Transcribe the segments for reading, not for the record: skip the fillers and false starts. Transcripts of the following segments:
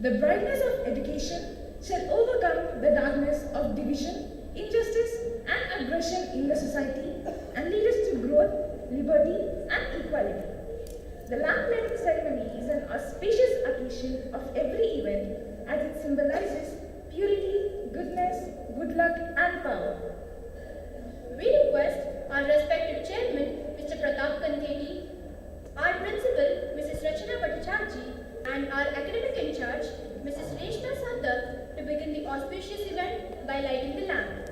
The brightness of education shall overcome the darkness of division, injustice, and aggression in the society and lead us to growth, liberty, and equality. The lamp lighting ceremony is an auspicious occasion of every event as it symbolizes purity, goodness, good luck, and power. We request our respected chairman, Mr. Pratap Kanteti, our principal, Mrs. Rachana Bhattacharjee, and our academic in charge, Mrs. Reshma Sadhak, to begin the auspicious event by lighting the lamp.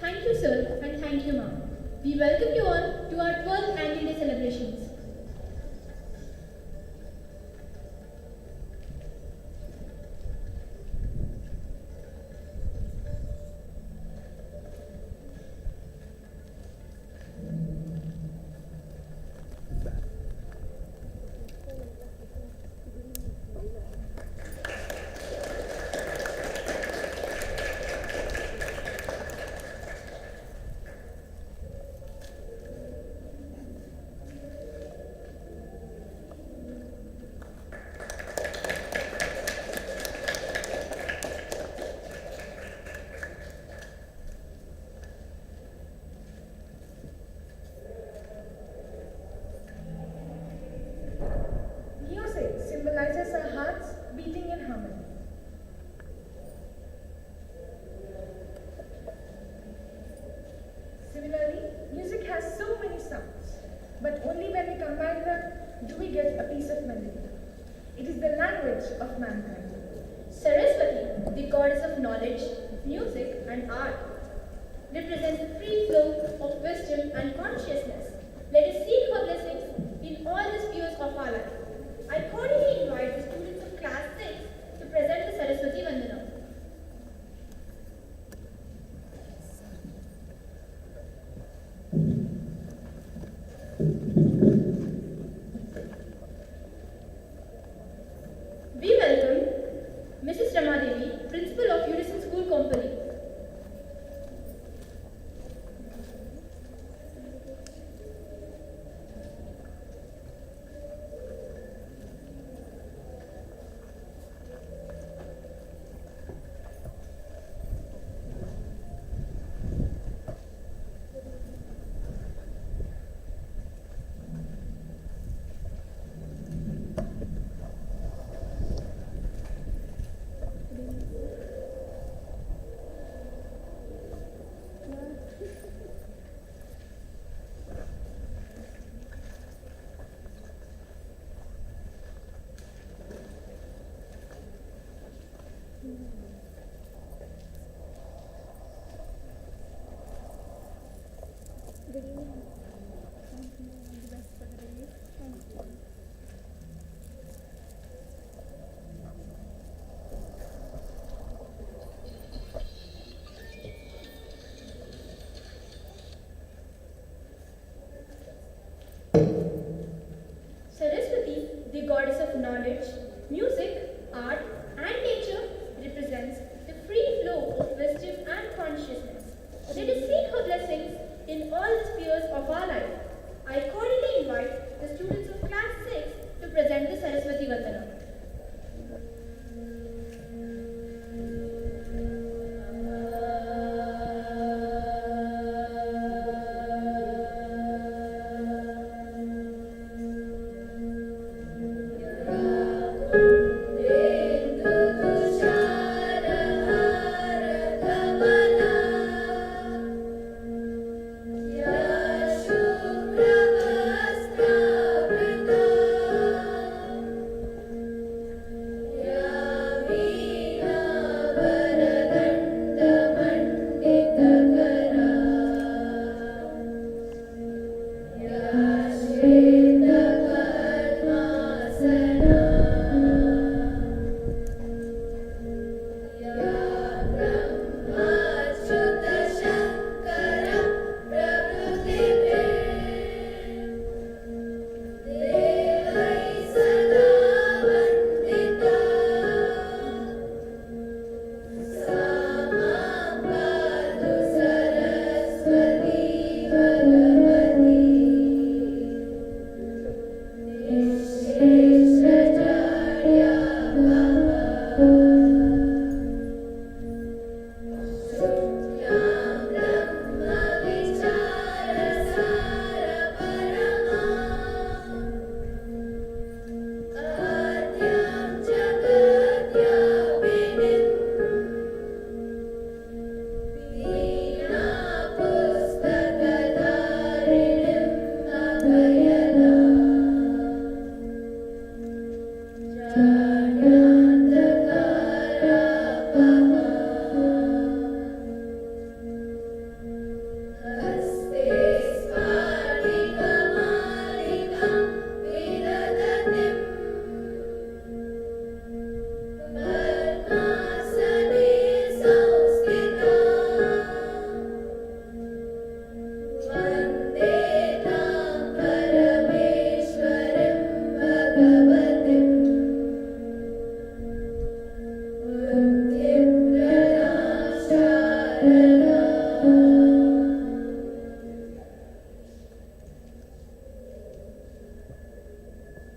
Thank you, sir, and thank you, ma'am. We welcome you all to our 12th Annual Day celebrations. Music symbolizes our hearts beating in harmony. Similarly, music has so many sounds, but only when we combine them do we get a piece of melody. It is the language of mankind. Saraswati, the goddess of knowledge, music, and art, represents the free flow of wisdom and consciousness. Let us seek her blessings in all the spheres of our life. I cordially invite the students of class 6 to present the Saraswati Vandana. Saraswati, the goddess of knowledge, music, art, and nature, represents the free flow of wisdom and consciousness. Let us seek her blessings in all the spheres of our life. I cordially invite the students of class 6 to present the Saraswati Vatana.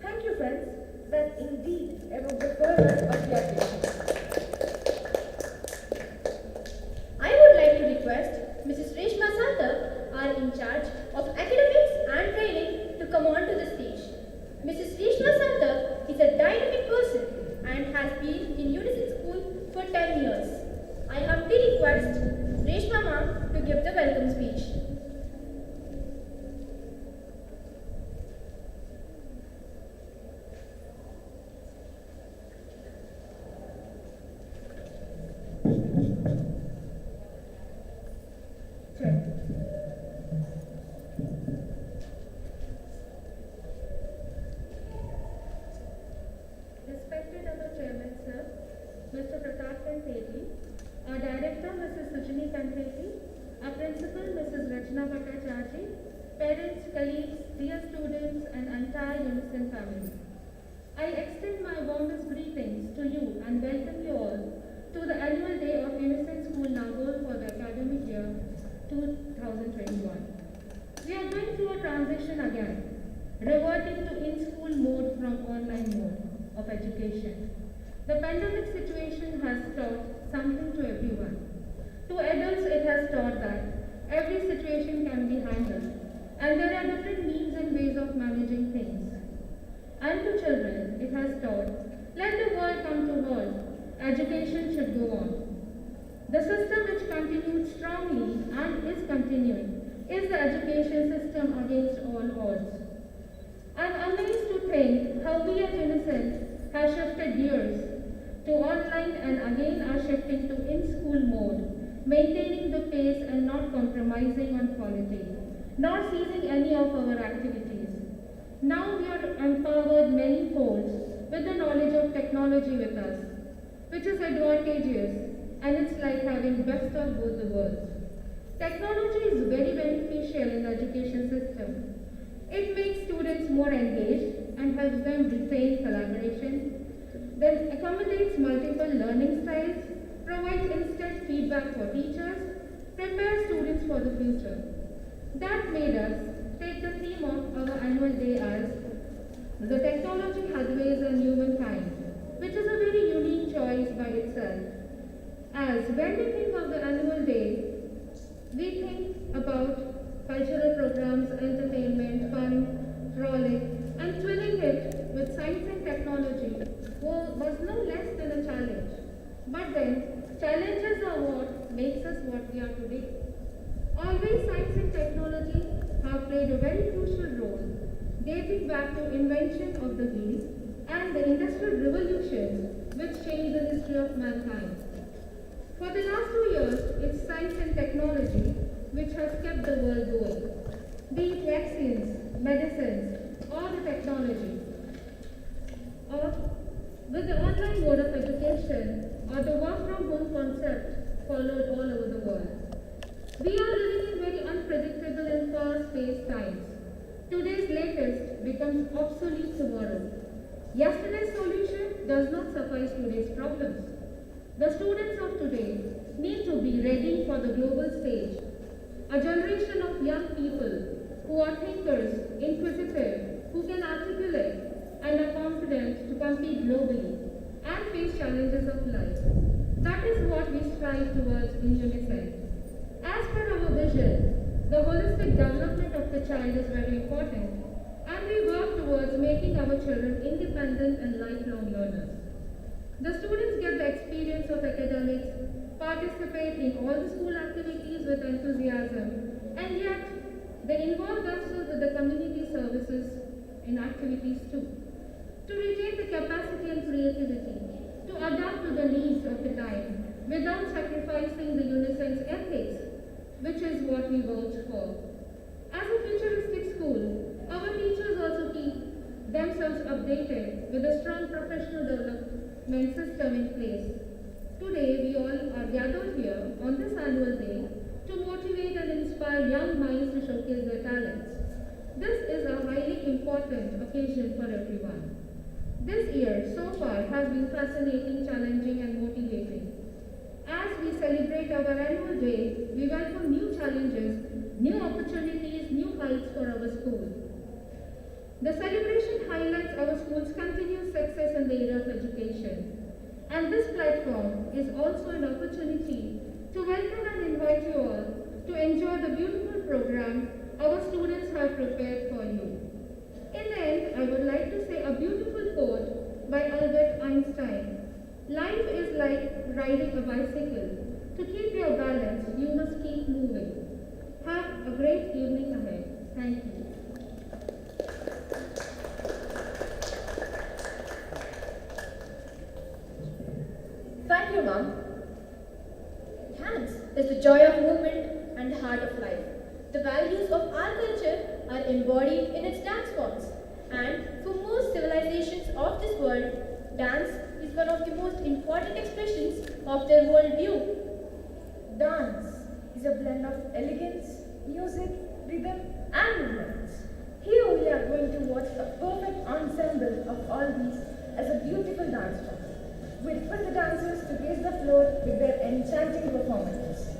Thank you, friends. That indeed evoked the fervor of your patience. I would like to request Mrs. Reshma Sathak, our in charge of academics and training, to come on to the stage. Mrs. Reshma Sathak is a dynamic person and has been in Unicent School for 10 years. I humbly request Reshma ma'am to give the welcome speech. Respected our Chairman, Sir, Mr. Pratap Kanpeti, our Director, Mrs. Sujini Kanpeti, our Principal, Mrs. Rachna Bhattacharjee, parents, colleagues, dear students, and entire Unicent family. I extend my warmest greetings to you and welcome you all to the annual day of Unicent School Nagole for the academic year 2021. We are going through a transition again, reverting to in-school mode from online mode of education. The pandemic situation has taught something to everyone. To adults, it has taught that every situation can be handled, and there are different means and ways of managing things. And to children, it has taught, let the world come to world, education should go on. The system which continued strongly and is continuing is the education system against all odds. I am amazed to think how we at Unicent have shifted gears to online and again are shifting to in-school mode, maintaining the pace and not compromising on quality. nor ceasing any of our activities. Now we are empowered many folds with the knowledge of technology with us, which is advantageous, and it's like having best of both the worlds. Technology is very beneficial in the education system. It makes students more engaged and helps them retain collaboration, then accommodates multiple learning styles, provides instant feedback for teachers, prepares students for the future. That made us take the theme of our annual day as the technology highways and humankind, which is a very unique choice by itself. As when we think of the annual day, we think about cultural programs, entertainment, fun, frolic, and twinning it with science and technology was no less than a challenge. But then, challenges are what makes us what we are today. Always science and technology have played a very crucial role, dating back to invention of the wheel and the industrial revolution which changed the history of mankind. For the last 2 years, it's science and technology which has kept the world going. Be it vaccines, medicines, or the technology, or with the online mode of education, or the work from home concept followed all over the world. We are living in very unpredictable and fast-paced times. Today's latest becomes obsolete tomorrow. Yesterday's solution does not suffice today's problems. The students of today need to be ready for the global stage. A generation of young people who are thinkers, inquisitive, who can articulate, and are confident to compete globally and face challenges of life. That is what we strive towards in Unicent. As per our vision, the holistic development of the child is very important, and we work towards making our children independent and lifelong learners. The students get the experience of academics, participate in all the school activities with enthusiasm, and yet they involve themselves with the community services in activities too. To retain the capacity and creativity, to adapt to the needs of the time, without sacrificing the Unicent's ethics, which is what we vouch for. As a futuristic school, our teachers also keep themselves updated with a strong professional development system in place. Today, we all are gathered here on this annual day to motivate and inspire young minds to showcase their talents. This is a highly important occasion for everyone. This year, so far, has been fascinating, challenging, and motivating. As we celebrate our annual day, we welcome new challenges, new opportunities, new heights for our school. The celebration highlights our school's continuous success in the area of education. And this platform is also an opportunity to welcome and invite you all to enjoy the beautiful program our students have prepared for you. In the end, I would like to say a beautiful quote by Albert Einstein. Life is like riding a bicycle. To keep your balance, you must keep moving. Have a great evening ahead. Thank you. Thank you, Mom. Dance is the joy of movement and the heart of life. The values of our culture are embodied in its dance forms. And for most civilizations of this world, dance is one of the most important expressions of their worldview. Dance is a blend of elegance, music, rhythm, and movements. Here we are going to watch a perfect ensemble of all these as a beautiful dance form. We request the dancers to grace the floor with their enchanting performances.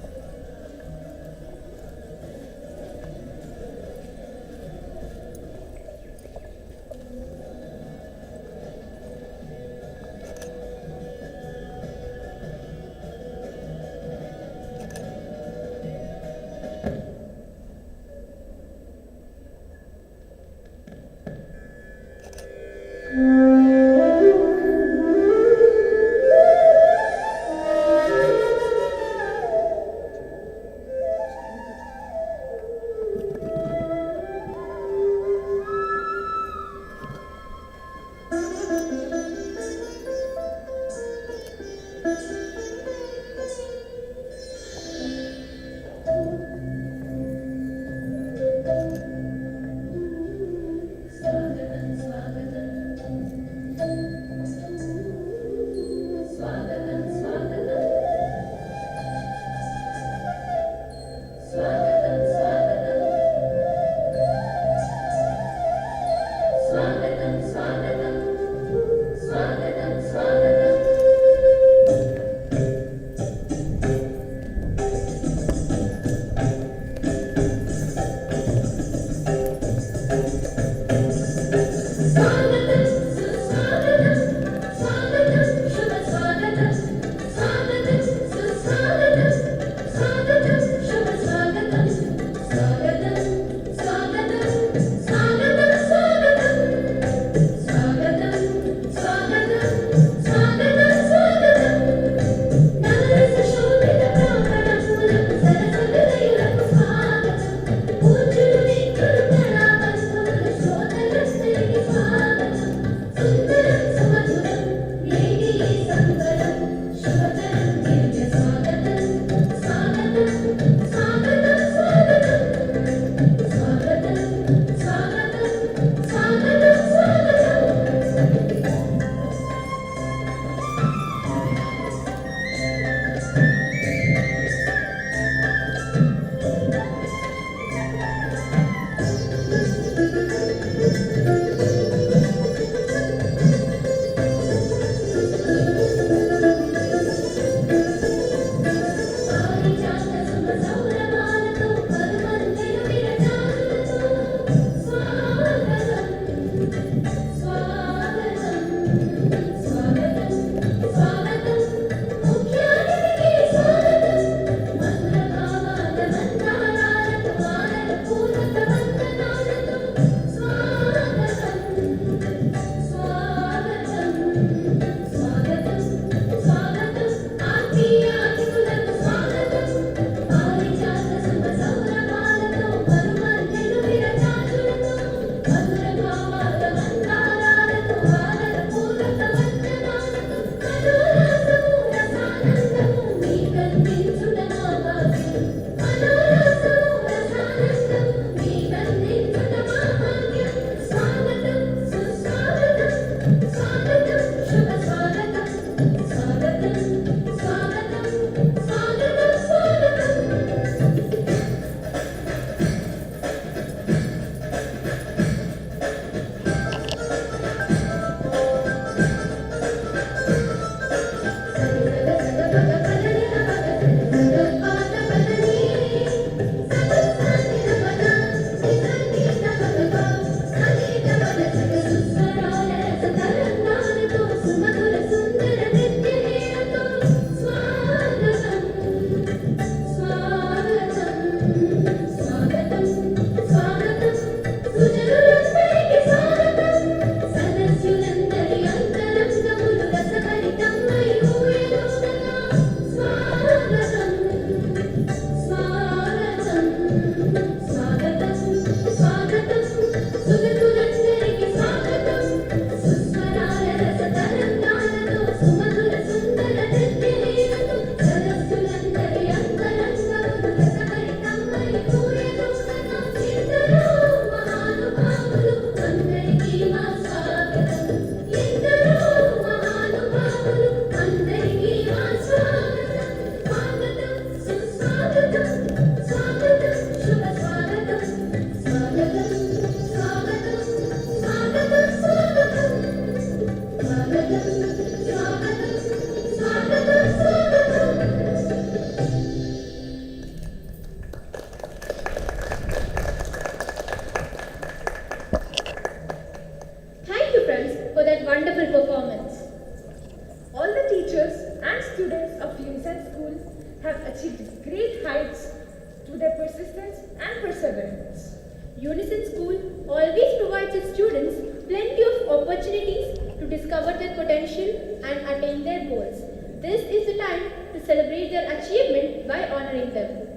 benefits. Unicent School always provides its students plenty of opportunities to discover their potential and attain their goals. This is the time to celebrate their achievement by honoring them.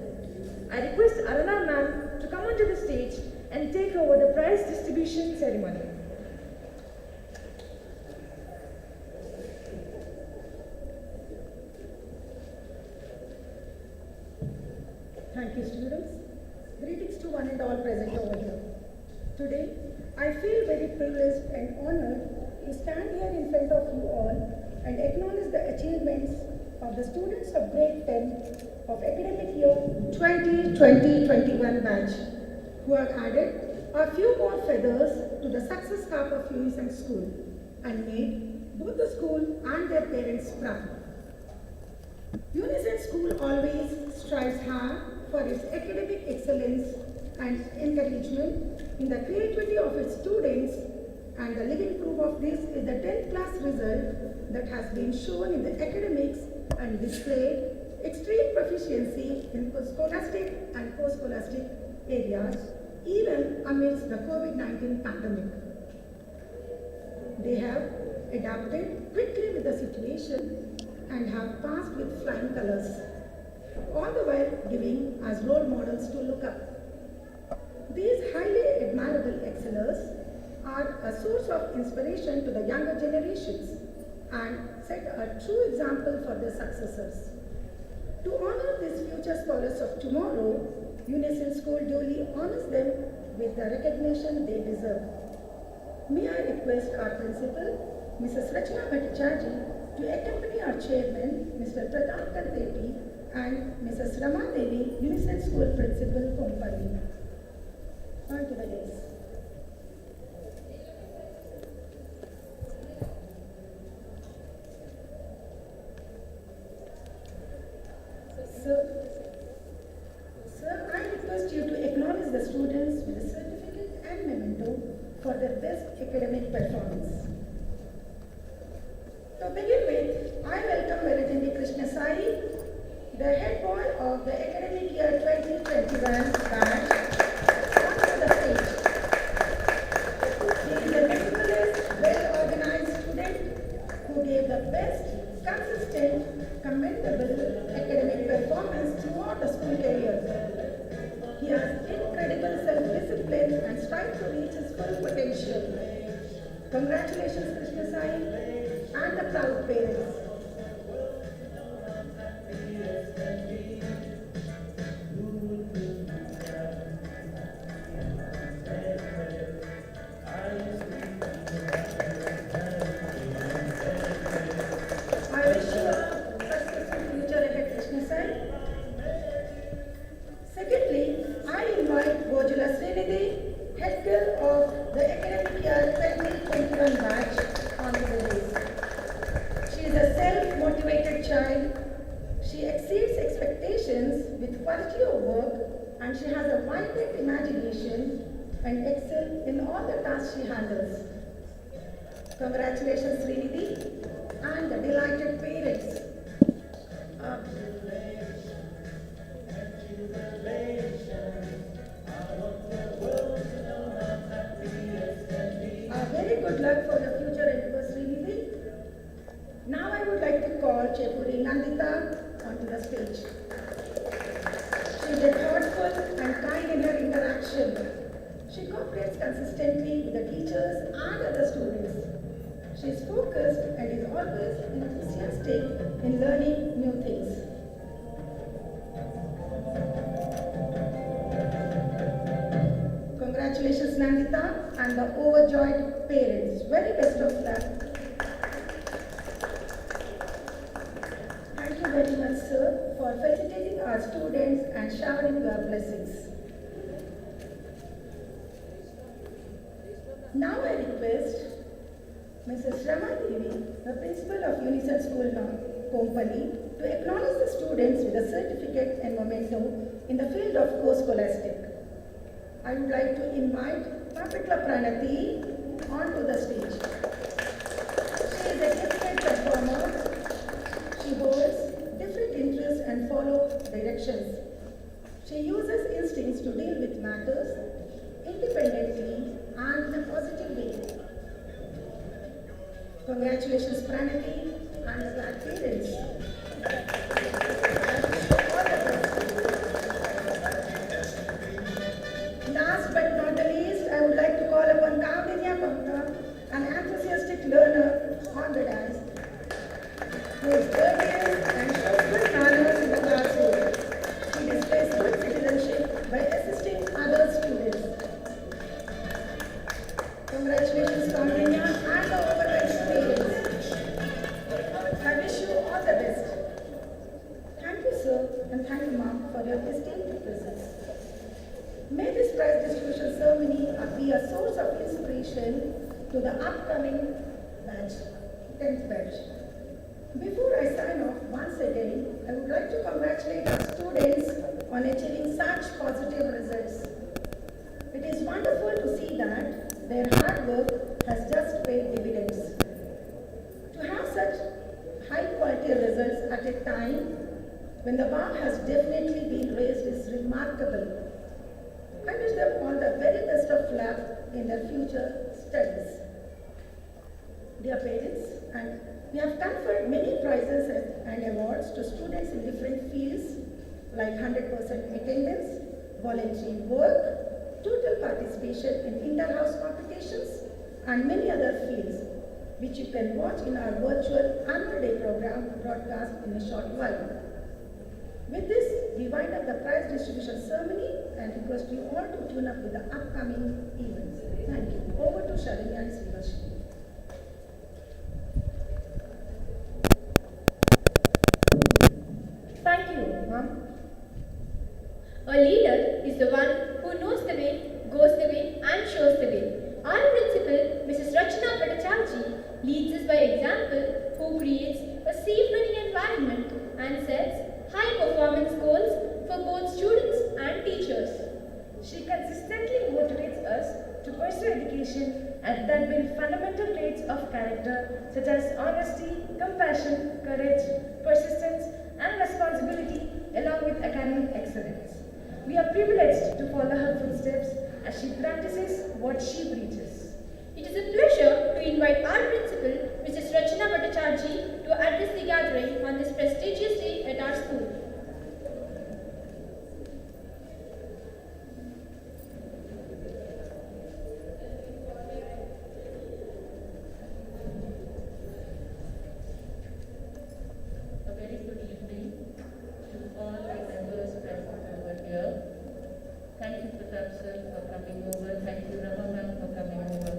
I request Arana ma'am to come onto the stage and take over the prize distribution ceremony. Thank you, students. Greetings to one and all present over here. Today, I feel very privileged and honored to stand here in front of you all and acknowledge the achievements of the students of grade 10 of academic year 2020-21 batch, who have added a few more feathers to the success cap of Unicent School and made both the school and their parents proud. Unicent School always strives hard for its academic excellence and encouragement in the creativity of its students, and the living proof of this is the 10th class result that has been shown in the academics and displayed extreme proficiency in scholastic and post-scholastic areas, even amidst the COVID-19 pandemic. They have adapted quickly with the situation and have passed with flying colors, all the while giving us role models to look up. These highly admirable excellers are a source of inspiration to the younger generations and set a true example for their successors. To honor these future scholars of tomorrow, Unicent School duly honors them with the recognition they deserve. May I request our principal, Mrs. Rachna Bhattacharjee, to accompany our chairman, Mr. Pradhan Kanteti, and Mrs. Rama Devi, Unicent School Principal, Kompally. On to the dais. Sir, I request you to acknowledge the students with a certificate and memento for their best academic performance. To begin with, I welcome Veerajendi Krishna Sai, the head boy of the academic year 2021 batch, onto the stage. He is a meticulous, well-organized student who gave the best, consistent, commendable academic performance throughout the school career. He has incredible self-discipline and strives to reach his full potential. Congratulations, Krishna Sai, and the proud parents. I wish you a successful future ahead, Krishna Sai. Secondly, I invite Bojula Srinidhi, head girl of the academic year 2021 batch, onto the dais. She is a self-motivated child. She exceeds expectations with quality of work, and she has a vibrant imagination and excels in all the tasks she handles. Congratulations, Srinidhi, and the delighted parents. Very good luck for your future endeavors, Srinidhi. Now I would like to call Chepuri Nandita onto the stage. She is thoughtful and kind in her interaction. She cooperates consistently with the teachers and other students. She is focused and is always enthusiastic in learning new things. Congratulations, Nandita, and the overjoyed parents. Very best of luck. Thank you very much, sir, for felicitating our students and showering your blessings. Now I request Mrs. Rama Devi, the principal of Unicent School Company, to acknowledge the students with a certificate and memento in the field of co-scholastic. I would like to invite Papitla Pranati onto the stage. She is a gifted performer. She holds different interests and follows directions. She uses instincts to deal with matters independently and in a positive way. Congratulations, Pranati and her parents. Last but not the least, I would like to call upon Kaundinya Pamta, an enthusiastic learner on the dais, who is courteous and shows good manners in the classroom. She displays good citizenship by assisting other students. Congratulations, Kaundinya, and the overall parents. I wish you all the best. Thank you, sir, and thank you, ma'am, for your esteemed presence. May this prize distribution ceremony be a source of inspiration to the upcoming batch, 10th batch. Before I sign off once again, I would like to congratulate our students on achieving such positive results. It is wonderful to see that their hard work has just paid dividends. To have such high quality results at a time when the bar has definitely been raised is remarkable. I wish them all the very best of luck in their future studies. Dear parents, and we have conferred many prizes and awards to students in different fields like 100% attendance, voluntary work, total participation in inter-house competitions, and many other fields, which you can watch in our virtual annual day program broadcast in a short while. With this, we wind up the prize distribution ceremony and request you all to tune up with the upcoming events. Thank you. Over to Shalini and Srivashi. Thank you, Mom. A leader is the one who knows the way, goes the way, and shows the way. Our principal, Mrs. Rachna Bhattacharjee, leads us by example, who creates a safe learning environment and sets high performance goals for both students and teachers. She consistently motivates us to pursue education and that build fundamental traits of character such as honesty, compassion, courage, persistence, and responsibility along with academic excellence. We are privileged to follow her footsteps as she practices what she preaches. It is a pleasure to invite our principal, Mrs. Rachna Bhattacharjee, to address the gathering on this prestigious day at our school. A very good evening to all the members present over here. Thank you, Pratap sir, for coming over. Thank you, Rama ma'am, for coming over.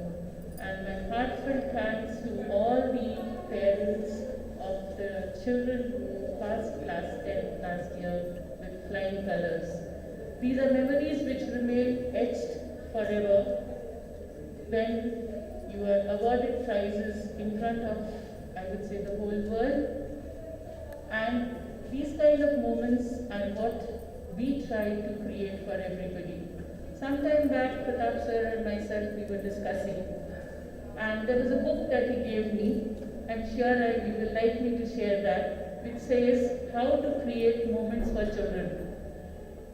And my heartfelt thanks to all the parents of the children who passed class 10 last year with flying colors. These are memories which remain etched forever when you are awarded prizes in front of, I would say, the whole world. And these kind of moments are what we try to create for everybody. Sometime back, Pratap sir and myself, we were discussing, and there was a book that he gave me. I'm sure you will like me to share that, which says how to create moments for children.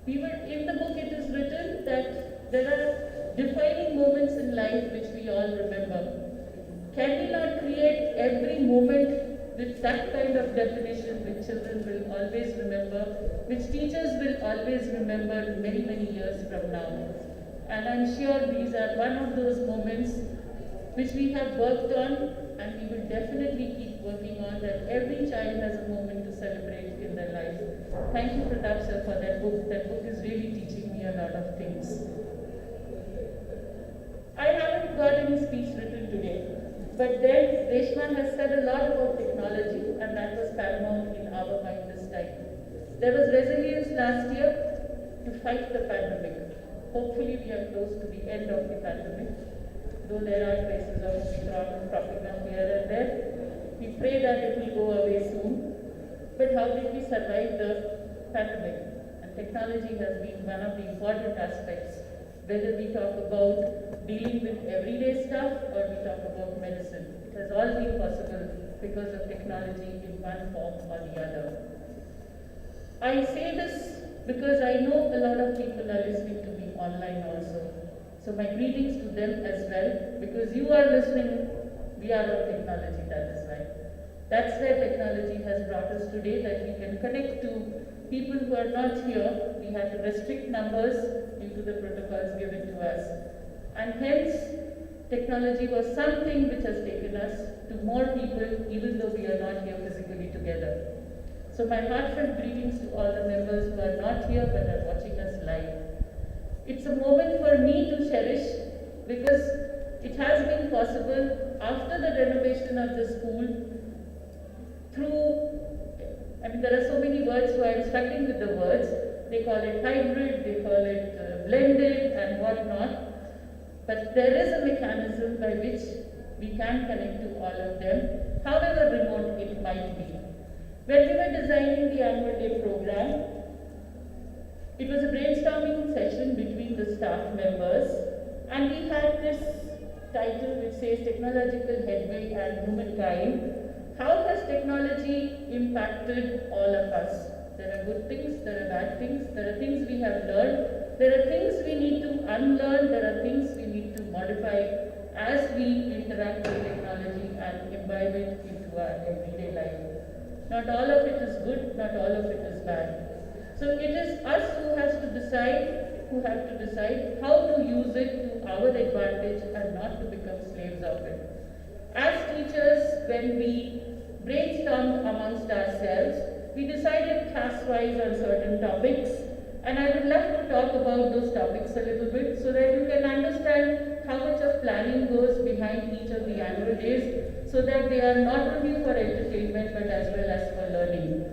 In the book it is written that there are defining moments in life which we all remember. Can we not create every moment with that kind of definition which children will always remember, which teachers will always remember many, many years from now? And I'm sure these are one of those moments which we have worked on, and we will definitely keep working on, that every child has a moment to celebrate in their life. Thank you, Pratap sir, for that book. That book is really teaching me a lot of things. I haven't got any speech written today, but then Reshma has said a lot about technology, and that was paramount in our mind this time. There was resilience last year to fight the pandemic. Hopefully we are close to the end of the pandemic, though there are traces of Omicron cropping up here and there. We pray that it will go away soon. But how did we survive the pandemic? And technology has been one of the important aspects, whether we talk about dealing with everyday stuff or we talk about medicine. It has all been possible because of technology in one form or the other. I say this because I know a lot of people are listening to me online also. So my greetings to them as well, because you are listening, we are on technology, that is right. That's where technology has brought us today, that we can connect to people who are not here. We had to restrict numbers due to the protocols given to us. And hence, technology was something which has taken us to more people, even though we are not here physically together. So my heartfelt greetings to all the members who are not here but are watching us live. It's a moment for me to cherish, because it has been possible after the renovation of the school through, there are so many words, so I'm struggling with the words. They call it hybrid, they call it blended and whatnot. But there is a mechanism by which we can connect to all of them, however remote it might be. When we were designing the annual day program, it was a brainstorming session between the staff members, and we had this title which says Technological Headway and Humankind. How has technology impacted all of us? There are good things, there are bad things, there are things we have learned, there are things we need to unlearn, there are things we need to modify as we interact with technology and imbibe it into our everyday life. Not all of it is good, not all of it is bad. So it is us who have to decide how to use it to our advantage and not to become slaves of it. As teachers, when we brainstormed amongst ourselves, we decided class-wise on certain topics, and I would love to talk about those topics a little bit so that you can understand how much of planning goes behind each of the annual days, so that they are not only for entertainment but as well as for learning.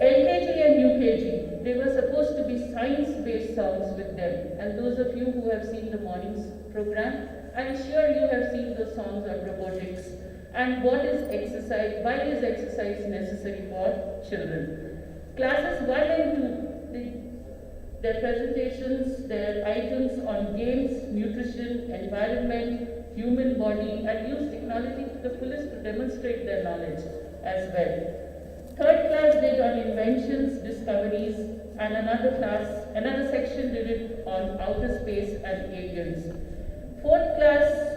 LKG and UKG, they were supposed to be science-based songs with them, and those of you who have seen the morning's program, I'm sure you have seen the songs on robotics and what is exercise, why is exercise necessary for children. Classes 1 and 2, their presentations, their items on games, nutrition, environment, human body, and use technology to the fullest to demonstrate their knowledge as well. Third class did on inventions, discoveries, and another section did it on outer space and aliens. Fourth class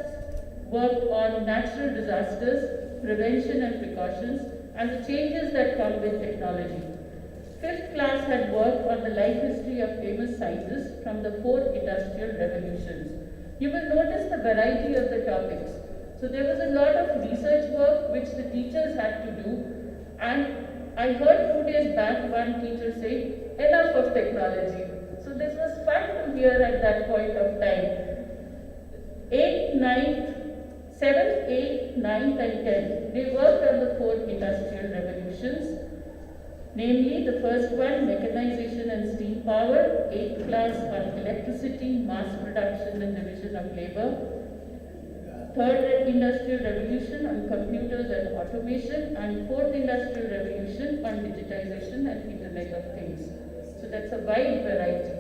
worked on natural disasters, prevention and precautions, and the changes that come with technology. Fifth class had worked on the life history of famous scientists from the 4 industrial revolutions. You will notice the variety of the topics. So there was a lot of research work which the teachers had to do, and I heard 2 days back one teacher say, enough of technology. So this was fun to hear at that point of time. 7th, 8th, 9th and 10th, they worked on the 4 industrial revolutions. Namely, the first one, mechanization and steam power, 8th class on electricity, mass production and division of labor. Third industrial revolution on computers and automation, and 4th industrial revolution on digitization and Internet of Things. So that's a wide variety.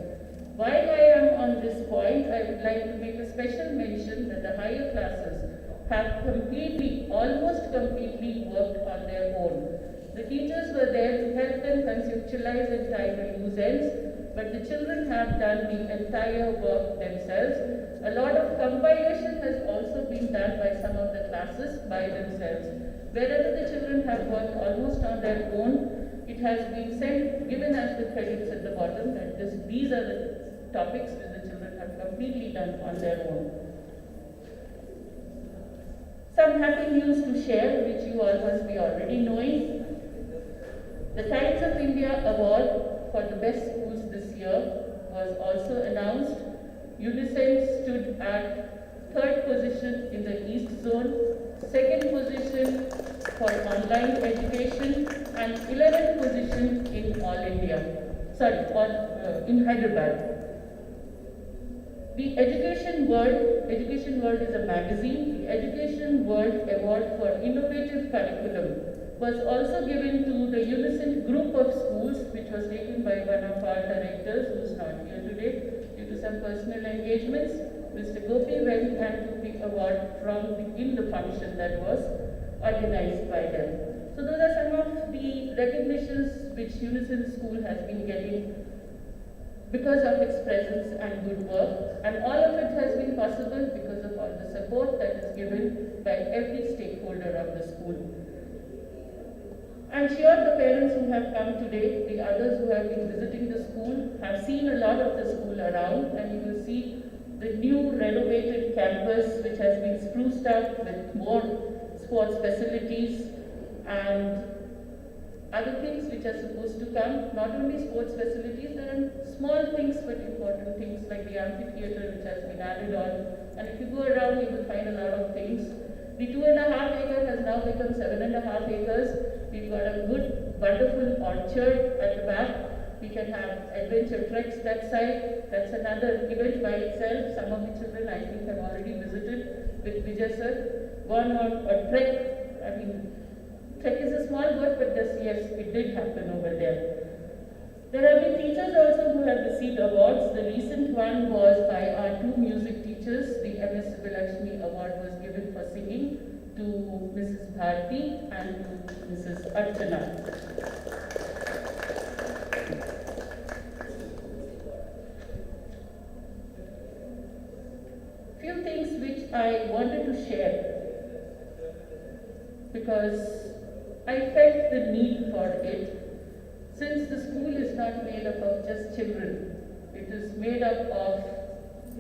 While I am on this point, I would like to make a special mention that the higher classes have almost completely worked on their own. The teachers were there to help them conceptualize and tie the loose ends, but the children have done the entire work themselves. A lot of compilation has also been done by some of the classes by themselves. Wherever the children have worked almost on their own, it has been given as the credits at the bottom that these are the topics that the children have completely done on their own. Some happy news to share, which you all must be already knowing. The Times of India Award for the best schools this year was also announced. Unicent stood at 3rd position in the East Zone, 2nd position for online education, and 11th position in all India. In Hyderabad. The Education World is a magazine. The Education World Award for Innovative Curriculum was also given to the Unicent group of schools, which was taken by one of our directors, who is not here today due to some personal engagements. Mr. Gopi went and took the award in the function that was organized by them. So those are some of the recognitions which Unicent School has been getting because of its presence and good work, and all of it has been possible because of all the support that is given by every stakeholder of the school. I'm sure the parents who have come today, the others who have been visiting the school, have seen a lot of the school around, and you will see the new renovated campus which has been spruced up with more sports facilities and other things which are supposed to come. Not only sports facilities, there are small things but important things like the amphitheatre which has been added on, and if you go around you will find a lot of things. The 2.5 acre has now become 7.5 acres. We've got a good, wonderful orchard at the back. We can have adventure treks that side. That's another event by itself. Some of the children I think have already visited with Vijay sir. Gone on a trek. I mean, trek is a small word, but this, yes, it did happen over there. There have been teachers also who have received awards. The recent one was by our 2 music teachers. The MS Subbalakshmi Award was given for singing to Mrs. Bharti and to Mrs. Archana. Few things which I wanted to share because I felt the need for it. Since the school is not made up of just children, it is made up of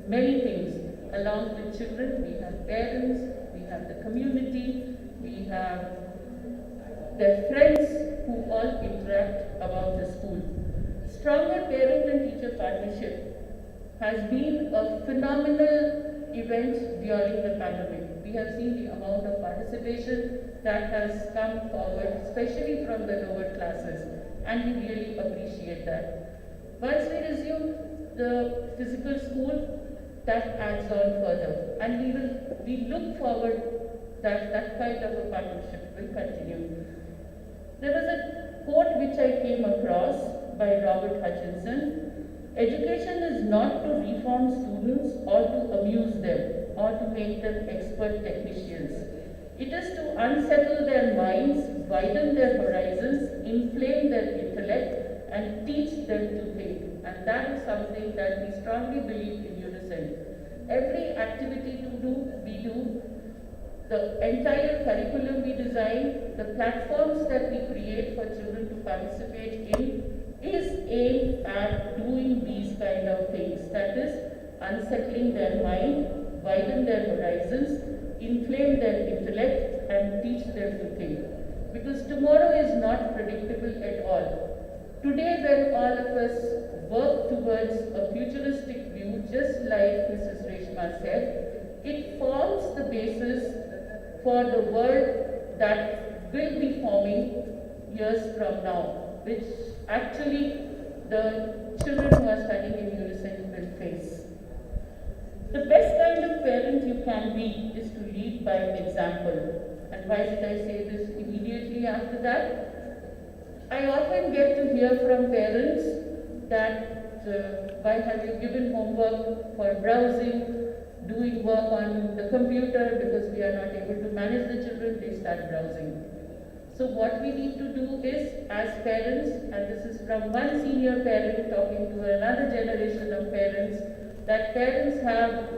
many things. Along with children, we have parents, we have the community, we have their friends who all interact about the school. Stronger parent and teacher partnership has been a phenomenal event during the pandemic. We have seen the amount of participation that has come forward, especially from the lower classes, and we really appreciate that. Once we resume the physical school, that adds on further, and we look forward that that kind of a partnership will continue. There was a quote which I came across by Robert Hutchinson: education is not to reform students or to amuse them or to make them expert technicians. It is to unsettle their minds, widen their horizons, inflame their intellect, and teach them to think. And that is something that we strongly believe in Unicent. Every activity we do, the entire curriculum we design, the platforms that we create for children to participate in is aimed at doing these kind of things. That is, unsettling their mind, widen their horizons, inflame their intellect, and teach them to think. Because tomorrow is not predictable at all. Today, when all of us work towards a futuristic view, just like Mrs. Reshma said, it forms the basis for the world that will be forming years from now, which actually the children who are studying in Unicent will face. The best kind of parent you can be is to lead by example. And why did I say this immediately after that? I often get to hear from parents that why have you given homework for browsing, doing work on the computer, because we are not able to manage the children, they start browsing. So what we need to do is, as parents, and this is from one senior parent talking to another generation of parents, that parents have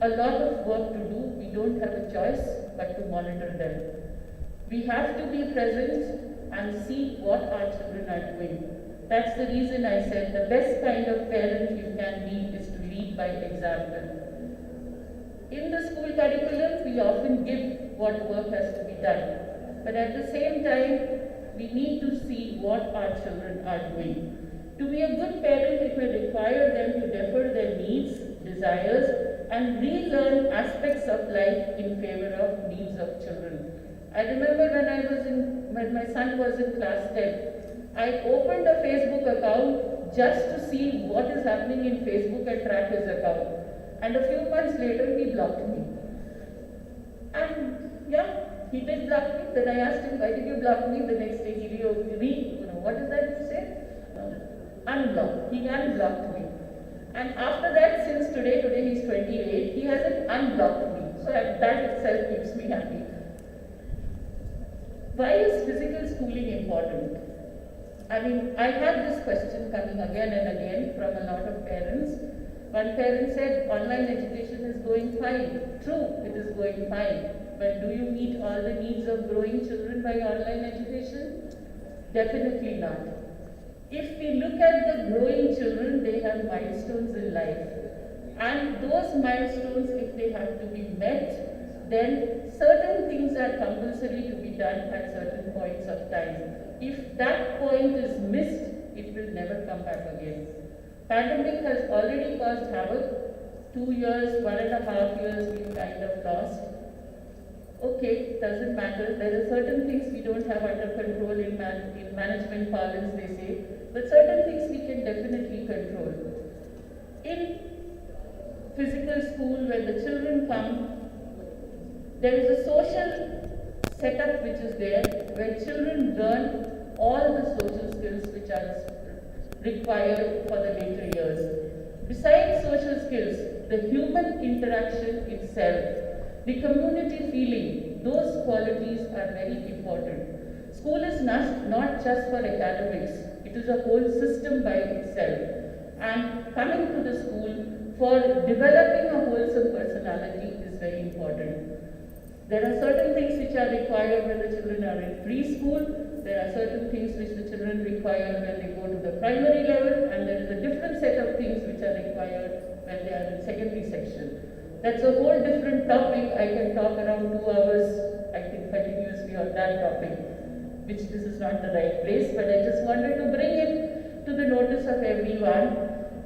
a lot of work to do. We don't have a choice but to monitor them. We have to be present and see what our children are doing. That's the reason I said the best kind of parent you can be is to lead by example. In the school curriculum, we often give what work has to be done. But at the same time, we need to see what our children are doing. To be a good parent, it may require them to defer their needs, desires, and relearn aspects of life in favor of needs of children. I remember when my son was in class 10, I opened a Facebook account just to see what is happening in Facebook and track his account. And a few months later, he blocked me. And yeah, he did block me. Then I asked him, why did you block me? The next day he what is that you say? Unblocked. He unblocked me. And after that, since today he's 28, he hasn't unblocked me. So that itself keeps me happy. Why is physical schooling important? I mean, I had this question coming again and again from a lot of parents. One parent said online education is going fine. True, it is going fine. But do you meet all the needs of growing children by online education? Definitely not. If we look at the growing children, they have milestones in life. And those milestones, if they have to be met, then certain things are compulsory to be done at certain points of time. If that point is missed, it will never come back again. Pandemic has already caused havoc. 2 years, 1.5 years, we kind of lost. Okay, doesn't matter. There are certain things we don't have under control in management parlance, they say, but certain things we can definitely control. In physical school, when the children come, there is a social setup which is there, where children learn all the social skills which are required for the later years. Besides social skills, the human interaction itself, the community feeling, those qualities are very important. School is not just for academics, it is a whole system by itself. And coming to the school for developing a wholesome personality is very important. There are certain things which are required when the children are in preschool. There are certain things which the children require when they go to the primary level, and there is a different set of things which are required when they are in secondary section. That's a whole different topic. I can talk around 2 hours, I think, continuously on that topic, which this is not the right place, but I just wanted to bring it to the notice of everyone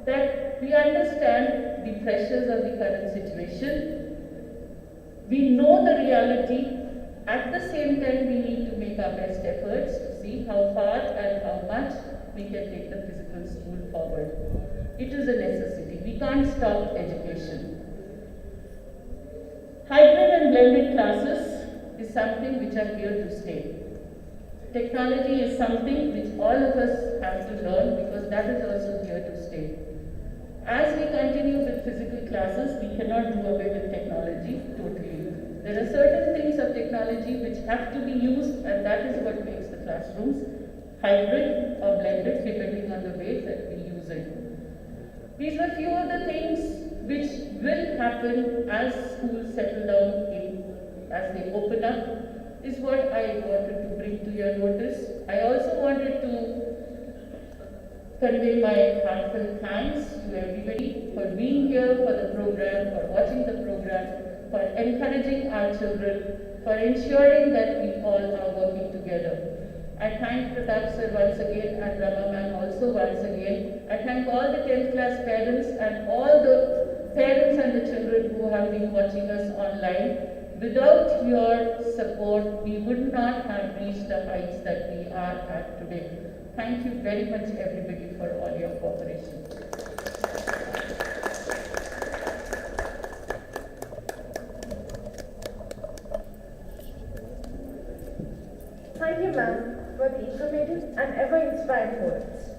that we understand the pressures of the current situation. We know the reality. At the same time, we need to make our best efforts to see how far and how much we can take the physical school forward. It is a necessity. We can't stop education. Hybrid and blended classes is something which are here to stay. Technology is something which all of us have to learn, because that is also here to stay. As we continue with physical classes, we cannot do away with technology totally. There are certain things of technology which have to be used, and that is what makes the classrooms hybrid or blended depending on the way that we use it. These are few of the things which will happen as schools settle down as they open up, is what I wanted to bring to your notice. I also wanted to convey my heartfelt thanks to everybody for being here for the program, for watching the program, for encouraging our children, for ensuring that we all are working together. I thank Pratap sir once again and Rama ma'am also once again. I thank all the 10th class parents and all the parents and the children who have been watching us online. Without your support, we would not have reached the heights that we are at today. Thank you very much, everybody, for all your cooperation. Thank you, ma'am, for the informative and ever-inspiring words.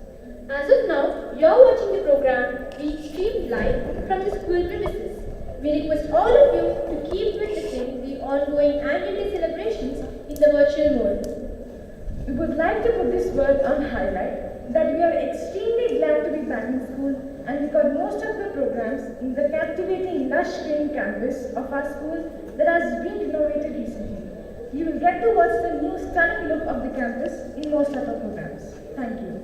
As of now, you're watching the program being streamed live from the school premises. We request all of you to keep witnessing the ongoing annual day celebrations in the virtual mode. We would like to put this word on highlight that we are extremely glad to be back in school and record most of the programs in the captivating lush green campus of our school that has been renovated recently. You will get to watch the new stunning look of the campus in most of our programs. Thank you.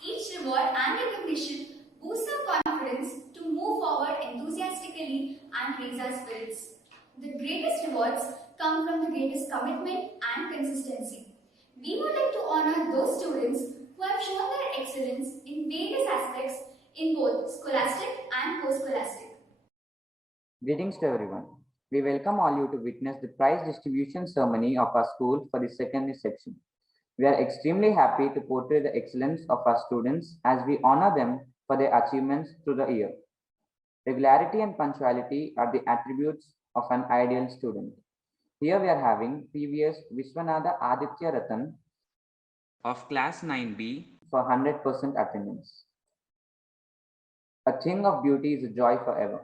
Each reward and recognition boosts our confidence to move forward enthusiastically and raise our spirits. The greatest rewards come from the greatest commitment and consistency. We would like to honor those students who have shown their excellence in various aspects in both scholastic and post-scholastic. Greetings to everyone. We welcome all you to witness the prize distribution ceremony of our school for the second section. We are extremely happy to portray the excellence of our students as we honor them for their achievements through the year. Regularity and punctuality are the attributes of an ideal student. Here we are having previous Vishwanatha Aditya Ratan of class 9B for 100% attendance. A thing of beauty is a joy forever.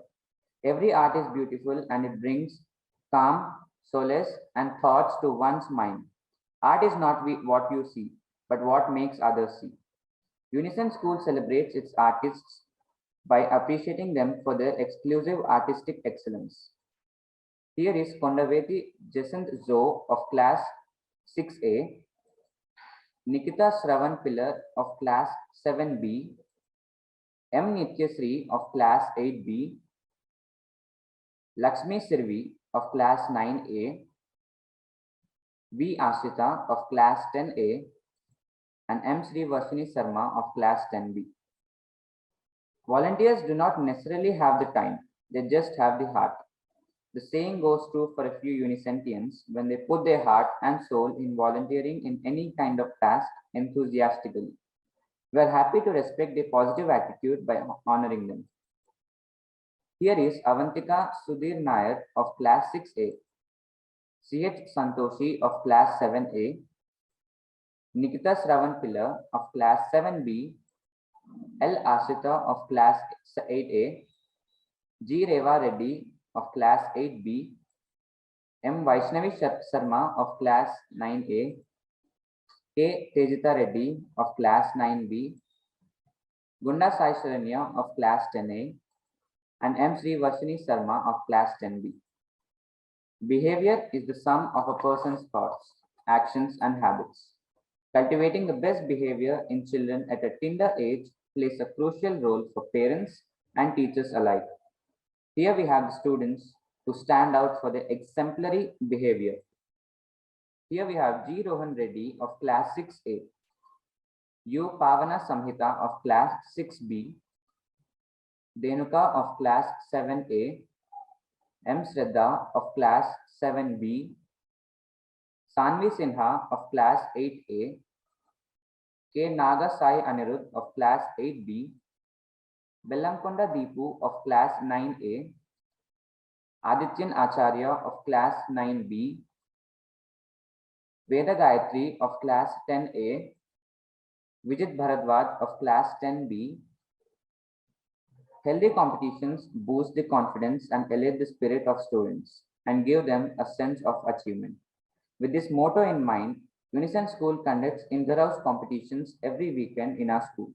Every art is beautiful and it brings calm, solace, and thoughts to one's mind. Art is not what you see, but what makes others see. Unicent School celebrates its artists by appreciating them for their exclusive artistic excellence. Here is Kondaveti Jacinth Zo of class 6A, Nikita Shravan Pillar of class 7B, M. Nityasri of class 8B, Lakshmi Sirvi of class 9A, V. Ashita of class 10A, and M. Sri Varshini Sarma of class 10B. Volunteers do not necessarily have the time, they just have the heart. The saying goes true for a few Unicentians when they put their heart and soul in volunteering in any kind of task enthusiastically. We are happy to respect their positive attitude by honoring them. Here is Avantika Sudhir Nair of class 6A, C.H. Santoshi of class 7A, Nikita Shravan Pillar of class 7B, L. Ashita of class 8A, G. Reva Reddy of class 8B, M. Vaishnavi Sharma of class 9A, K. Tejita Reddy of class 9B, Gunda Sai Sharanya of class 10A, and M. Sri Varshini Sarma of class 10B. Behavior is the sum of a person's thoughts, actions, and habits. Cultivating the best behavior in children at a tender age plays a crucial role for parents and teachers alike. Here we have the students who stand out for their exemplary behavior. Here we have G. Rohan Reddy of class 6A, U. Pavana Samhita of class 6B, Denuka of class 7A, M. Shraddha of class 7B, Sanvi Sinha of class 8A, K. Naga Sai Anirudh of class 8B, Bellamkonda Deepu of class 9A, Adityan Acharya of class 9B, Veda Gayatri of class 10A, Vijit Bharadwaj of class 10B. Healthy competitions boost the confidence and elevate the spirit of students and give them a sense of achievement. With this motto in mind, Unicent School conducts inter-house competitions every weekend in our school.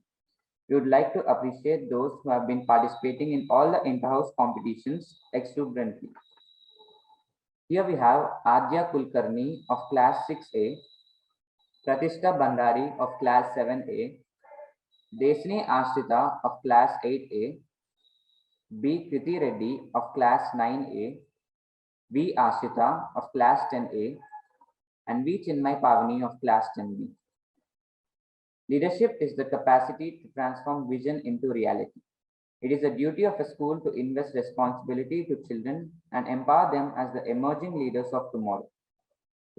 We would like to appreciate those who have been participating in all the inter-house competitions exuberantly. Here we have Adya Kulkarni of class 6A, Pratishta Bandari of class 7A, Desni Ashrita of class 8A, B. Kriti Reddy of class 9A, V. Ashita of class 10A, and V. Chinmay Pavani of class 10B. Leadership is the capacity to transform vision into reality. It is the duty of a school to invest responsibility to children and empower them as the emerging leaders of tomorrow.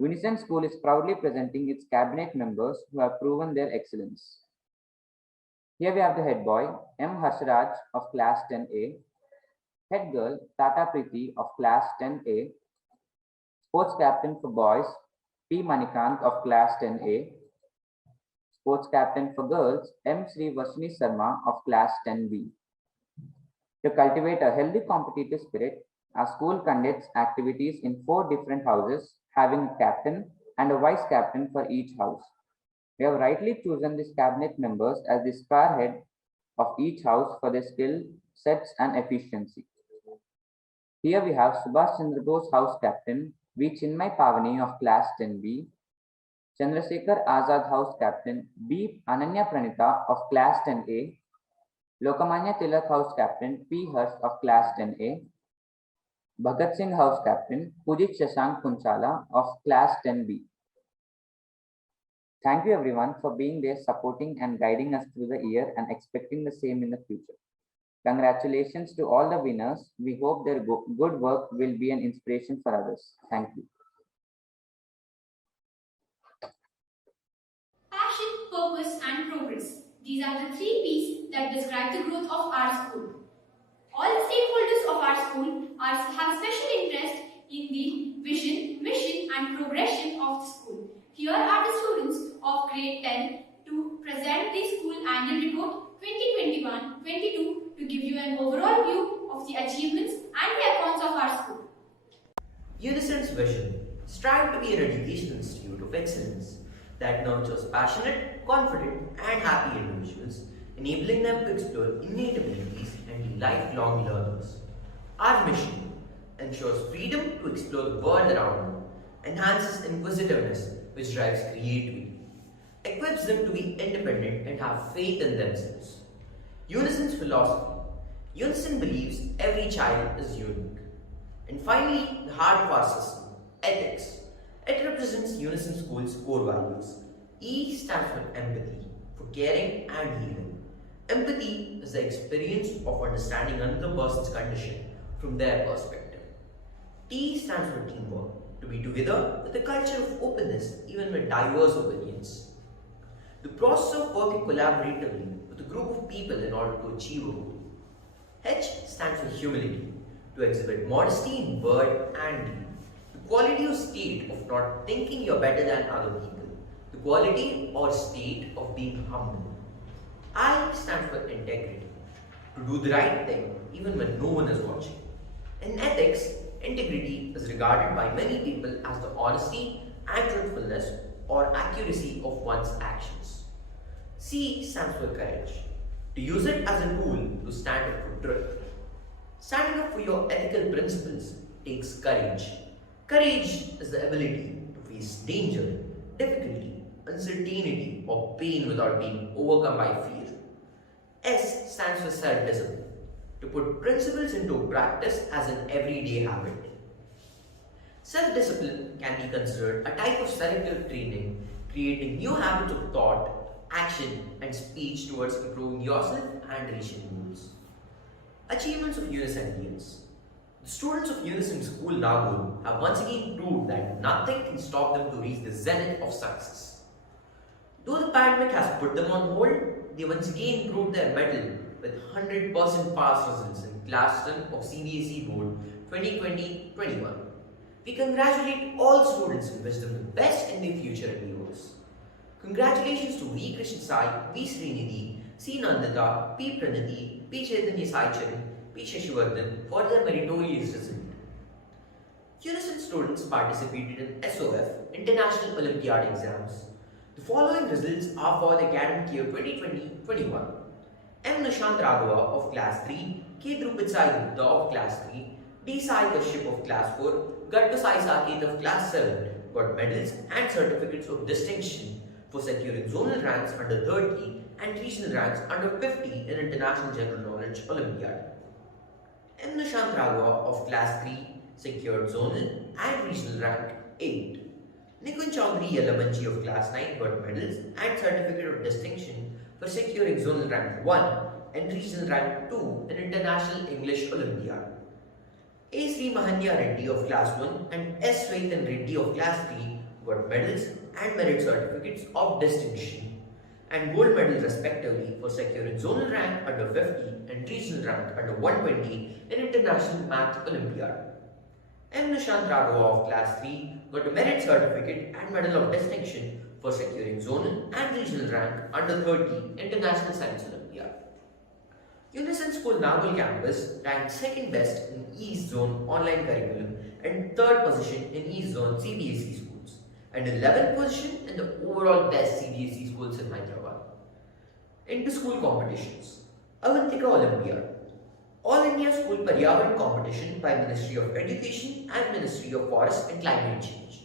Unicent School is proudly presenting its cabinet members who have proven their excellence. Here we have the head boy, M. Harsharaj of class 10A, head girl, Tata Preeti of class 10A, sports captain for boys, P. Manikant of class 10A, sports captain for girls, M. Sri Vashini Sarma of class 10B. To cultivate a healthy competitive spirit, our school conducts activities in 4 different houses, having a captain and a vice captain for each house. We have rightly chosen these cabinet members as the spearhead of each house for their skill sets and efficiency. Here we have Subhash Chandra Bose House Captain, V. Chinmay Pavani of class 10B, Chandrasekhar Azad House Captain, B. Ananya Pranita of class 10A, Lokamanya Tilak House Captain, P. Harsh of class 10A, Bhagat Singh House Captain, Pujit Shashank Kunchala of class 10B. Thank you everyone for being there, supporting and guiding us through the year and expecting the same in the future. Congratulations to all the winners. We hope their good work will be an inspiration for others. Thank you. Passion, purpose, and progress. These are the 3 P's that describe the growth of our school. All the stakeholders of our school have special interest in the vision, mission, and progression of the school. Here are the students of grade 10 to present the school annual report 2021-22 to give you an overall view of the achievements and the accounts of our school. Unicent's vision: strive to be an educational institute of excellence that nurtures passionate, confident, and happy individuals, enabling them to explore innate abilities and be lifelong learners. Our mission ensures freedom to explore the world around them, enhances inquisitiveness, which drives creativity, equips them to be independent and have faith in themselves. Unicent's philosophy: Unicent believes every child is unique. And finally, the heart of our system: ethics. It represents Unicent School's core values. E stands for empathy, for caring and healing. Empathy is the experience of understanding another person's condition from their perspective. T stands for teamwork, to be together with a culture of openness even with diverse opinions. The process of working collaboratively with a group of people in order to achieve a goal. H stands for humility, to exhibit modesty in word and deed. The quality or state of not thinking you're better than other people. The quality or state of being humble. I stands for integrity, to do the right thing even when no one is watching. In ethics, integrity is regarded by many people as the honesty and truthfulness or accuracy of one's actions. C stands for courage, to use it as a tool to stand up for truth. Standing up for your ethical principles takes courage. Courage is the ability to face danger, difficulty, uncertainty, or pain without being overcome by fear. S stands for self-discipline, to put principles into practice as an everyday habit. Self-discipline can be considered a type of selective training, creating new habits of thought, action, and speech towards improving yourself and reaching goals. Achievements of Unicentians. The students of Unicent School Nagole have once again proved that nothing can stop them to reach the zenith of success. Though the pandemic has put them on hold, they once again proved their mettle with 100% pass results in Class 10 of CBSE Board 2020-21. We congratulate all students and wish them the best in their future endeavors. Congratulations to V. Krishna Sai, V. Srinidhi, C. Nandita, P. Pranati, P. Chaitanya Sai Charan, P. Shashivardhan for their meritorious result. Unicent students participated in SOF, International Olympiad exams. The following results are for the academic year 2020-21. M. Nishant Raghava of Class 3, K. Drupad Sai Gupta of Class 3, D. Sai Kashyap of Class 4, Gattu Sai Saket of Class 7 got medals and certificates of distinction for securing zonal ranks under 30 and regional ranks under 50 in International General Knowledge Olympiad. M. Nishant Raghava of Class 3 secured zonal and regional rank 8. Nikun Chaudhary Yalamanchi of Class 9 got medals and certificate of distinction for securing zonal rank 1 and regional rank 2 in International English Olympiad. A. Sri Mahanya Reddy of Class 1 and S. Swaitan Reddy of Class 3 got medals and merit certificates of distinction and gold medal respectively for securing zonal rank under 50 and regional rank under 120 in International Math Olympiad. M. Nishant Raghava of Class 3 got a merit certificate and medal of distinction for securing zonal and regional rank under 30 International Science Olympiad. Unicent School Nagole campus ranked second best in East Zone online curriculum and third position in East Zone CBSE schools and 11th position in the overall best CBSE schools in Hyderabad. Inter-school competitions. Avantika Olympiad. All India School Paryavaran competition by Ministry of Education and Ministry of Forest and Climate Change.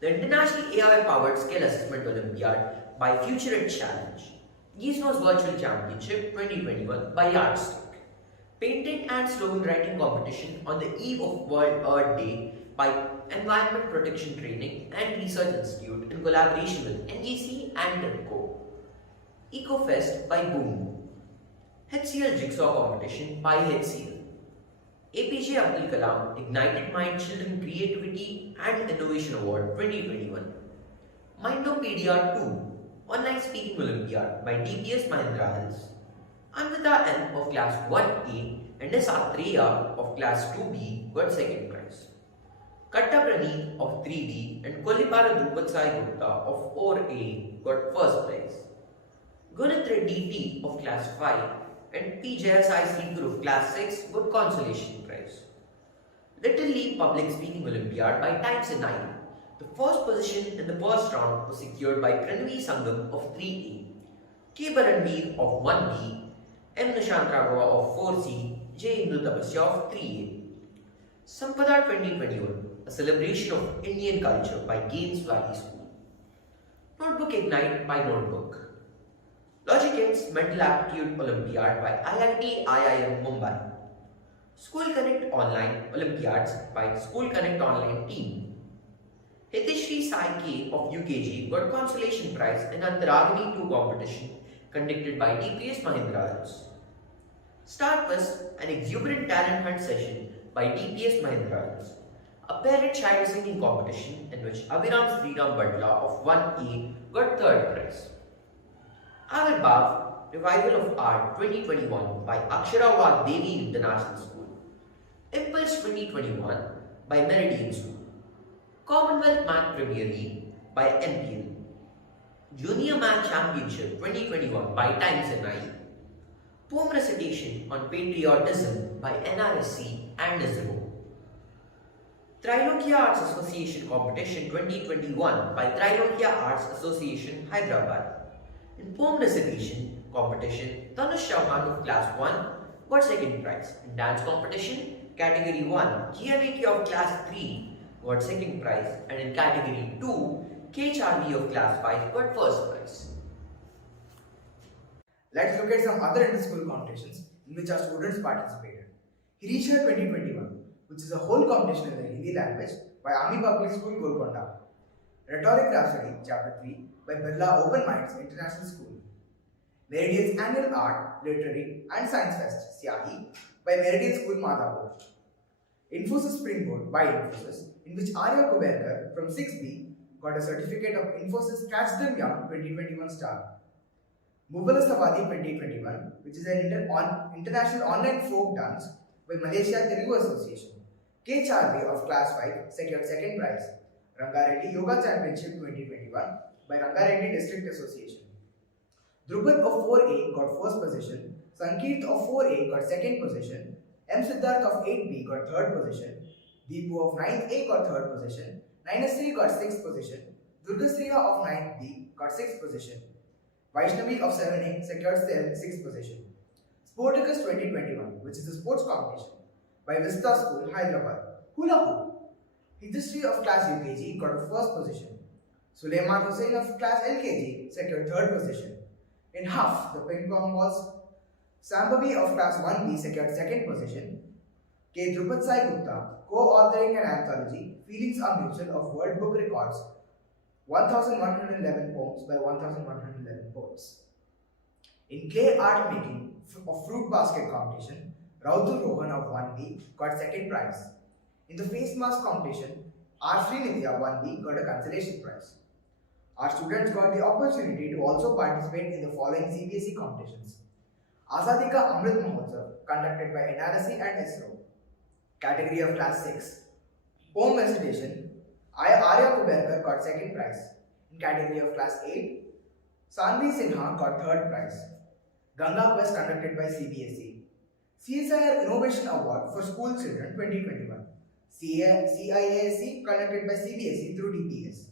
The International AI-powered Skill Assessment Olympiad by Future It Challenge. Gizmo's Virtual Championship 2021 by Yardstick. Painting and slogan writing competition on the eve of World Earth Day by Environment Protection Training and Research Institute in collaboration with NGC and TEPCO. EcoFest by Boom. HCL Jigsaw Competition by HCL. APJ Abdul Kalam Ignited Mind Children Creativity and Innovation Award 2021. Mindopedia 2 Online Speaking Olympiad by DPS Mahindra Hills. Anvita M of Class 1A and S. Atreya of Class 2B got second prize. Katta Praneeth of 3B and Kolipara Drupad Sai Gupta of 4A got first prize. Gunit Reddy T of Class 5 and P. Jayasai Srikur of Class 6 got consolation prize. Little League Public Speaking Olympiad by Times in 9. The first position in the first round was secured by Pranvi Sangam of 3A, K. Baranveer of 1B, M. Nishant Raghava of 4C, J. Indu Tapasya of 3A. Sampada 2021, a celebration of Indian culture by Gaines Valley School. Notebook Ignite by Notebook. Logic's Mental Aptitude Olympiad by IIT IIM Mumbai. School Connect Online Olympiads by School Connect Online team. Hitishri Sai K of UKG got consolation prize in Antaragini 2 competition conducted by DPS Mahindra Hills. Start was an exuberant talent hunt session by DPS Mahindra Hills. A parent-child singing competition in which Abhiram Sriram Badla of 1A got third prize. Avirbhav Revival of Art 2021 by Akshara Vagdevi International School. Impulse 2021 by Meridian School. Commonwealth Math Premier League by MPL. Junior Math Championship 2021 by Times and I. Poem Recitation on Patriotism by NRSC and ISRO. Trilokya Arts Association Competition 2021 by Trilokya Arts Association Hyderabad. In Poem Recitation competition, Tanush Chauhan of Class 1 got second prize. In Dance Competition, Category 1, GMAK of Class 3 got second prize, and in Category 2, KHRV of Class 5 got first prize. Let's look at some other inter-school competitions in which our students participated. Hirisha 2021, which is a whole competition in the Hindi language by Army Public School, Golconda. Rhetoric Rhapsody, Chapter 3 by Birla Open Minds International School. Meridian's Annual Art, Literary and Science Fest, Siahi by Meridian School, Madhapur. Infosys Springboard by Infosys, in which Arya Kuberkar from 6B got a certificate of Infosys Catch Them Young 2021 star. Mubala Savadi 2021, which is an international online folk dance by Malaysia Telugu Association. K. Charvi of Class 5 secured second prize. Rangareddy Yoga Championship 2021 by Rangareddy District Association. Drupad of 4A got first position. Sankeet of 4A got second position. M. Siddharth of 8B got third position. Deepu of 9A got third position. Nainasri got sixth position. Durgasriya of 9B got sixth position. Vaishnavi of 7A secured sixth position. Sporticus 2021, which is a sports competition by Vista School, Hyderabad. Hula Hoop. History of Class UKG got a first position. Suleiman Hussain of Class LKG secured third position. In Huff, the ping pong balls, Sambhavi of Class 1B secured second position. K. Drupad Sai Gupta, co-authoring an anthology, Feelings Are Mutual of World Book Records, 1111 poems by 1111 poets. In clay art making of fruit basket competition, Rautul Rohan of 1B got second prize. In the face mask competition, Our Srinitya one week got a consolation prize. Our students got the opportunity to also participate in the following CBSE competitions. Azadi Ka Amrit Mahotsav conducted by NRSC and ISRO, category of class 6. Poem recitation, Arya Kuberkar got second prize. In category of class 8, Sanvi Sinha got third prize. Ganga Quest conducted by CBSE. CSIR Innovation Award for School Children 2021. CIASC conducted by CBSE through DPS.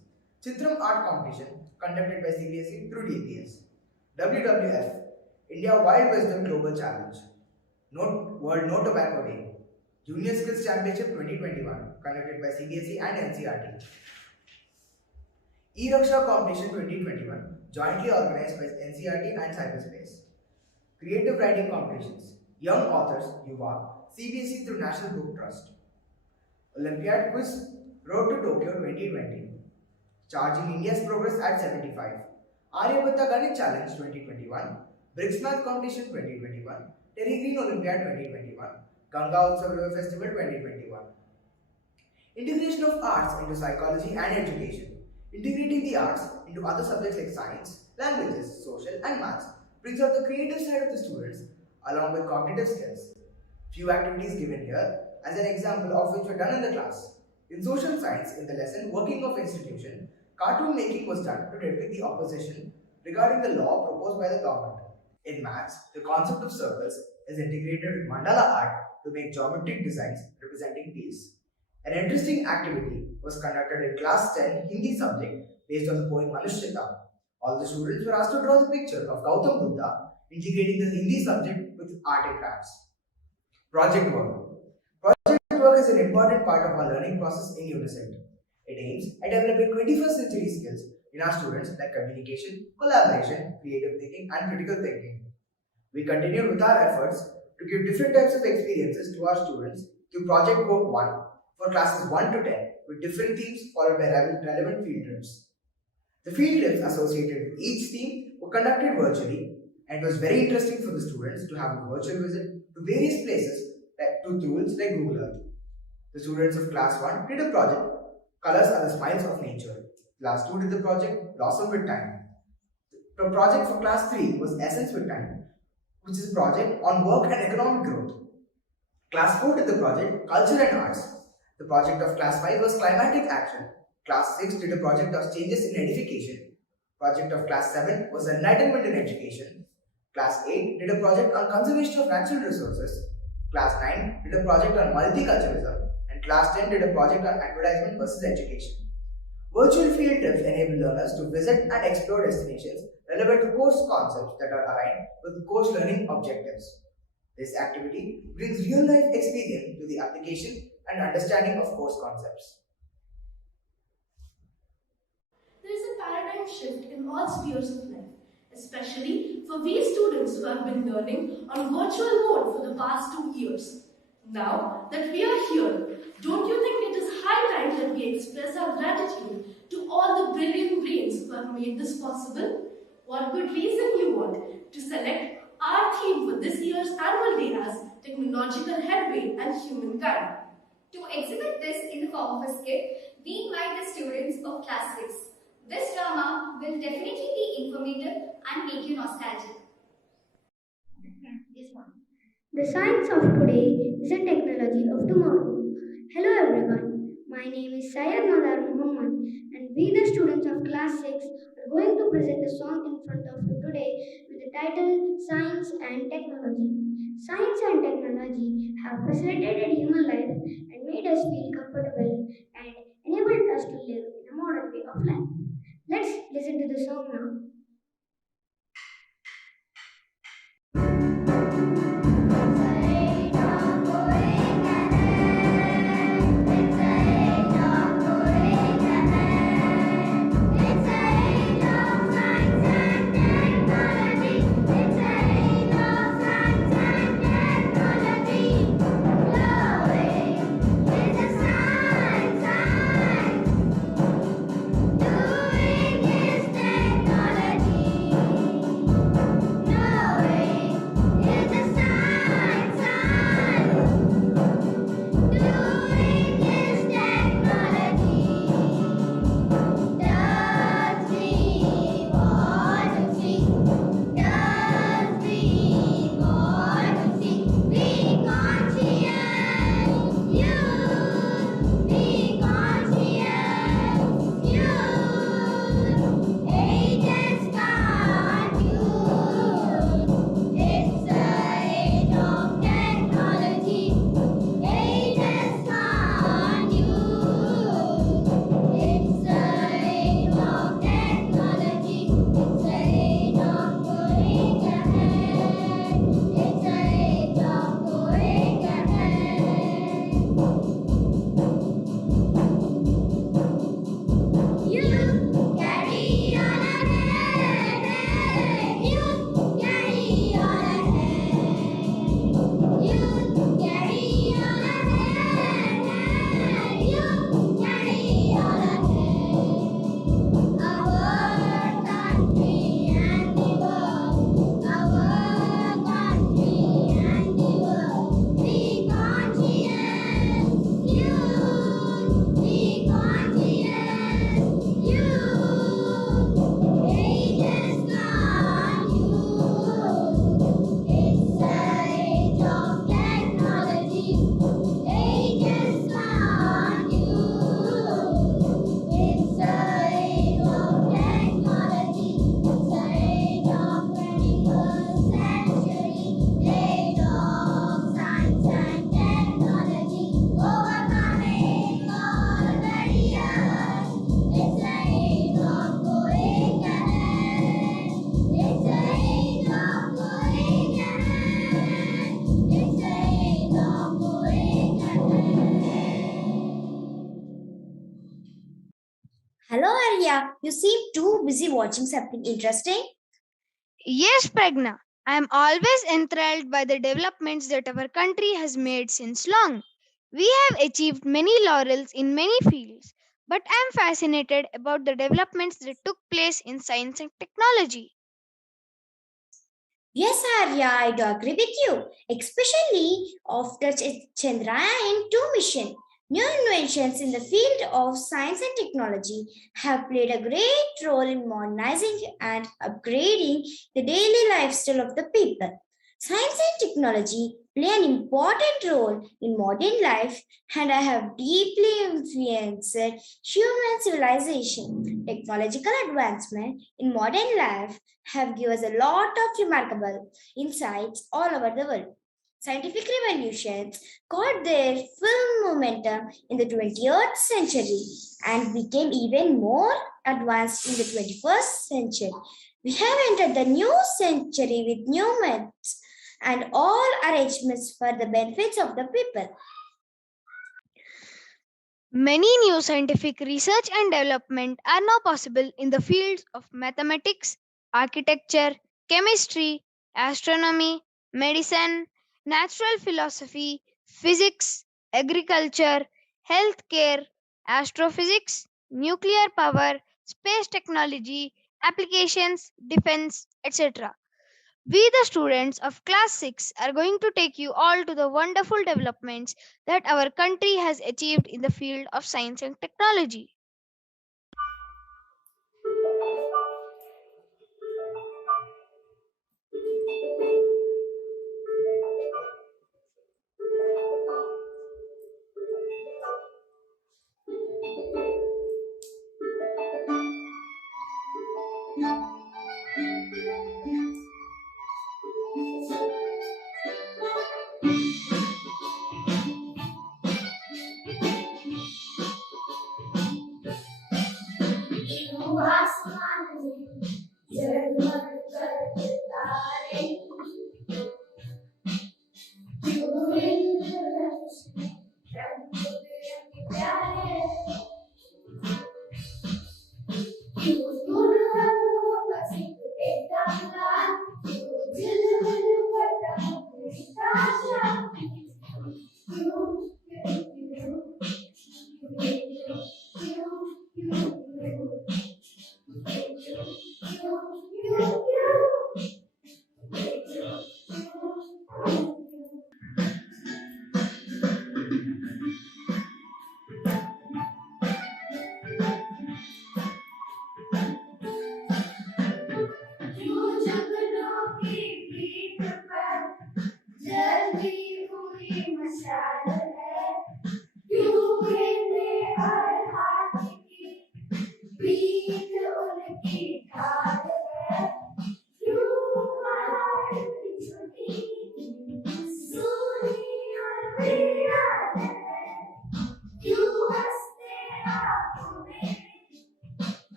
Chitram Art Competition conducted by CBSE through DPS. WWF India Wild Wisdom Global Challenge. World No Tobacco Day. Junior Skills Championship 2021 conducted by CBSE and NCRT. E-Raksha Competition 2021 jointly organized by NCRT and Cyberspace. Creative Writing Competitions, Young Authors, Yuva, CBSE through National Book Trust. Olympiad Quiz, Road to Tokyo 2020. Charging India's Progress at 75. Aryabhatta Ganit Challenge 2021. BRICS Math Competition 2021. Terry Green Olympiad 2021. Ganga Utsav River Festival 2021. Integration of arts into psychology and education. Integrating the arts into other subjects like science, languages, social and maths brings out the creative side of the students along with cognitive skills. Few activities given here as an example of which were done in the class. In social science, in the lesson Working of Institution, cartoon making was done to depict the opposition regarding the law proposed by the government. In maths, the concept of circles is integrated with mandala art to make geometric designs representing peace. An interesting activity was conducted in class 10 Hindi subject based on the poem Manushyata. All the students were asked to draw the picture of Gautam Buddha, integrating the Hindi subject with art and crafts. Project work. Project work is an important part of our learning process in Unicent. It aims at developing 21st century skills in our students like communication, collaboration, creative thinking, and critical thinking. We continue with our efforts to give different types of experiences to our students through Project Work 1 for classes 1 to 10 with different themes followed by relevant field trips. The field trips associated with each theme were conducted virtually, and it was very interesting for the students to have a virtual visit to various places to tools like Google Earth. The students of class 1 did a project, Colors are the Smiles of Nature. Class 2 did the project, Blossom with Time. The project for class 3 was Essence with Time, which is a project on work and economic growth. Class 4 did the project, Culture and Arts. The project of class 5 was Climatic Action. Class 6 did a project of Changes in Edification. Project of class 7 was Enlightenment in Education. Class 8 did a project on Conservation of Natural Resources. Class 9 did a project on Multiculturalism. And class 10 did a project on Advertisement versus Education. Virtual field trips enable learners to visit and explore destinations relevant to course concepts that are aligned with course learning objectives. This activity brings real-life experience to the application and understanding of course concepts. There is a paradigm shift in all spheres of life, especially for we students who have been learning on virtual mode for the past 2 years. Now that we are here, don't you think it is high time that we express our gratitude to all the brilliant brains who have made this possible? What good reason you want to select our theme for this year's annual day as Technological Headway and Humankind? To exhibit this in the form of a skit, we invite the students of class 6. This drama will definitely be informative and make you nostalgic. This one. The science of today is the technology of tomorrow. Hello everyone, my name is Syed Madar Muhammad and we the students of class 6 are going to present a song in front of you today with the title Science and Technology. Science and technology have facilitated human life and made us feel comfortable and enabled us to live in a modern way of life. Let's listen to the song now. Science Arya, you seem too busy watching something interesting. Yes, Pragna. I am always enthralled by the developments that our country has made since long. We have achieved many laurels in many fields, but I am fascinated about the developments that took place in science and technology. Yes, Arya, I do agree with you, especially after Chandrayaan 2 mission. New inventions in the field of science and technology have played a great role in modernizing and upgrading the daily lifestyle of the people. Science and technology play an important role in modern life and have deeply influenced human civilization. Technological advancement in modern life have given us a lot of remarkable insights all over the world. Scientific revolutions got their full momentum in the 20th century and became even more advanced in the 21st century. We have entered the new century with new methods and all arrangements for the benefits of the people. Many new scientific research and development are now possible in the fields of mathematics, architecture, chemistry, astronomy, medicine, natural philosophy, physics, agriculture, healthcare, astrophysics, nuclear power, space technology, applications, defense, etc. We, the students of Class 6, are going to take you all to the wonderful developments that our country has achieved in the field of science and technology.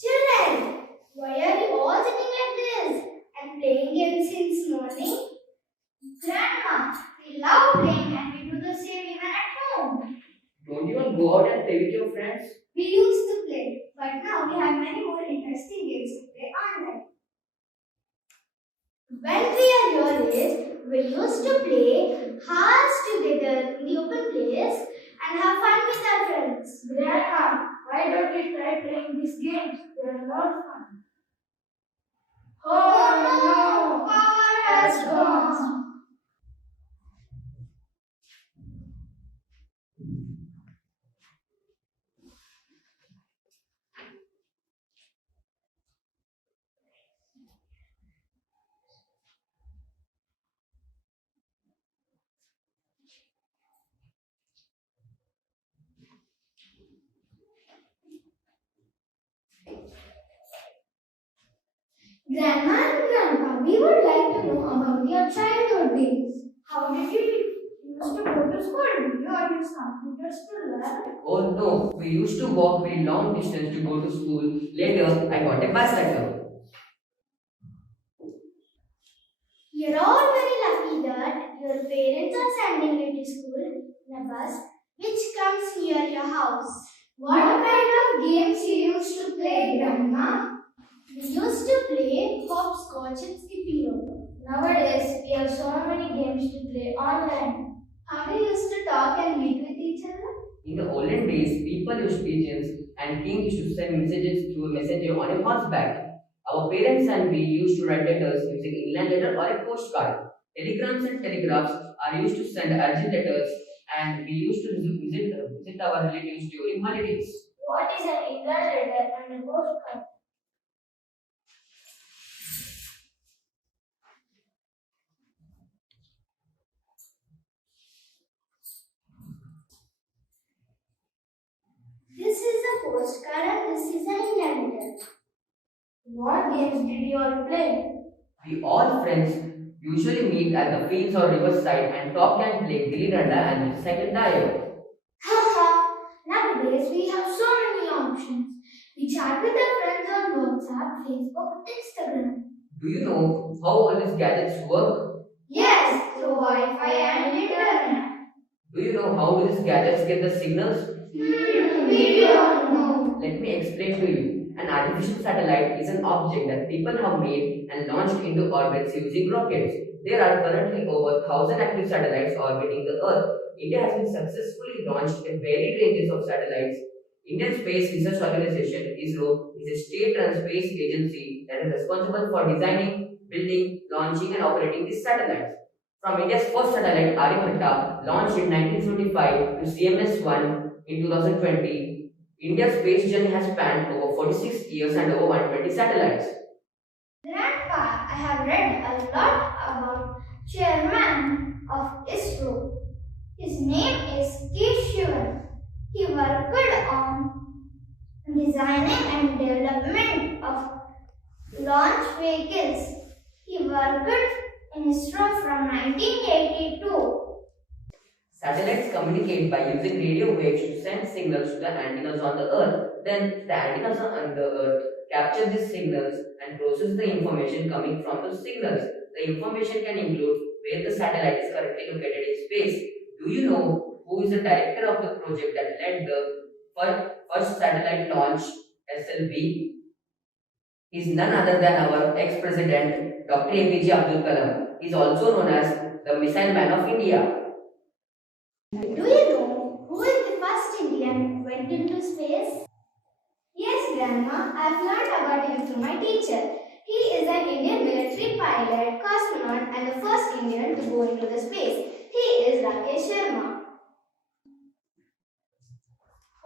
Children, why are you all sitting like this and playing games since morning? Grandma, we love playing and we do the same even at home. Don't you want to go out and play with your friends? We used to play, but now we have many more interesting games to play online. When we are your age, we used to play hearts together in the open place and have fun with our friends. Grandma, why don't we try playing these games? They are more fun. Oh no, power has gone. Grandma and Grandpa, we would like to know about your childhood days. How did you used to go to school? Did you always computers to learn? Oh no, we used to walk very long distance to go to school. Later, I got a bicycle. You're all very lucky that your parents are sending you to school in a bus which comes near your house. What kind of games you used to play, Grandma? We used to play hopscotch and skipping rope. Nowadays, we have so many games to play online. How do you used to talk and meet with each other? In the olden days, people used pigeons and kings used to send messages through a messenger on a horseback. Our parents and we used to write letters using inland letter or a postcard. Telegrams and telegraphs are used to send urgent letters, and we used to visit our relatives during holidays. What is an inland letter and a postcard? This is a postcard and this is an inland letter. What games did you all play? We all friends usually meet at the fields or riverside and talk and play gilli danda and second tire. Haha! Nowadays we have so many options. We chat with our friends on WhatsApp, Facebook, Instagram. Do you know how all these gadgets work? Yes, through Wi-Fi and internet. Do you know how these gadgets get the signals? We don't know. Let me explain to you. An artificial satellite is an object that people have made and launched into orbits using rockets. There are currently over 1,000 active satellites orbiting the Earth. India has been successfully launched a varied ranges of satellites. Indian Space Research Organization (ISRO) is a state-run space agency that is responsible for designing, building, launching, and operating these satellites. From India's first satellite, Aryabhatta, launched in 1975 to CMS-1 in 2020, India's space journey has spanned over 46 years and over 120 satellites. Grandpa, I have read a lot about chairman of ISRO. His name is K. Shivan. He worked on designing and development of launch vehicles. He worked in ISRO from 1982. Satellites communicate by using radio waves to send signals to the antennas on the Earth. Then the antennas on the Earth capture these signals and process the information coming from those signals. The information can include where the satellite is currently located in space. Do you know who is the director of the project that led the first satellite launch, SLV? He is none other than our ex-president, Dr. APJ Abdul Kalam. He is also known as the Missile Man of India. Do you know who is the first Indian who went into space? Yes, Grandma, I have learned about him through my teacher. He is an Indian military pilot, cosmonaut, and the first Indian to go into the space. He is Rakesh Sharma.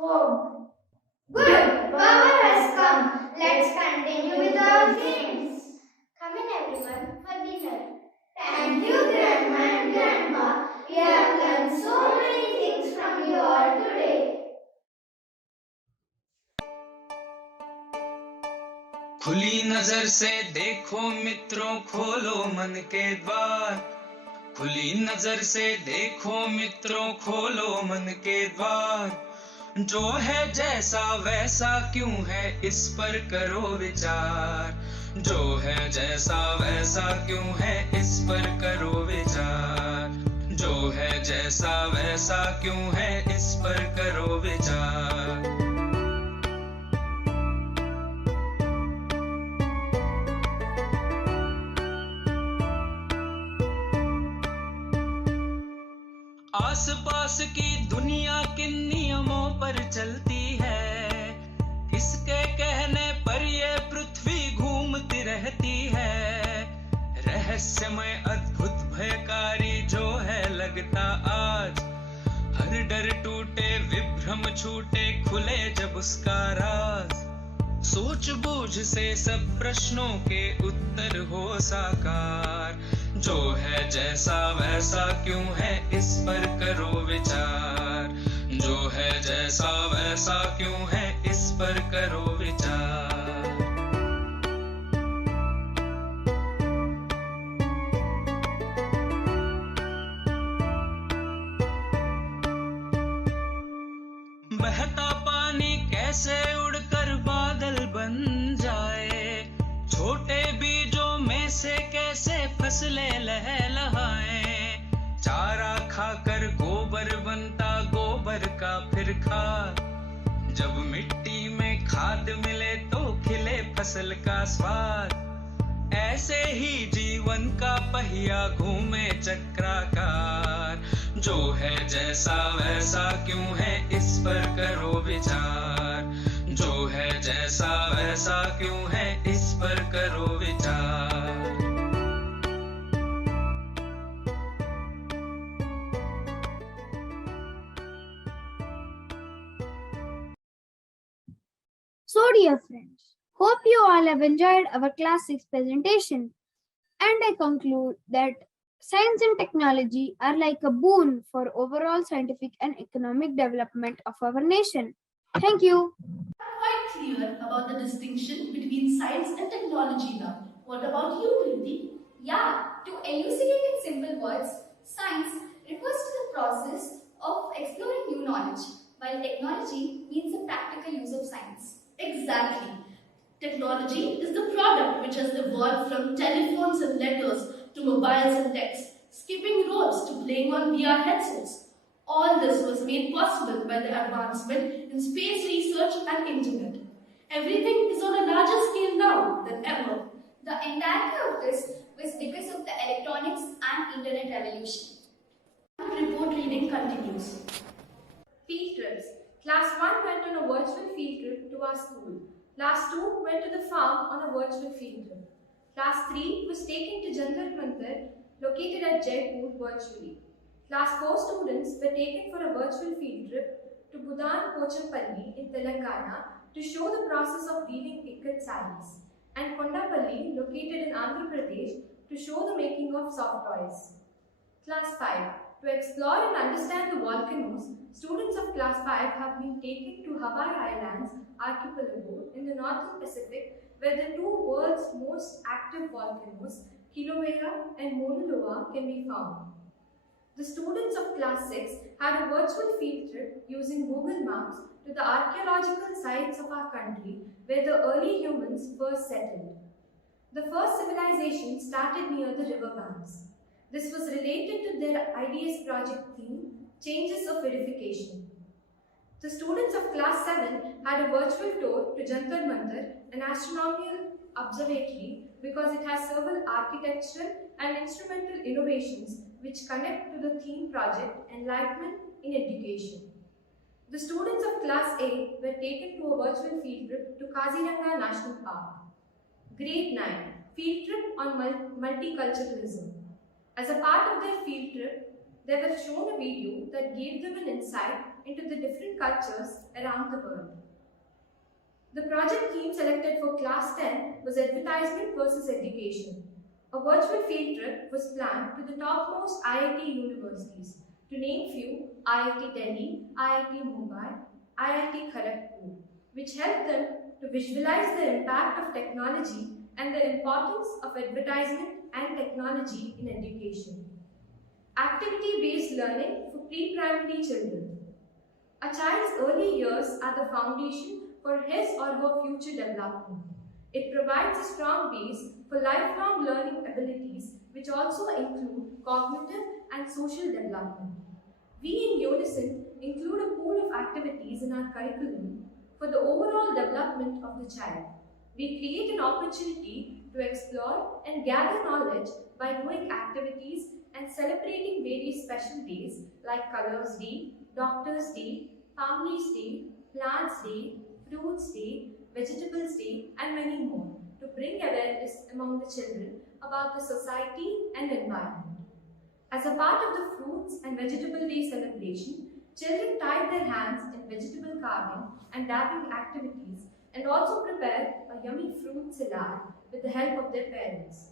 Oh, good. Power has come. Let's continue with our games. Come in, everyone, for dinner. Thank you, Grandma and Grandpa. We have learned so many things from you all today. खुली नजर से देखो मित्रों खोलो मन के द्वार खुली नजर से देखो मित्रों खोलो मन के द्वार जो है जैसा वैसा क्यों है इस पर करो विचार जो है जैसा वैसा क्यों है इस पर करो विचार जो है जैसा वैसा क्यों है इस पर करो विचार आस पास की दुनिया किन नियमों पर चलती है किसके कहने पर ये पृथ्वी घूमती रहती है रहस्यमय अद्भुत भयकारी जो है लगता आज हर डर टूटे विभ्रम छूटे खुले जब उसका राज सोच बूझ से सब प्रश्नों के उत्तर हो साकार जो है जैसा वैसा क्यों है इस पर करो विचार जो है जैसा वैसा क्यों है इस पर करो विचार बहता पानी कैसे उड़कर बादल बन जाए, छोटे बीजों में से कैसे फसलें लहलहाएं, चारा खाकर गोबर बनता गोबर का फिर खाद, जब मिट्टी में खाद मिले तो खिले फसल का स्वाद, ऐसे ही जीवन का पहिया घूमे चक्राकार, जो है जैसा वैसा क्यों है इस पर करो विचार, जो है जैसा वैसा क्यों है इस पर करो विचार। So, dear friends, hope you all have enjoyed our class 6 presentation. And I conclude that science and technology are like a boon for overall scientific and economic development of our nation. Thank you. Quite clear about the distinction between science and technology now. What about you, Preeti? Yeah, to elucidate in simple words, science refers to the process of exploring new knowledge, while technology means the practical use of science. Exactly. Technology is the product which has evolved from telephones and letters to mobiles and text, skipping ropes to playing on VR headsets. All this was made possible by the advancement in space research and internet. Everything is on a larger scale now than ever. The entirety of this was because of the electronics and internet revolution. Report reading continues. Field trips. Class 1 went on a virtual field trip to our school. Class 2 went to the farm on a virtual field trip. Class 3 was taken to Jantar Mantar, located at Jaipur, virtually. Class 4 students were taken for a virtual field trip to Budan Pochampalli in Telangana to show the process of weaving ikat sarees, and Kondapalli, located in Andhra Pradesh, to show the making of soft toys. Class 5. To explore and understand the volcanoes, students of Class 5 have been taken to Hawaii Islands archipelago in the northern Pacific, where the two world's most active volcanoes, Kilauea and Mauna Loa, can be found. The students of Class 6 had a virtual field trip using Google Maps to the archaeological sites of our country, where the early humans first settled. The first civilization started near the river banks. This was related to their IDS project theme, Changes of Verification. The students of Class 7 had a virtual tour to Jantar Mantar, an astronomical observatory, because it has several architectural and instrumental innovations which connect to the theme project Enlightenment in Education. The students of Class 8 were taken to a virtual field trip to Kaziranga National Park. Grade 9, Field Trip on Multiculturalism. As a part of their field trip, they were shown a video that gave them an insight into the different cultures around the world. The project theme selected for Class 10 was Advertisement versus Education. A virtual field trip was planned to the topmost IIT universities, to name few: IIT Delhi, IIT Mumbai, IIT Kharagpur, which helped them to visualize the impact of technology and the importance of advertisement and technology in education. Activity-based learning for pre-primary children. A child's early years are the foundation for his or her future development. It provides a strong base for lifelong learning abilities, which also include cognitive and social development. We in Unicent include a pool of activities in our curriculum for the overall development of the child. We create an opportunity to explore and gather knowledge by doing activities and celebrating various special days like Colors Day, Doctors Day, Families Day, Plants Day, Fruits Day, Vegetables Day, and many more, to bring awareness among the children about the society and environment. As a part of the Fruits and Vegetable Day celebration, children tied their hands in vegetable carving and dabbing activities, and also prepared a yummy fruit salad with the help of their parents.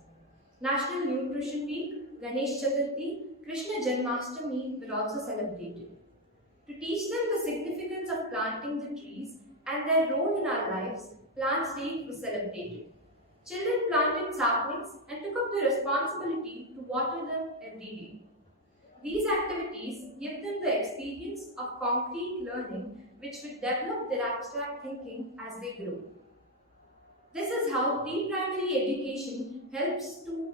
National Nutrition Week, Ganesh Chaturthi, Krishna Janmashtami were also celebrated. To teach them the significance of planting the trees and their role in our lives, Plants Day was celebrated. Children planted saplings and took up the responsibility to water them every day. These activities give them the experience of concrete learning which will develop their abstract thinking as they grow. This is how pre-primary education helps to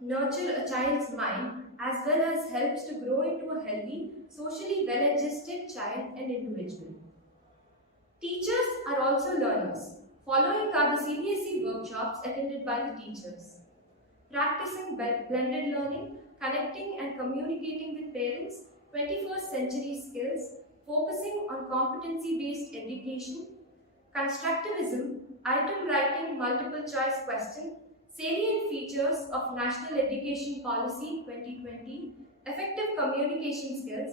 nurture a child's mind as well as helps to grow into a healthy, socially well-adjusted child and individual. Teachers are also learners. Following are the CBSE workshops attended by the teachers. Practicing blended learning, connecting and communicating with parents, 21st century skills, focusing on competency-based education, constructivism, item writing multiple choice question, salient features of National Education Policy 2020, effective communication skills,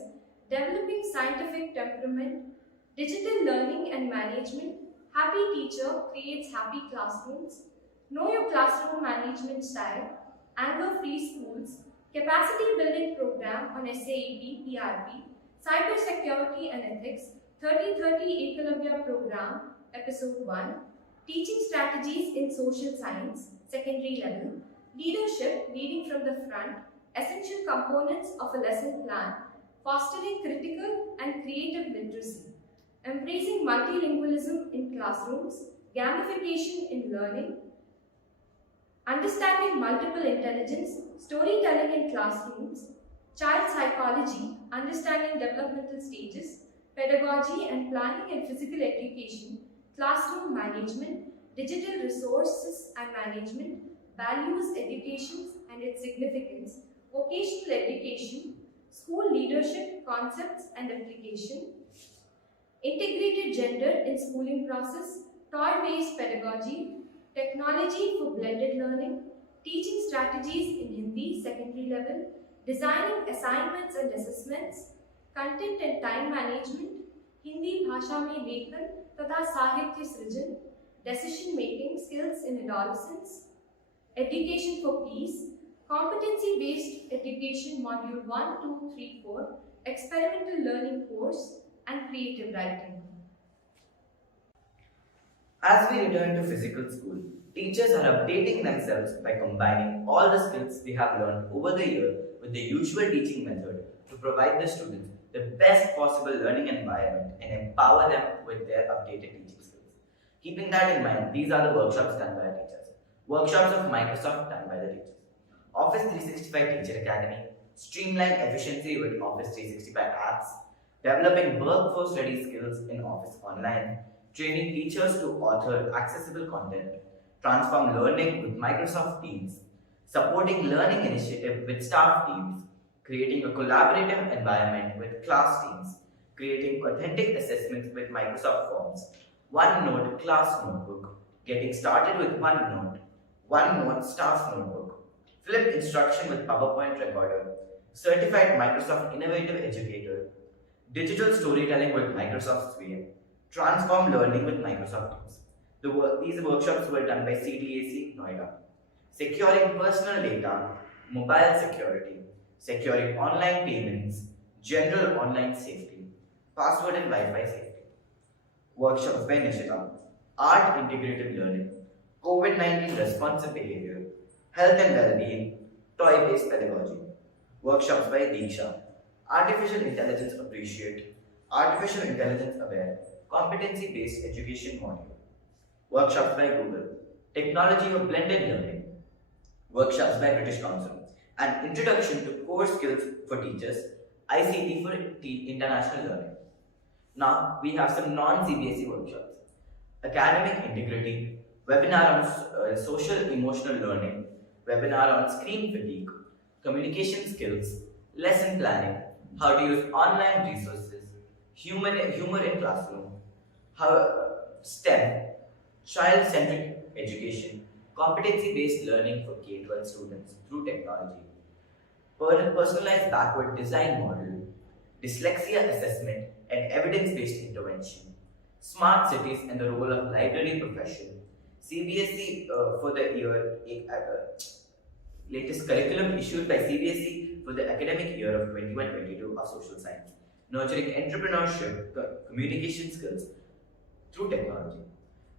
developing scientific temperament, digital learning and management, happy teacher creates happy classrooms, know your classroom management style, anger-free schools, capacity building program on SAEP, PRP, cyber security and ethics, 3030 Ekalabya program, episode 1, teaching strategies in social science, secondary level, leadership leading from the front, essential components of a lesson plan, fostering critical and creative literacy, embracing multilingualism in classrooms, gamification in learning, understanding multiple intelligence, storytelling in classrooms, child psychology, understanding developmental stages, pedagogy and planning and physical education, classroom management, digital resources and management, values education and its significance, vocational education, school leadership concepts and application, integrated gender in schooling process, toy-based pedagogy, technology for blended learning, teaching strategies in Hindi secondary level, designing assignments and assessments, content and time management, Hindi भाषा में लेखन तथा साहित्य सृजन, decision making skills in adolescence, education for peace, competency based education module 1, 2, 3, 4, experimental learning course and creative writing. As we return to physical school, teachers are updating themselves by combining all the skills they have learned over the year with the usual teaching method to provide the students the best possible learning environment and empower them with their updated teaching skills. Keeping that in mind, these are the workshops done by teachers. Workshops of Microsoft done by the teachers. Office 365 Teacher Academy, streamline efficiency with Office 365 apps, developing workforce ready skills in Office Online, training teachers to author accessible content, transform learning with Microsoft Teams, supporting learning initiative with staff teams, creating a collaborative environment with class teams, creating authentic assessments with Microsoft Forms, OneNote class notebook, getting started with OneNote, OneNote staff notebook, flip instruction with PowerPoint recorder, certified Microsoft innovative educator, digital storytelling with Microsoft Sphere, transform learning with Microsoft Teams. These workshops were done by CDAC Noida. Securing personal data, mobile security, securing online payments, general online safety, password and Wi-Fi safety. Workshops by Nishita, art integrative learning, COVID-19 responsive behavior, health and well-being, toy-based pedagogy. Workshops by Diksha, artificial intelligence appreciate, artificial intelligence aware, competency-based education module. Workshops by Google, technology of blended learning. Workshops by British Council, an introduction to core skills for teachers, ICT for international learning. Now we have some non-CBSE workshops. Academic integrity, webinar on social emotional learning, webinar on screen fatigue, communication skills, lesson planning, how to use online resources, humor in classroom, STEM, child-centric education, competency-based learning for K-12 students through technology, personalized backward design model, dyslexia assessment and evidence-based intervention, smart cities and the role of library profession, CBSE for the year, latest curriculum issued by CBSE for the academic year of 21-22 of social science, nurturing entrepreneurship, communication skills through technology.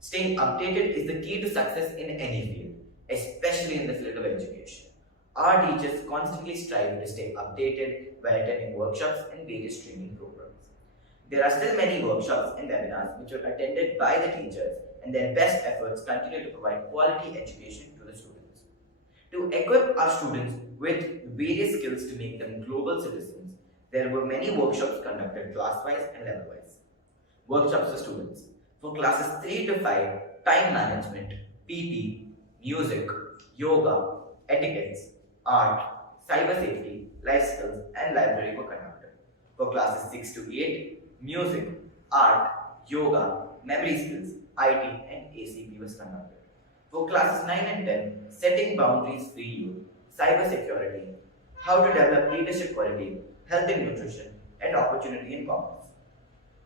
Staying updated is the key to success in any field, especially in the field of education. Our teachers constantly strive to stay updated by attending workshops and various training programs. There are still many workshops and webinars which were attended by the teachers, and their best efforts continue to provide quality education to the students. To equip our students with various skills to make them global citizens, there were many workshops conducted class-wise and level-wise. Workshops for students. For classes 3 to 5, time management, PP, music, yoga, etiquettes, art, cyber safety, life skills, and library were conducted. For classes 6 to 8, music, art, yoga, memory skills, IT, and ACP was conducted. For classes 9 and 10, setting boundaries for youth, cyber security, how to develop leadership quality, health and nutrition, and opportunity in commerce.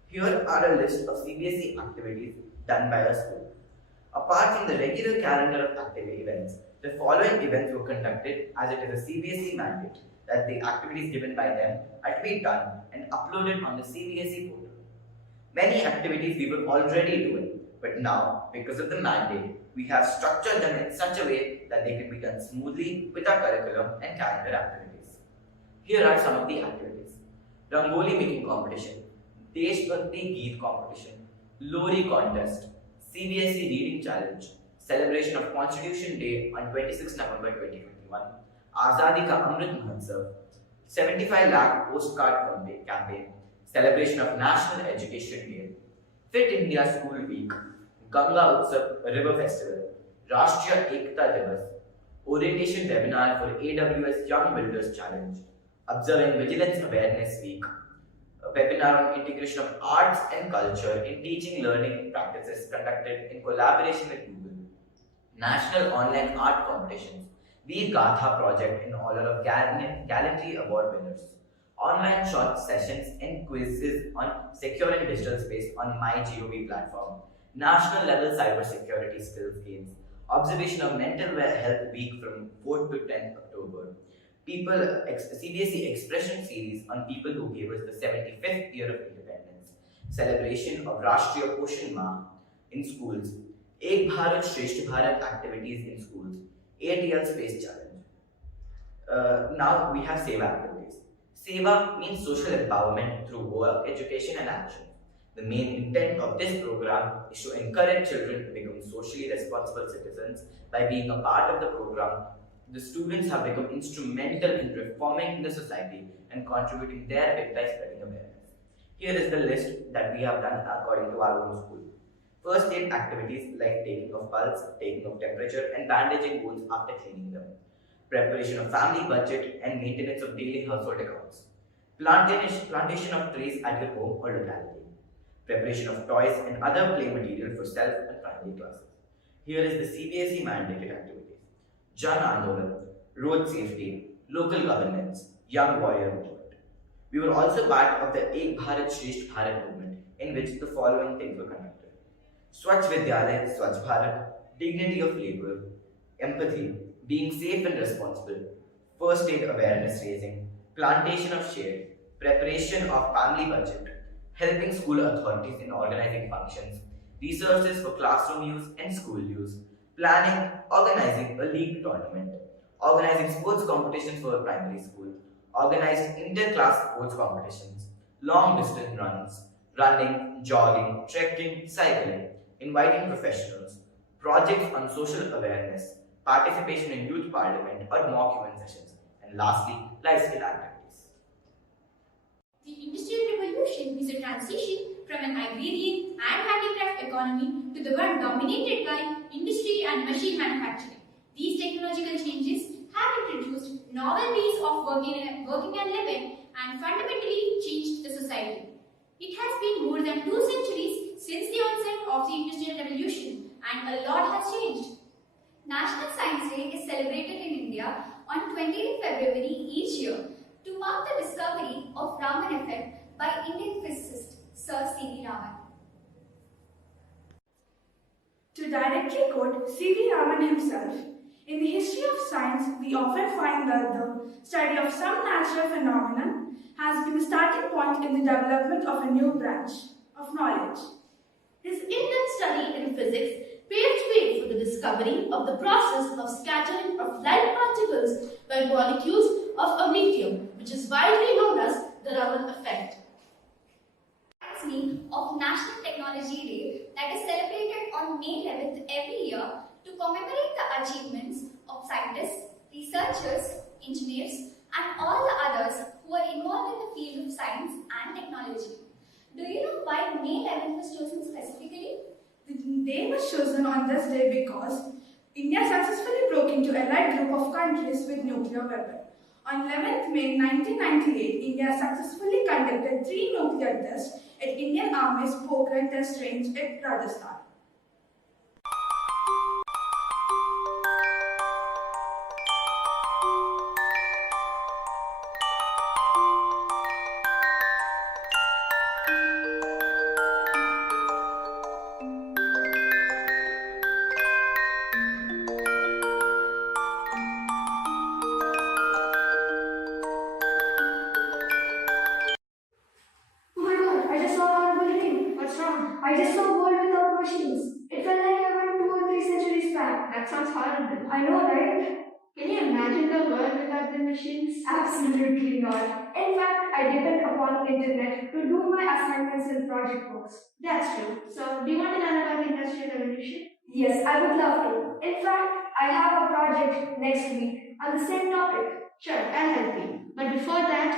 Here are a list of CBSE activities done by our school. Apart from the regular calendar of activity events, the following events were conducted as it is a CBSE mandate that the activities given by them are to be done and uploaded on the CBSE portal. Many activities we were already doing, but now, because of the mandate, we have structured them in such a way that they can be done smoothly with our curriculum and calendar activities. Here are some of the activities. Rangoli making competition, Deshbhakti Geet competition, Lori contest, CBSE reading challenge, celebration of Constitution Day on 26 November 2021, Azadi Ka Amrit Mahotsav, 75 lakh postcard campaign, celebration of National Education Day, Fit India School Week, Ganga Utsav River Festival, Rashtriya Ekta Divas, orientation webinar for AWS Young Builders Challenge, observing Vigilance Awareness Week, a webinar on integration of arts and culture in teaching learning practices conducted in collaboration with Google, National Online Art Competitions, Veer Gatha project in honor of Gallantry Award winners, online short sessions and quizzes on securing digital space on MyGov platform, national level cybersecurity skills games, observation of mental health week from 4th to 10th October, CBSE expression series on people who gave us the 75th year of independence, celebration of Rashtriya Poshan Mah in schools, Ek Bharat Shresth Bharat activities in schools, ATL Space Challenge. Now we have Seva activities. Seva means social empowerment through work, education and action. The main intent of this program is to encourage children to become socially responsible citizens. By being a part of the program, the students have become instrumental in reforming the society and contributing their bit by spreading awareness. Here is the list that we have done according to our own school. First aid activities like taking of pulse, taking of temperature and bandaging wounds after cleaning them. Preparation of family budget and maintenance of daily household accounts. Plantation of trees at your home or locality. Preparation of toys and other play material for self and primary classes. Here is the CBSE mandated activities. Jan Andolan, road safety, local governance, young warrior movement. We were also part of the Ek Bharat Shresth Bharat movement in which the following things were conducted. Swachh Vidyalaya, Swachh Bharat, dignity of labor, empathy, being safe and responsible, first aid awareness raising, plantation of shade, preparation of family budget, helping school authorities in organizing functions, resources for classroom use and school use, planning, organizing a league tournament, organizing sports competitions for primary school, organized inter-class sports competitions, long distance runs, running, jogging, trekking, cycling, inviting professionals, projects on social awareness, participation in youth parliament or mock event sessions, and lastly, life skill activities. The Industrial Revolution is a transition from an agrarian and handicraft economy to the one dominated by industry and machine manufacturing. These technological changes have introduced novel ways of working and living and fundamentally changed the society. It has been more than 2 centuries since the onset of the Industrial Revolution and a lot has changed. National Science Day is celebrated in India on 20th February each year to mark the discovery of Raman effect by Indian physicist Sir C.V. Raman. To directly quote C.V. Raman himself, in the history of science, we often find that the study of some natural phenomenon has been the starting point in the development of a new branch of knowledge. His in-depth study in physics paved way for the discovery of the process of scattering of light particles by molecules of a medium, which is widely known as the Raman effect. of National Technology Day that is celebrated on May 11th every year to commemorate the achievements of scientists, researchers, engineers, and all the others who are involved in the field of science and technology. Do you know why May 11th was chosen specifically? The day was chosen on this day because India successfully broke into allied group of countries with nuclear weapon. On 11th May 1998, India successfully conducted 3 nuclear tests at Indian Army's Pokhran Test Range at Rajasthan. Oh my god, I just saw an horrible thing. What's wrong? I just saw a world without machines. It felt like I went 2 or 3 centuries back. That sounds horrible. I know, right? Can you imagine the world without the machines? Absolutely not. In fact, I depend upon the internet to do my assignments and project works. That's true. So, do you want to learn about the Industrial Revolution? Yes, I would love to. In fact, I have a project next week on the same topic. Sure, I'll help you. But before that,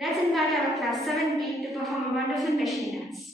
let's invite our class 7B to perform a wonderful machine dance.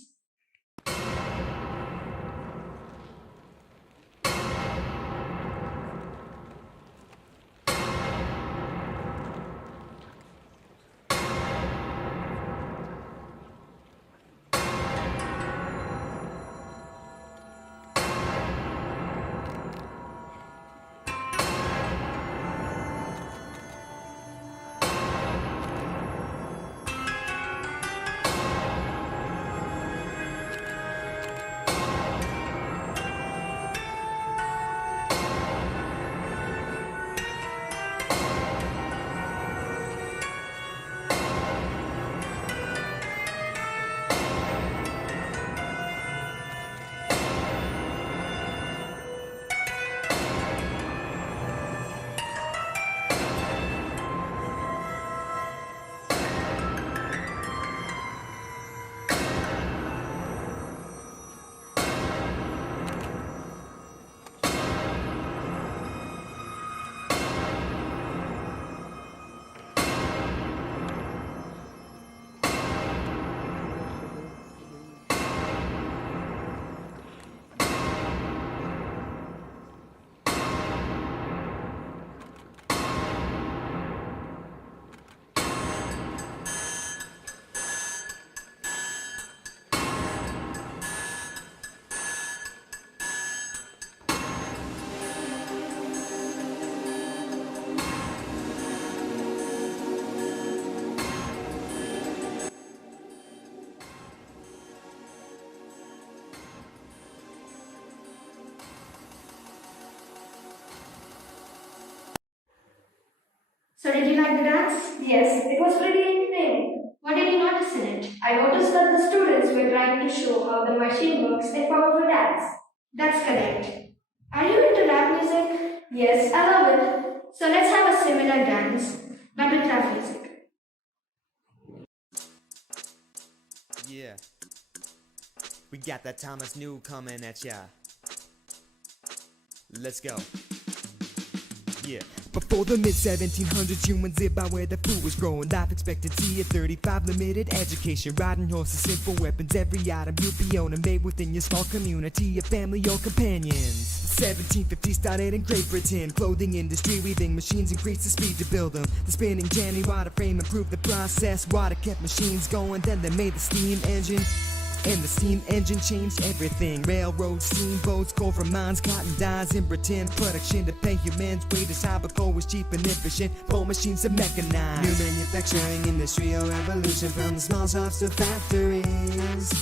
So did you like the dance? Yes, it was pretty entertaining. What did you notice in it? I noticed that the students were trying to show how the machine works in powerful dance. That's correct. Are you into rap music? Yes, I love it. So let's have a similar dance, but with rap music. Yeah. We got that Thomas New coming at ya. Let's go. Yeah. Before the mid-1700s, humans lived by where the food was growing. Life expectancy at 35, limited education, riding horses, simple weapons. Every item you'd be owning made within your small community, your family or companions. 1750 started in Great Britain. Clothing industry, weaving machines increased the speed to build them. The spinning Jenny water frame improved the process. Water kept machines going, then they made the steam engine. And the steam engine changed everything. Railroads, steamboats, coal from mines, cotton dyes in Britain. Production to pay humans wages high, but coal was cheap and efficient. Bowl machines are mechanized. New manufacturing, industrial revolution, from the small shops to factories.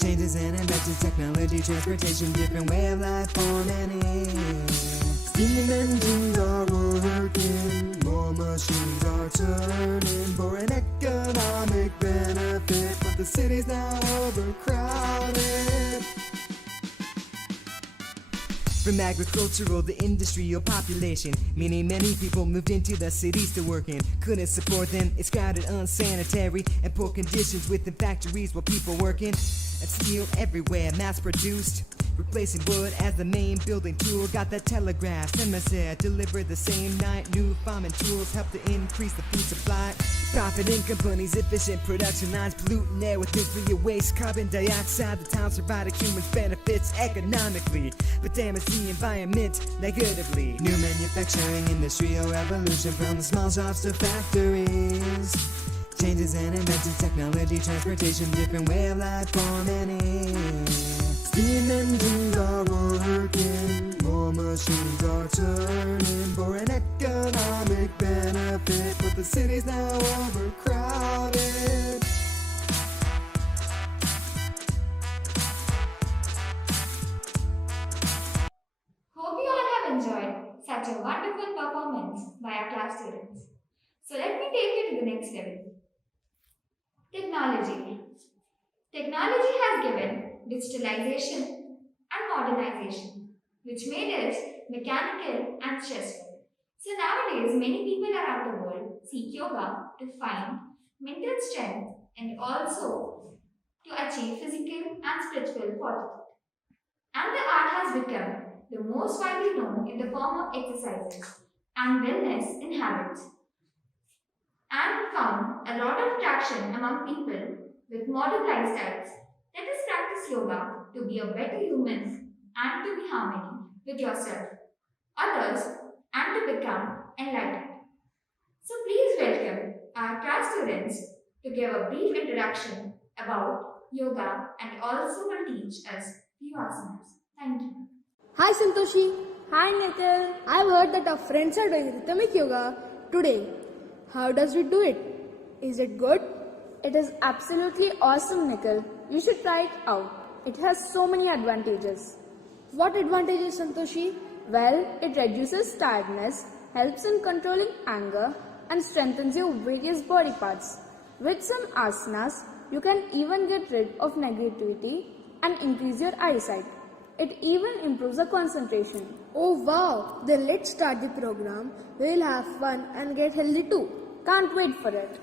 Changes in invented technology, transportation, different way of life for many. Steam engines are working, more machines are turning for an economic benefit, but the city's now overcrowded. From agricultural to industrial population, meaning many people moved into the cities to work in. Couldn't support them, it's crowded, unsanitary, and poor conditions within factories while people working. And steel everywhere, mass produced, replacing wood as the main building tool. Got that telegraph, semi-set, delivered the same night. New farming tools help to increase the food supply. Profiting companies, efficient production lines, polluting air with nuclear waste, carbon dioxide. The towns providing humans benefits economically, but damage the environment negatively. New manufacturing, industrial revolution, from the small shops to factories. Changes and inventions, technology, transportation, different way of life for many. Steam engines are working, more machines are turning for an economic benefit, but the city's now overcrowded. Hope you all have enjoyed such a wonderful performance by our class students. So let me take you to the next level. Technology. Technology has given digitalization and modernization, which made it mechanical and stressful. So nowadays, many people around the world seek yoga to find mental strength and also to achieve physical and spiritual fortitude. And the art has become the most widely known in the form of exercises and wellness in habits, and found a lot of traction among people with modern lifestyles. Let us practice yoga to be a better human and to be harmony with yourself, others, and to become enlightened. So please welcome our class students to give a brief introduction about yoga and also will teach us few asanas. Thank you. Hi Santoshi. Hi Nikhil. I've heard that our friends are doing rhythmic yoga today. How does we do it? Is it good? It is absolutely awesome, Nikhil. You should try it out. It has so many advantages. What advantages, Santoshi? Well, it reduces tiredness, helps in controlling anger, and strengthens your various body parts. With some asanas, you can even get rid of negativity and increase your eyesight. It even improves the concentration. Oh wow! Then let's start the program. We'll have fun and get healthy too. Can't wait for it.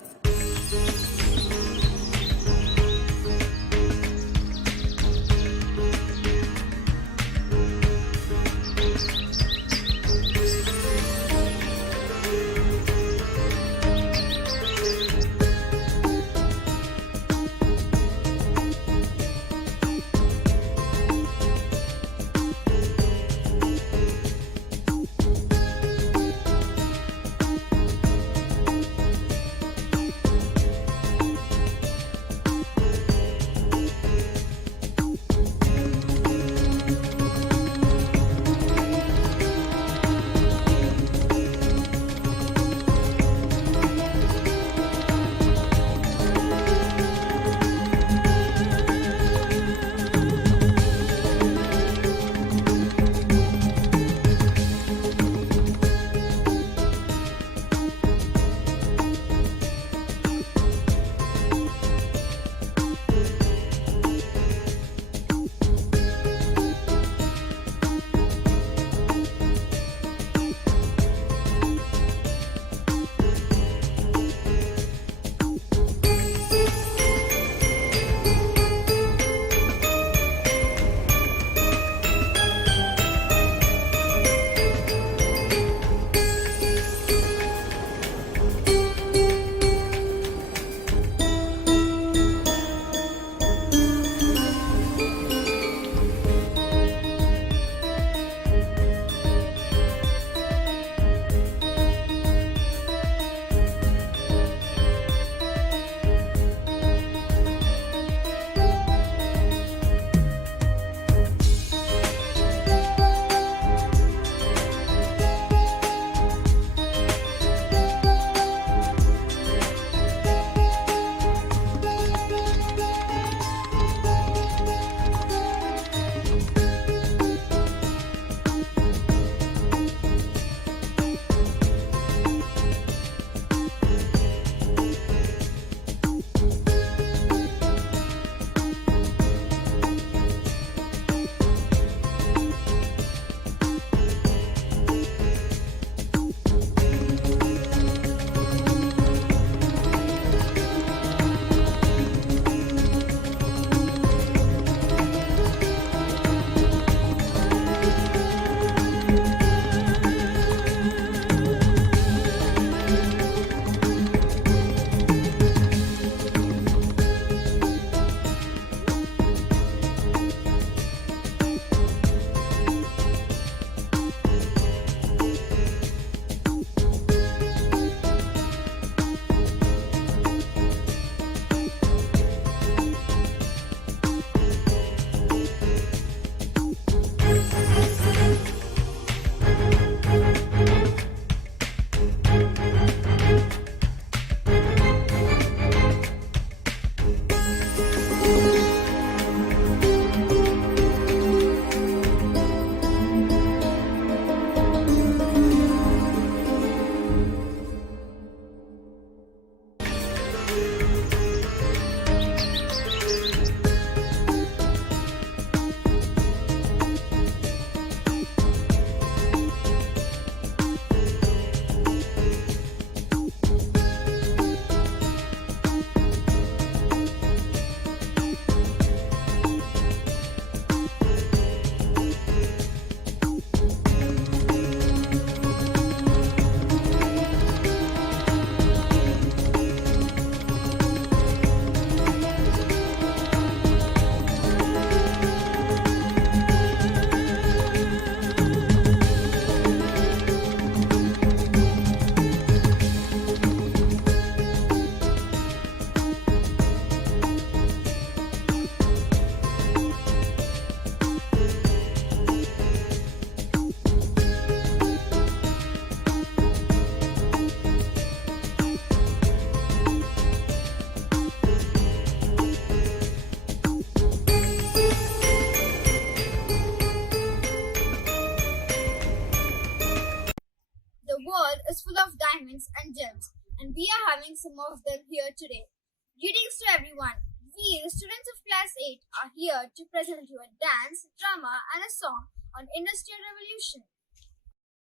and we are having some of them here today. Greetings to everyone. We, the students of Class 8, are here to present you a dance, drama, and a song on Industrial Revolution.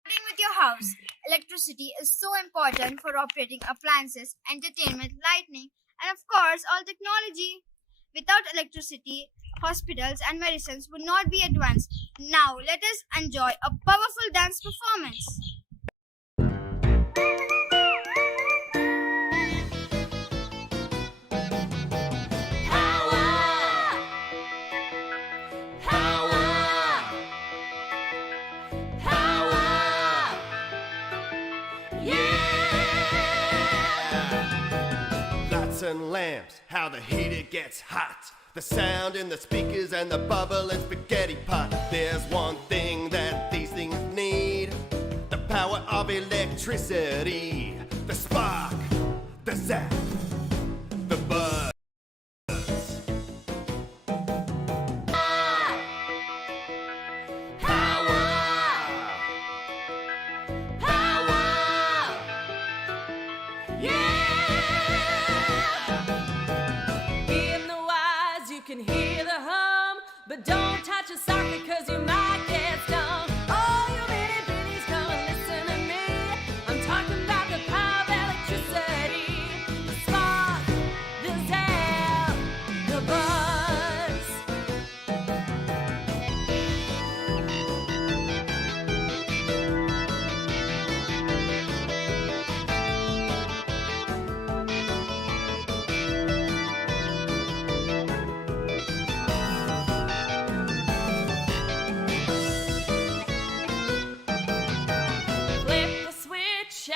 Starting with your house, electricity is so important for operating appliances, entertainment, lighting, and of course, all technology. Without electricity, hospitals and medicines would not be advanced. Now, let us enjoy a powerful dance performance. And lamps, how the heater gets hot, the sound in the speakers and the bubble and spaghetti pot. There's one thing that these things need: the power of electricity, the spark, the zap, the buzz. But don't touch a socket because you might get stung. Oh, you bitty bitties, come and listen to me. I'm talking about the power of electricity, the spark, the zap, the buzz.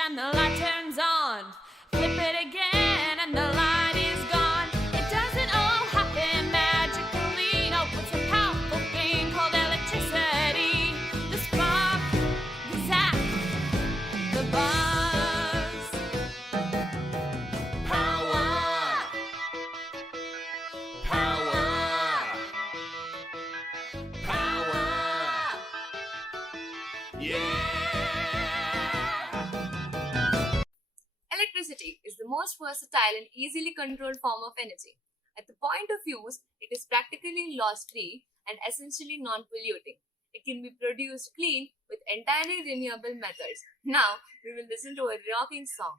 And the light turns on. Flip it again and the light is gone. It doesn't all happen magically. No, it's a powerful thing called electricity. The spark, the zap, the buzz. Power, power, power. Yeah. Electricity is the most versatile and easily controlled form of energy. At the point of use, it is practically loss-free and essentially non-polluting. It can be produced clean with entirely renewable methods. Now, we will listen to a rocking song.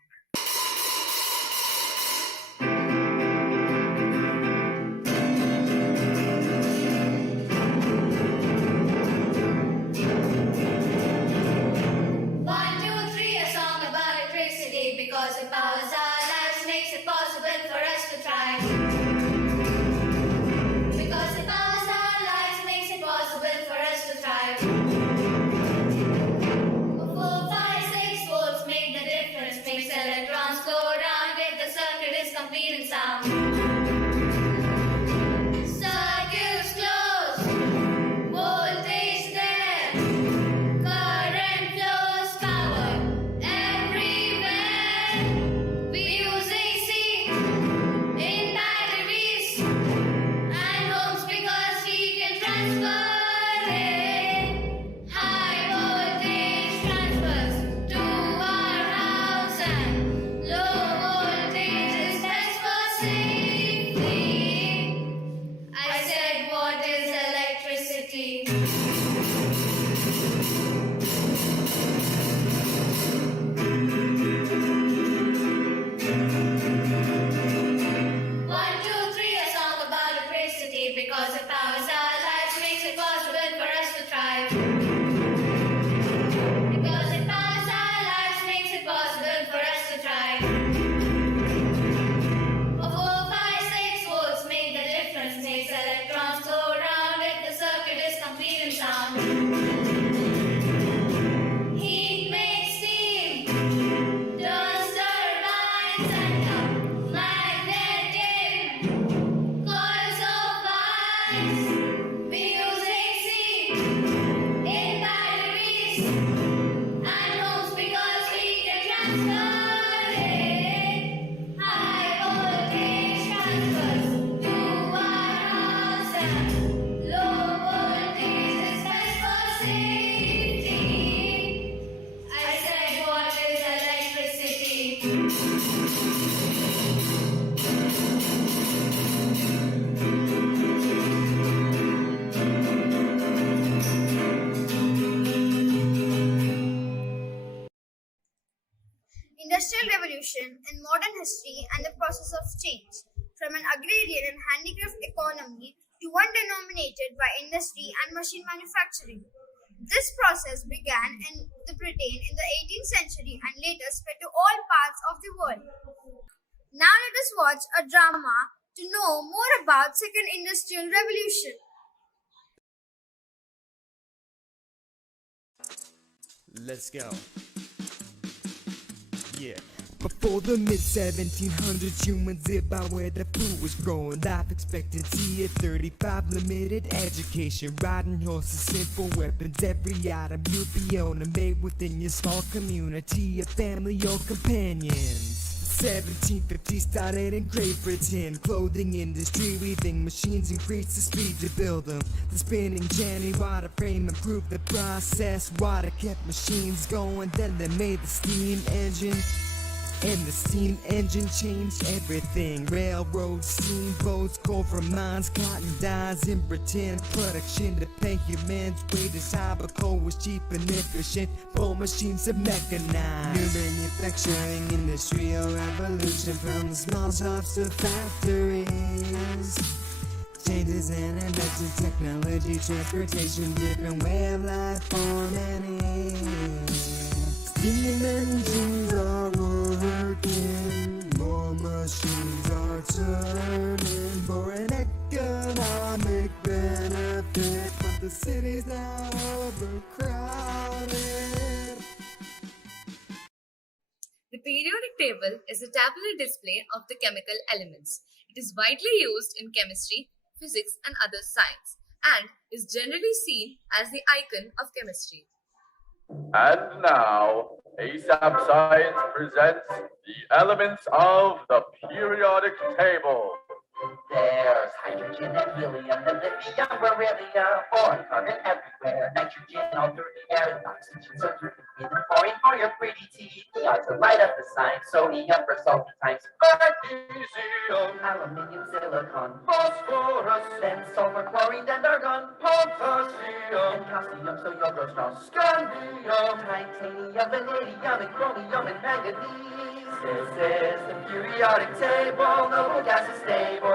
1, 2, 3, a song about electricity, because it powers our lives, makes it possible for us to thrive. Because it powers our lives, makes it possible for us to thrive. 4, 5, 6 volts make the difference, makes electrons go round, if the circuit is complete and sound. Circuits closed, voltage there, current flows, power everywhere. We use AC in batteries and homes because we can transfer it. High voltage transfers to our house, and low voltage is best for safety. I said, what is electricity? One, two, three, a song about electricity, because it powers our lives, makes it possible for us to thrive. Because it powers our lives, makes it possible for us to thrive. 4, 5, 6 volts make the difference, makes electrons go round, if the circuit is complete and sound. Heat revolution in modern history and the process of change, from an agrarian and handicraft economy to one dominated by industry and machine manufacturing. This process began in the Britain in the 18th century and later spread to all parts of the world. Now let us watch a drama to know more about Second Industrial Revolution. Let's go. Yeah. Before the mid 1700s, humans lived by where the food was growing. Life expectancy at 35, limited education, riding horses, simple weapons. Every item you be owning, made within your small community, your family or companions. 1750s started in Great Britain. Clothing industry, weaving machines increased the speed to build them. The spinning jenny, water frame improved the process. Water kept machines going, then they made the steam engine. And the steam engine changed everything. Railroads, steamboats, coal from mines, cotton dyes in Britain. Production to pay humans wages high, but coal was cheap and efficient. Full machines are mechanized. New manufacturing industrial revolution, from the small shops to factories. Changes in invention, technology, transportation, different way of life for many. Steam engines are working, more machines are turning for an economic benefit, but the city's now overcrowded. The periodic table is a tabular display of the chemical elements. It is widely used in chemistry, physics, and other science, and is generally seen as the icon of chemistry. And now, ASAP Science presents the elements of the periodic table. There's hydrogen and helium and lithium, beryllium, boron, carbon everywhere, nitrogen all through the air, oxygen so through the breathing, fluorine for your pretty teeth, neon to light up the sign, sodium for salty times, magnesium, aluminium, silicon, phosphorus, then sulfur, chlorine, and argon, potassium, and calcium so you'll grow strong, scandium, titanium, vanadium, and chromium, and manganese. This is the periodic table, no gas is stable.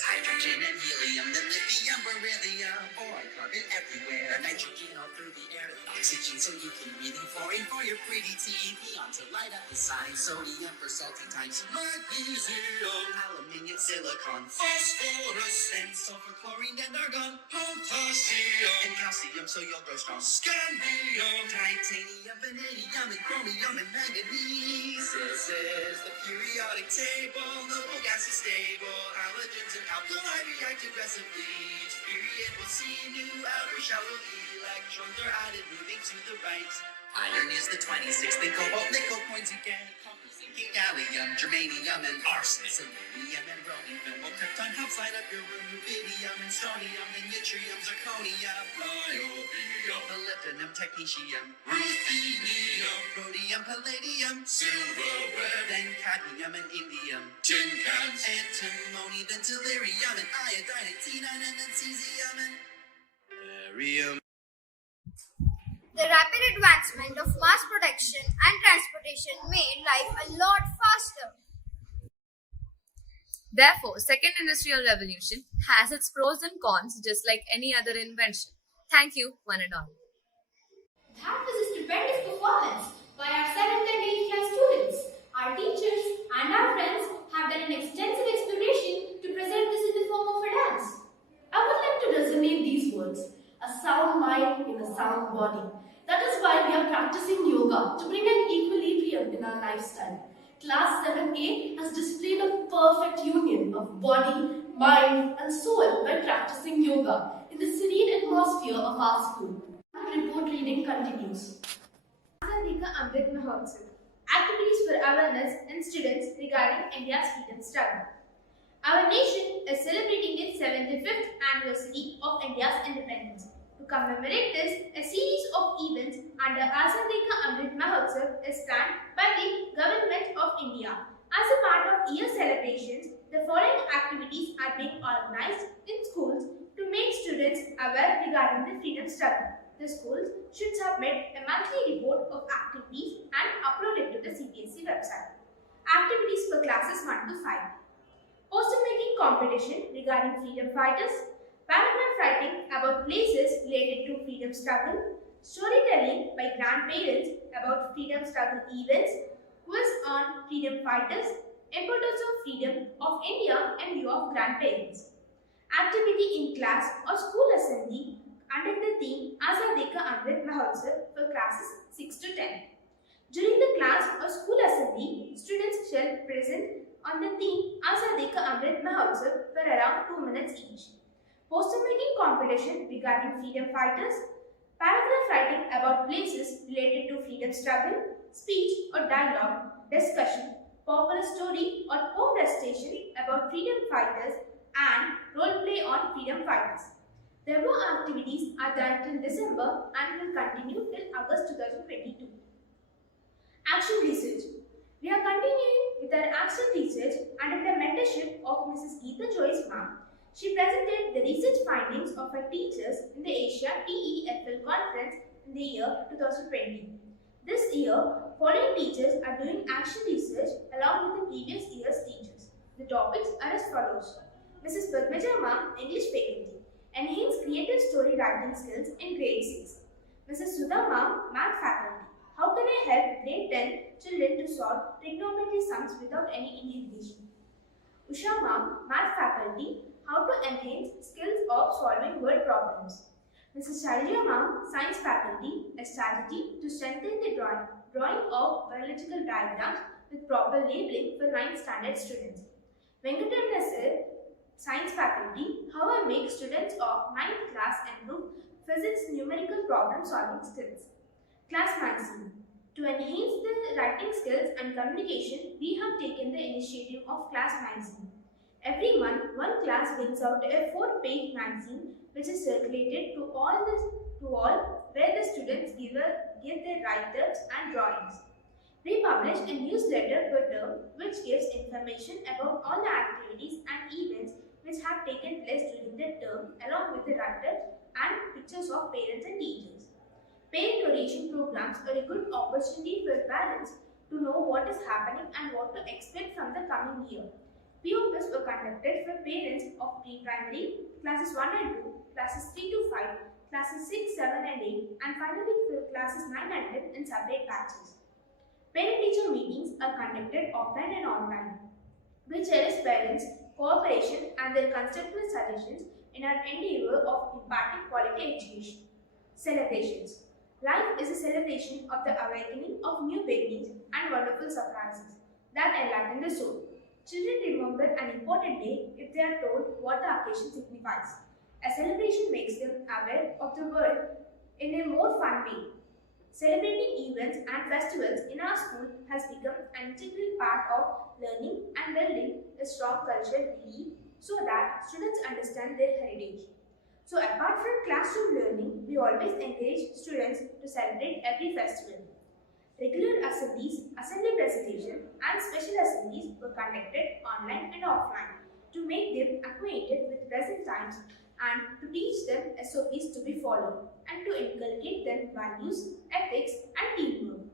Hydrogen and helium, then lithium, beryllium, boron, carbon everywhere, nitrogen all through the air, oxygen so you can breathe, and fluorine for your pretty teeth, neon to light up the sign, sodium for salty times, magnesium, aluminium, silicon, phosphorus, and sulfur, chlorine, and argon, potassium, and calcium so you'll grow strong, scandium, titanium, vanadium, and chromium, and manganese. This is the periodic table, no gas is stable, halogens and alkali react aggressively. Each period will see new outer shallow electrons are added, moving to the right. Iron is the 26th, then cobalt, nickel coins again. Copper, zinc, gallium, germanium, and arsenic. Selenium and bromine, well, krypton helps light up your room. Rubidium and strontium, then yttrium, zirconium, niobium, molybdenum, technetium, ruthenium, rhodium, palladium, silverware, then cadmium and indium, tin cans, antimony, then tellurium, and iodine, and xenon, and then cesium, and barium. The rapid advancement of mass production and transportation made life a lot faster. Therefore, Second Industrial Revolution has its pros and cons just like any other invention. Thank you, one and all. That was a stupendous performance by our 7th and 8th class students. Our teachers and our friends have done an extensive exploration to present this in the form of a dance. I would like to resonate these words: a sound mind in a sound body. That is why we are practicing yoga to bring an equilibrium in our lifestyle. Class 7A has displayed a perfect union of body, mind, and soul by practicing yoga in the serene atmosphere of our school. Report reading continues. Azadika Amrit Mahotsav. Activities for awareness in students regarding India's freedom struggle. Our nation is celebrating its 75th anniversary of India's independence. To commemorate this, a series of events under Azadi Ka Amrit Mahotsav is planned by the Government of India. As a part of year celebrations, the following activities are being organized in schools to make students aware regarding the freedom struggle. the schools should submit a monthly report of activities and upload it to the CBSE website. Activities for classes 1 to 5. Poster making competition regarding freedom fighters, paragraph writing about places related to freedom struggle, storytelling by grandparents about freedom struggle events, quiz on freedom fighters, importance of freedom of India and view of grandparents. Activity in class or school assembly under the theme Azadi Ka Amrit Mahotsav for classes 6 to 10. During the class or school assembly, students shall present on the theme Azadi Ka Amrit Mahotsav for around 2 minutes each. Poster making competition regarding freedom fighters, paragraph writing about places related to freedom struggle, speech or dialogue, discussion, popular story or poem recitation about freedom fighters and role play on freedom fighters. The above activities are done till December and will continue till August 2022. Action research. We are continuing with our action research under the mentorship of Mrs. Geeta Joyce ma'am. She presented the research findings of her teachers in the Asia TEFL conference in the year 2020. This year, following teachers are doing action research along with the previous year's teachers. The topics are as follows. Mrs. Padmaja ma'am, English faculty, enhance creative story writing skills in grade 6. Mrs. Sudha ma'am, math faculty, how can I help grade 10 children to solve trigonometry sums without any integration? Usha ma'am, math faculty, how to enhance skills of solving word problems. Mrs. Sharja ma'am, science faculty, a strategy to strengthen the drawing of biological diagrams with proper labeling for 9th standard students. Venkatamana sir, science faculty, how I make students of 9th class improve physics numerical problem solving skills. Class magazine. To enhance the writing skills and communication, we have taken the initiative of class magazine. Every month, one class brings out a 4-page magazine which is circulated to all where the students give their write-ups and drawings. We publish a newsletter per term which gives information about all the activities and events which have taken place during the term along with the write-ups and pictures of parents and teachers. Parent orientation programs are a good opportunity for parents to know what is happening and what to expect from the coming year. POPs were conducted for parents of pre-primary, classes 1 and 2, classes 3 to 5, classes 6, 7 and 8, and finally for classes 9 and 10 in separate batches. Parent-teacher meetings are conducted offline and online, which helps parents' cooperation and their constructive suggestions in our endeavor of imparting quality education. Celebrations. Life is a celebration of the awakening of new beginnings and wonderful surprises that enlighten the soul. Children remember an important day if they are told what the occasion signifies. A celebration makes them aware of the world in a more fun way. Celebrating events and festivals in our school has become an integral part of learning and building a strong cultural belief so that students understand their heritage. So apart from classroom learning, we always encourage students to celebrate every festival. Regular assemblies, assembly presentation and special assemblies were conducted online and offline to make them acquainted with present times and to teach them SOPs to be followed and to inculcate them values, ethics and teamwork.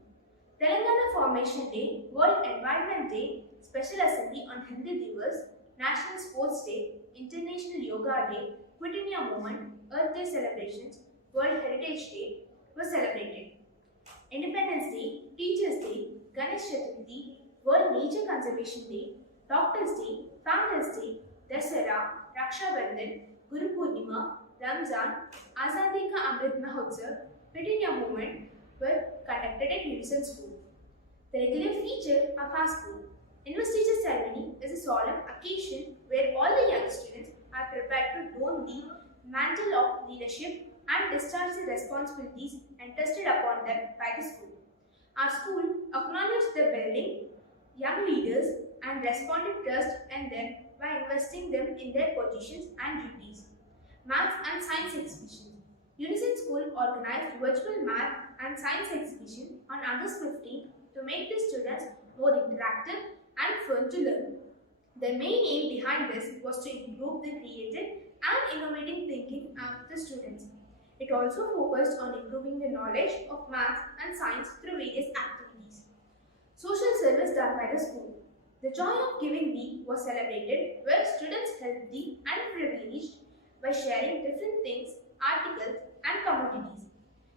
Telangana Formation Day, World Environment Day, Special Assembly on Hindi Divas, National Sports Day, International Yoga Day, Quit India Movement, Earth Day celebrations, World Heritage Day were celebrated. Independence Day, Teachers Day, Ganesh Chaturthi, World Nature Conservation Day, Doctors Day, Founders Day, Dasara, Raksha Bandhan, Guru Purnima, Ramzan, Azadi Ka Amrit Mahotsav, Quit India Movement were conducted at Unicent School. The regular feature of our school. Investiture ceremony is a solemn occasion where all the young students are prepared to don the mantle of leadership and discharge the responsibilities entrusted upon them by the school. Our school acknowledged the building, young leaders and responded trust in them by investing them in their positions and duties. Maths and Science Exhibition. Unicent School organized virtual math and science exhibition on August 15 to make the students more interactive and fun to learn. The main aim behind this was to improve the creative and innovative thinking of the students. It It also focused on improving the knowledge of maths and science through various activities. Social service done by the school. The Joy of Giving Week was celebrated where students helped the unprivileged by sharing different things, articles, and commodities.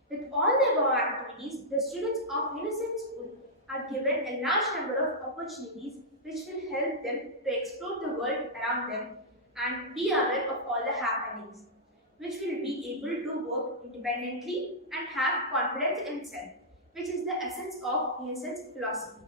With all the above activities, the students of Unicent School are given a large number of opportunities which will help them to explore the world around them and be aware of all the happenings, which will be able to work independently and have confidence in self, which is the essence of Unicent's philosophy.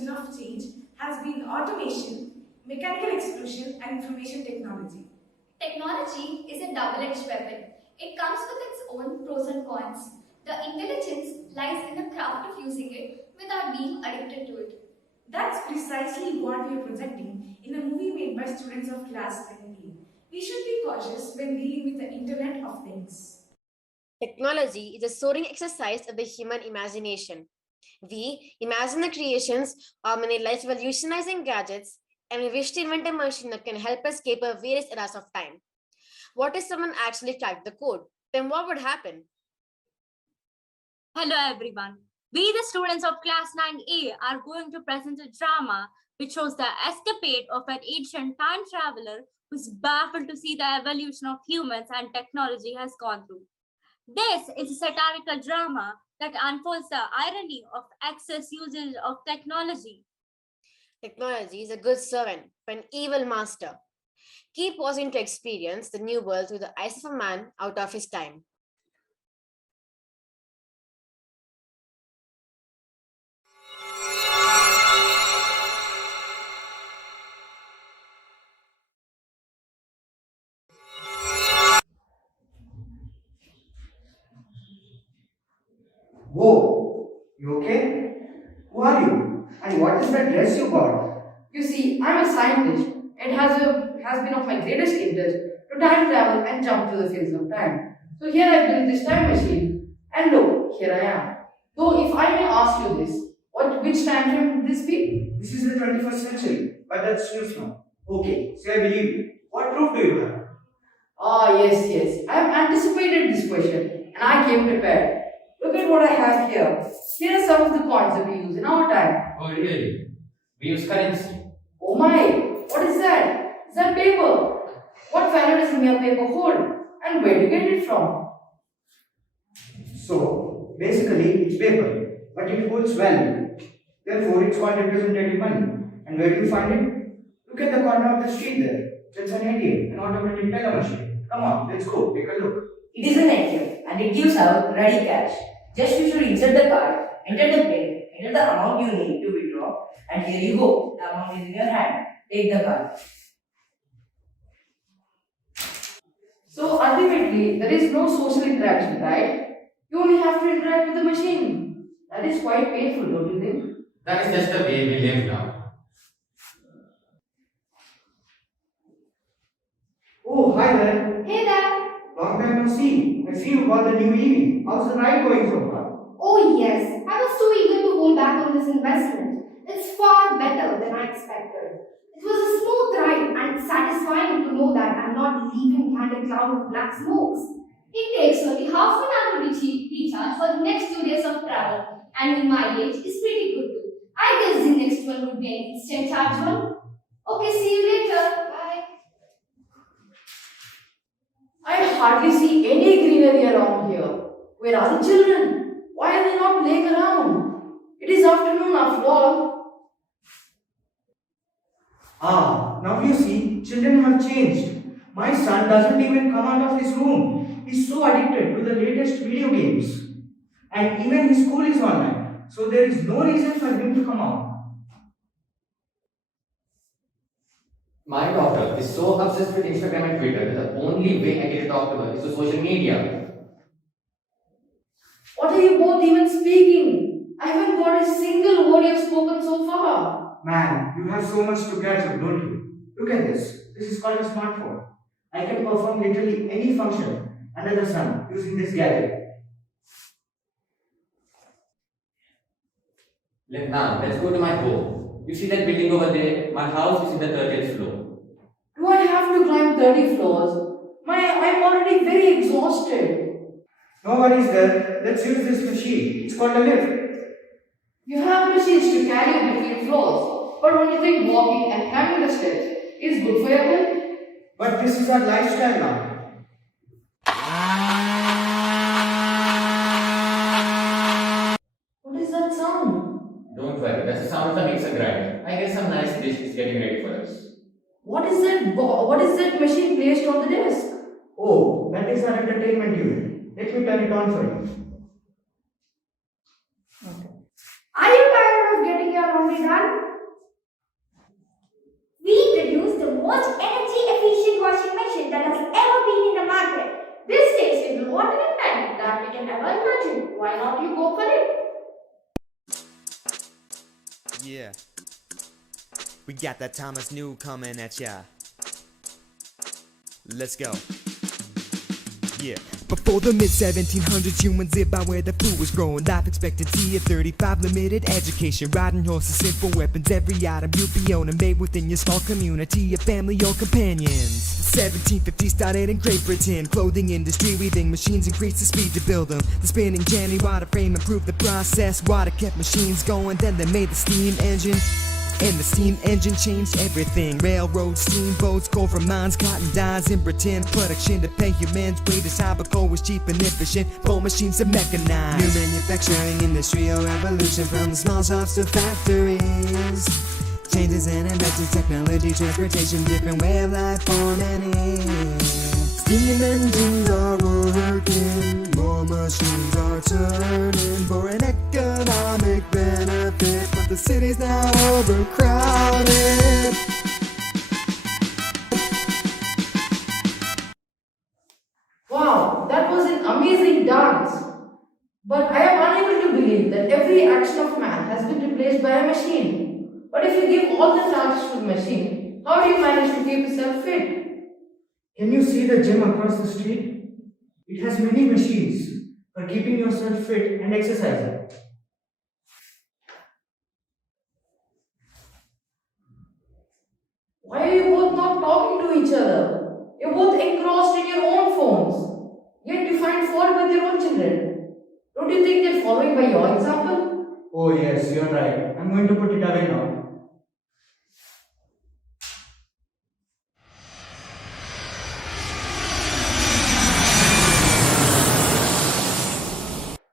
engine of change has been automation, mechanical explosion, and information technology. Technology is a double-edged weapon. It comes with its own pros and cons. The intelligence lies in the craft of using it without being addicted to it. That's precisely what we are projecting in a movie made by students of class 10A. We should be cautious when dealing with the Internet of Things. Technology is a soaring exercise of the human imagination. We imagine the creations of many life revolutionizing gadgets, and we wish to invent a machine that can help us escape our various eras of time. What if someone actually cracked the code? Then what would happen? Hello everyone. We, the students of class 9A, are going to present a drama which shows the escapade of an ancient time traveler who's baffled to see the evolution of humans and technology has gone through. This is a satirical drama that unfolds the irony of excess usage of technology. Technology is a good servant for an evil master. Keep pausing to experience the new world through the eyes of a man out of his time. Whoa, you okay? Who are you? And what is that dress you got? You see, I'm a scientist. It has been of my greatest interest to time travel and jump to the fields of time. So here I built this time machine, and look, here I am. Though if I may ask you this, which time frame would this be? This is the 21st century, but that's news now. Okay, so I believe you. What proof do you have? Ah, yes. I have anticipated this question, and I came prepared. Look at what I have here. Here are some of the coins that we use in our time. Oh, really? We use currency. Oh my, what is that? Is that paper? What value does a mere paper hold? And where do you get it from? So, basically, it's paper, but it holds value. Therefore, it's called representative money. And where do you find it? Look at the corner of the street there. It's an ATM, an automatic teller machine. Come on, let's go, take a look. It is an ATM and it gives out ready cash. Just you should insert the card, enter the pin, enter the amount you need to withdraw, and here you go. The amount is in your hand. Take the card. So ultimately, there is no social interaction, right? You only have to interact with the machine. That is quite painful, don't you think? That is just the way we live now. Oh, hi there. Hey there. Long time no see. I see you got the new EV. How's the ride going so far? Oh yes, I was too eager to hold back on this investment. It's far better than I expected. It was a smooth ride and satisfying to know that I'm not leaving behind a cloud of black smokes. It takes only half an hour to recharge for the next 2 days of travel, and the mileage is pretty good too. I guess the next one would be an instant charge one. Okay, see you later. Bye. I hardly see any greenery around here. Where are the children? Why are they not playing around? It is afternoon after all. Ah, now you see, children have changed. My son doesn't even come out of his room. He's so addicted to the latest video games. And even his school is online. So there is no reason for him to come out. My daughter is so obsessed with Instagram and Twitter that the only way I get to talk to her is through social media. What are you both even speaking? I haven't got a single word you've spoken so far. Man, you have so much to catch up, don't you? Look at this. This is called a smartphone. I can perform literally any function under the sun using this gadget. Now, let's go to my home. You see that building over there? My house is in the 30th floor. Do I have to climb 30 floors? I'm already very exhausted. No worries there. Let's use this machine. It's called a lift. You have machines to carry you between floors, but don't you think walking and climbing the steps is good for your health? But this is our lifestyle now. What is that sound? Don't worry, that's the sound of the mixer grinder. I guess some nice dish is getting ready for us. What is that machine placed on the desk? Oh, that is our entertainment unit. Let me turn it on for you. Are you tired of getting your laundry done? We introduced the most energy efficient washing machine that has ever been in the market. This saves you the water and time that we can ever imagine. Why not you go for it? Yeah. We got that Thomas New coming at ya. Let's go. Yeah. Before the mid 1700s, humans lived by where the food was grown. Life expectancy at 35, limited education. Riding horses, simple weapons, every item you'd be owning. Made within your small community, your family or companions. The 1750s started in Great Britain. Clothing industry, weaving machines increased the speed to build them. The spinning jenny water frame improved the process. Water kept machines going, then they made the steam engine. And the steam engine changed everything. Railroads, steamboats, coal from mines, cotton dyes in Britain. Production to pay humans wages high, but coal was cheap and efficient. Coal machines to mechanize. New manufacturing, industrial revolution, from the small shops to factories. Changes in industrial technology, transportation, different way of life for many. Steam engines are working, more machines are turning for an economic benefit, but the city's now overcrowded. Wow, that was an amazing dance. But I am unable to believe that every action of man has been replaced by a machine. But if you give all the tasks to the machine, how do you manage to keep yourself fit? Can you see the gym across the street? It has many machines for keeping yourself fit and exercising. Why are you both not talking to each other? You're both engrossed in your own phones. Yet you find fault with your own children. Don't you think they're following by your example? Oh, yes, you're right. I'm going to put it away now.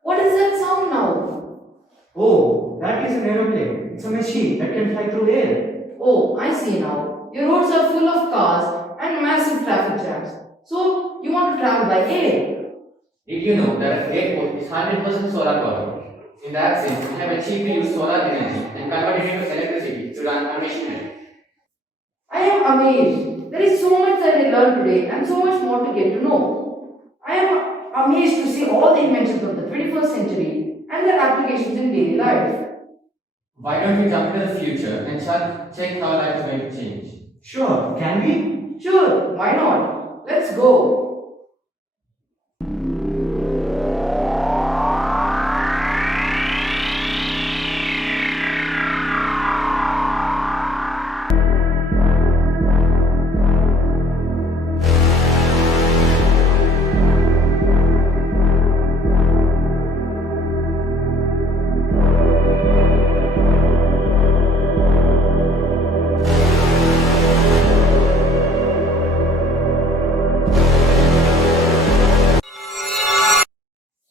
What is that sound now? Oh, that is an aeroplane. It's a machine that can fly through air. Oh, I see now. Your roads are full of cars and massive traffic jams. So, you want to travel by air? Did you know that airport is 100% solar powered? In that sense, we have achieved to use solar energy and convert it into electricity to run our machinery. I am amazed. There is so much that I learned today and so much more to get to know. I am amazed to see all the inventions of the 21st century and their applications in daily life. Why don't we jump into the future and check how life is going to change? Sure, can we? Sure, why not? Let's go.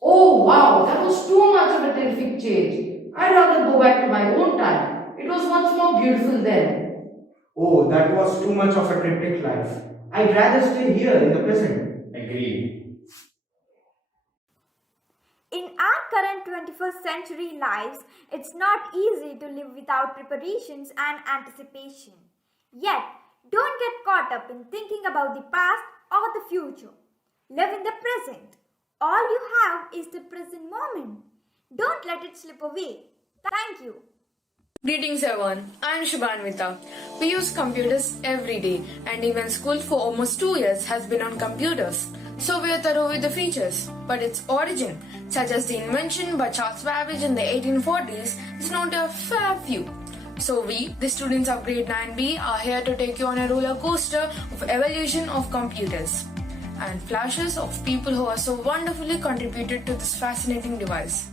Oh wow, that was too much of a terrific change. I'd rather go back to my own time. It was much more beautiful then. Oh, that was too much of a cryptic life. I'd rather stay here in the present. Agreed. In our current 21st century lives, it's not easy to live without preparations and anticipation. Yet, don't get caught up in thinking about the past or the future. Live in the present. All you have is the present moment. Don't let it slip away. Thank you. Greetings everyone, I am Shubhanvita. We use computers every day and even school for almost 2 years has been on computers. So we are thorough with the features, but its origin, such as the invention by Charles Babbage in the 1840s, is known to a fair few. So we, the students of grade 9B, are here to take you on a roller coaster of evolution of computers and flashes of people who have so wonderfully contributed to this fascinating device.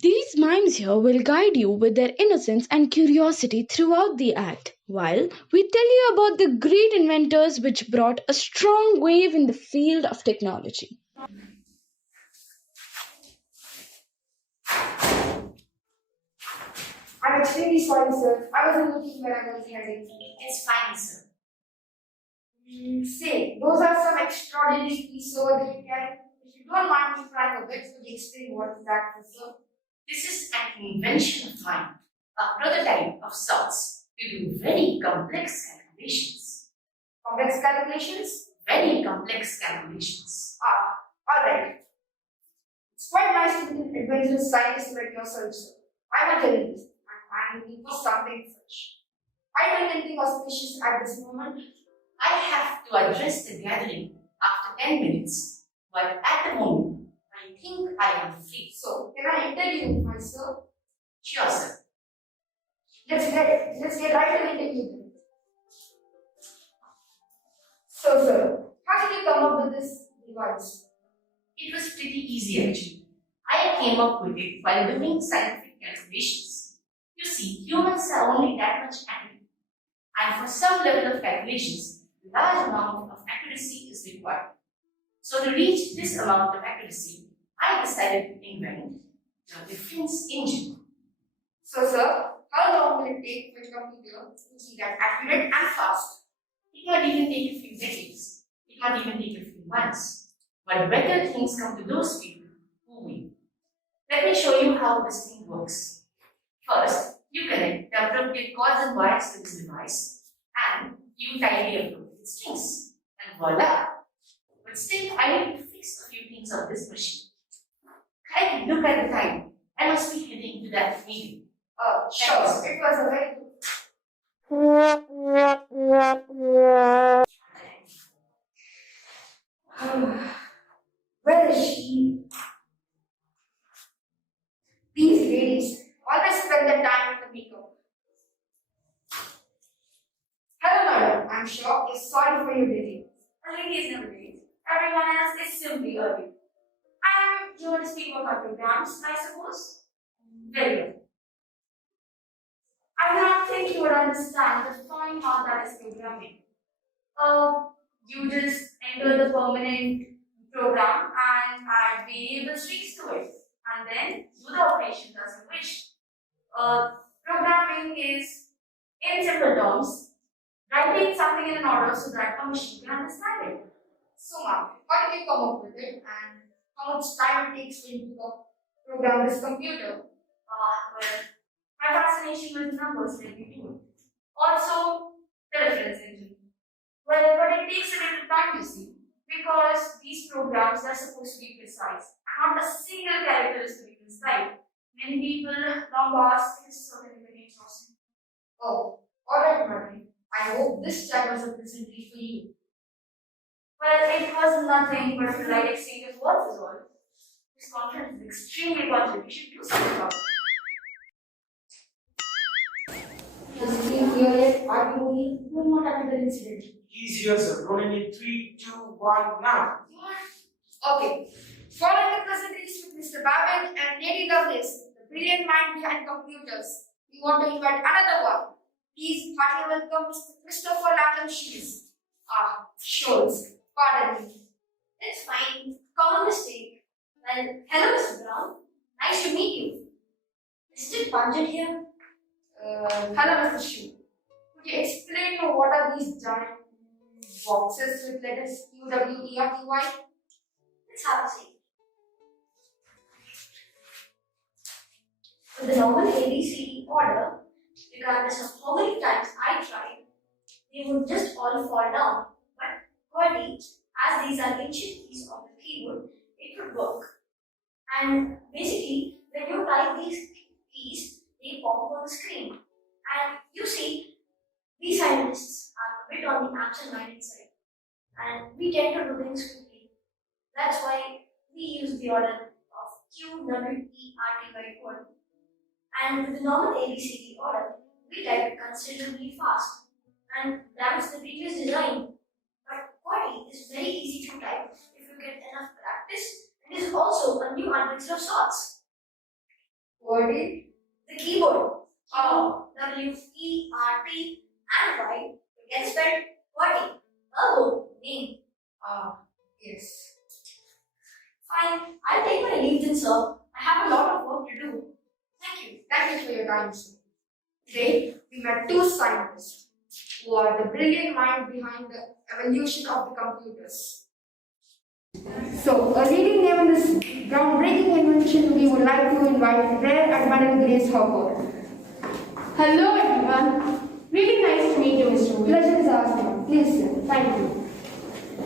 These mimes here will guide you with their innocence and curiosity throughout the act, while we tell you about the great inventors which brought a strong wave in the field of technology. extremely sorry, sir. I wasn't looking where I was heading. It's fine, sir. Say, those are some extraordinary pieces over that you carry. If you don't mind me trying a bit, could you explain what is that for, sir? This is an invention of mine, a prototype of sorts to do very complex calculations. Complex calculations? Very complex calculations. Alright. It's quite nice to meet an adventurous scientist like yourself, sir. I will tell you this. I'm looking for something fresh. Are you doing anything auspicious at this moment? I have to address the gathering after 10 minutes, but at the moment, I think I am free. So, can I interview myself? Sure, sir. Let's get right to the interview then. So, sir, how did you come up with this device? It was pretty easy actually. I came up with it while doing scientific calculations. You see, humans are only that much angry, and for some level of calculations, a large amount of accuracy is required. So to reach this amount of accuracy, I decided to invent the difference engine. So, sir, how long will it take for your computer to be that accurate and fast? It might even take a few decades. It might even take a few months. But better things come to those people who win. Let me show you how this thing works. First, you connect the appropriate cords and wires to this device, and you tie the appropriate strings. And voila! But still, I need to fix a few things on this machine. I look at the time. I must be heading to that meeting. Sure. It was a very good. Where is she? These ladies always spend their time with the makeup. Hello, madam. I'm sure you're sorry for your delay. A lady is never late. Everyone else is simply early. I'm here to speak about programs, I suppose. Very well. I do not think you would understand the fine part that is programming. You just enter the permanent program and add variable strings to it, and then do the operations as you wish. Programming is, in simple terms, writing something in an order so that a machine can understand it. So, ma'am, how did you come up with it and how much time it takes for you to program this computer? Well, my fascination with numbers let me do it. Also, the reference engine. Well, but it takes a little time, you see, because these programs are supposed to be precise. Not a single character is to be mistyped. Many people long ask, is so many crossing. Oh, alright, madam. I hope this chat was a pleasant treat for you. Well, it was nothing but a polite exchange of words is all. This conference is extremely positive. We should do something about it. Is he here yet? Are you only 2 more after the incident? He's here, sir. Rolling in 3, 2, 1, now. Okay. Following the presentation with Mr. Babbage and Lady Lovelace, the brilliant mind behind computers, we want to invite another one. Please heartily welcome Mr. Christopher Latham Shields. Schultz. Pardon me. It's fine. Common mistake. Well, hello, Mr. Brown. Nice to meet you. Is it Panjat here? Hello, Mr. Shu. Could you explain what are these giant boxes with letters Q, W, E, R, T, Y? Let's have a see. With the normal ABCD order, regardless of how many times I tried, they would just all fall down. But QWERTY, as these are ancient keys of the keyboard, it would work. And basically, when you type these keys, they pop up on the screen. And you see, we scientists are a bit on the absent-minded side. And we tend to do things quickly. That's why we use the order of Q, W, E, R, T, Y, QWERTY. And with the normal ABCD order, we type it considerably fast. And that's the previous design. But QWERTY is very easy to type if you get enough practice, and is also a new matrix of sorts. QWERTY? The keyboard. W, E, R, T, and Y. It gets spelled QWERTY. Oh, name. Yes. Fine. I'll take my leave then, sir. I have a lot of work to do. Thank you. Thank you for your time, sir. Today, we met two scientists who are the brilliant mind behind the evolution of the computers. So, a leading name in this groundbreaking invention, we would like to invite Rare Admiral Grace Hopper. Hello everyone. Really nice to meet you, Mr. Wood. Pleasure is ours, ma'am. Please, sir. Thank you.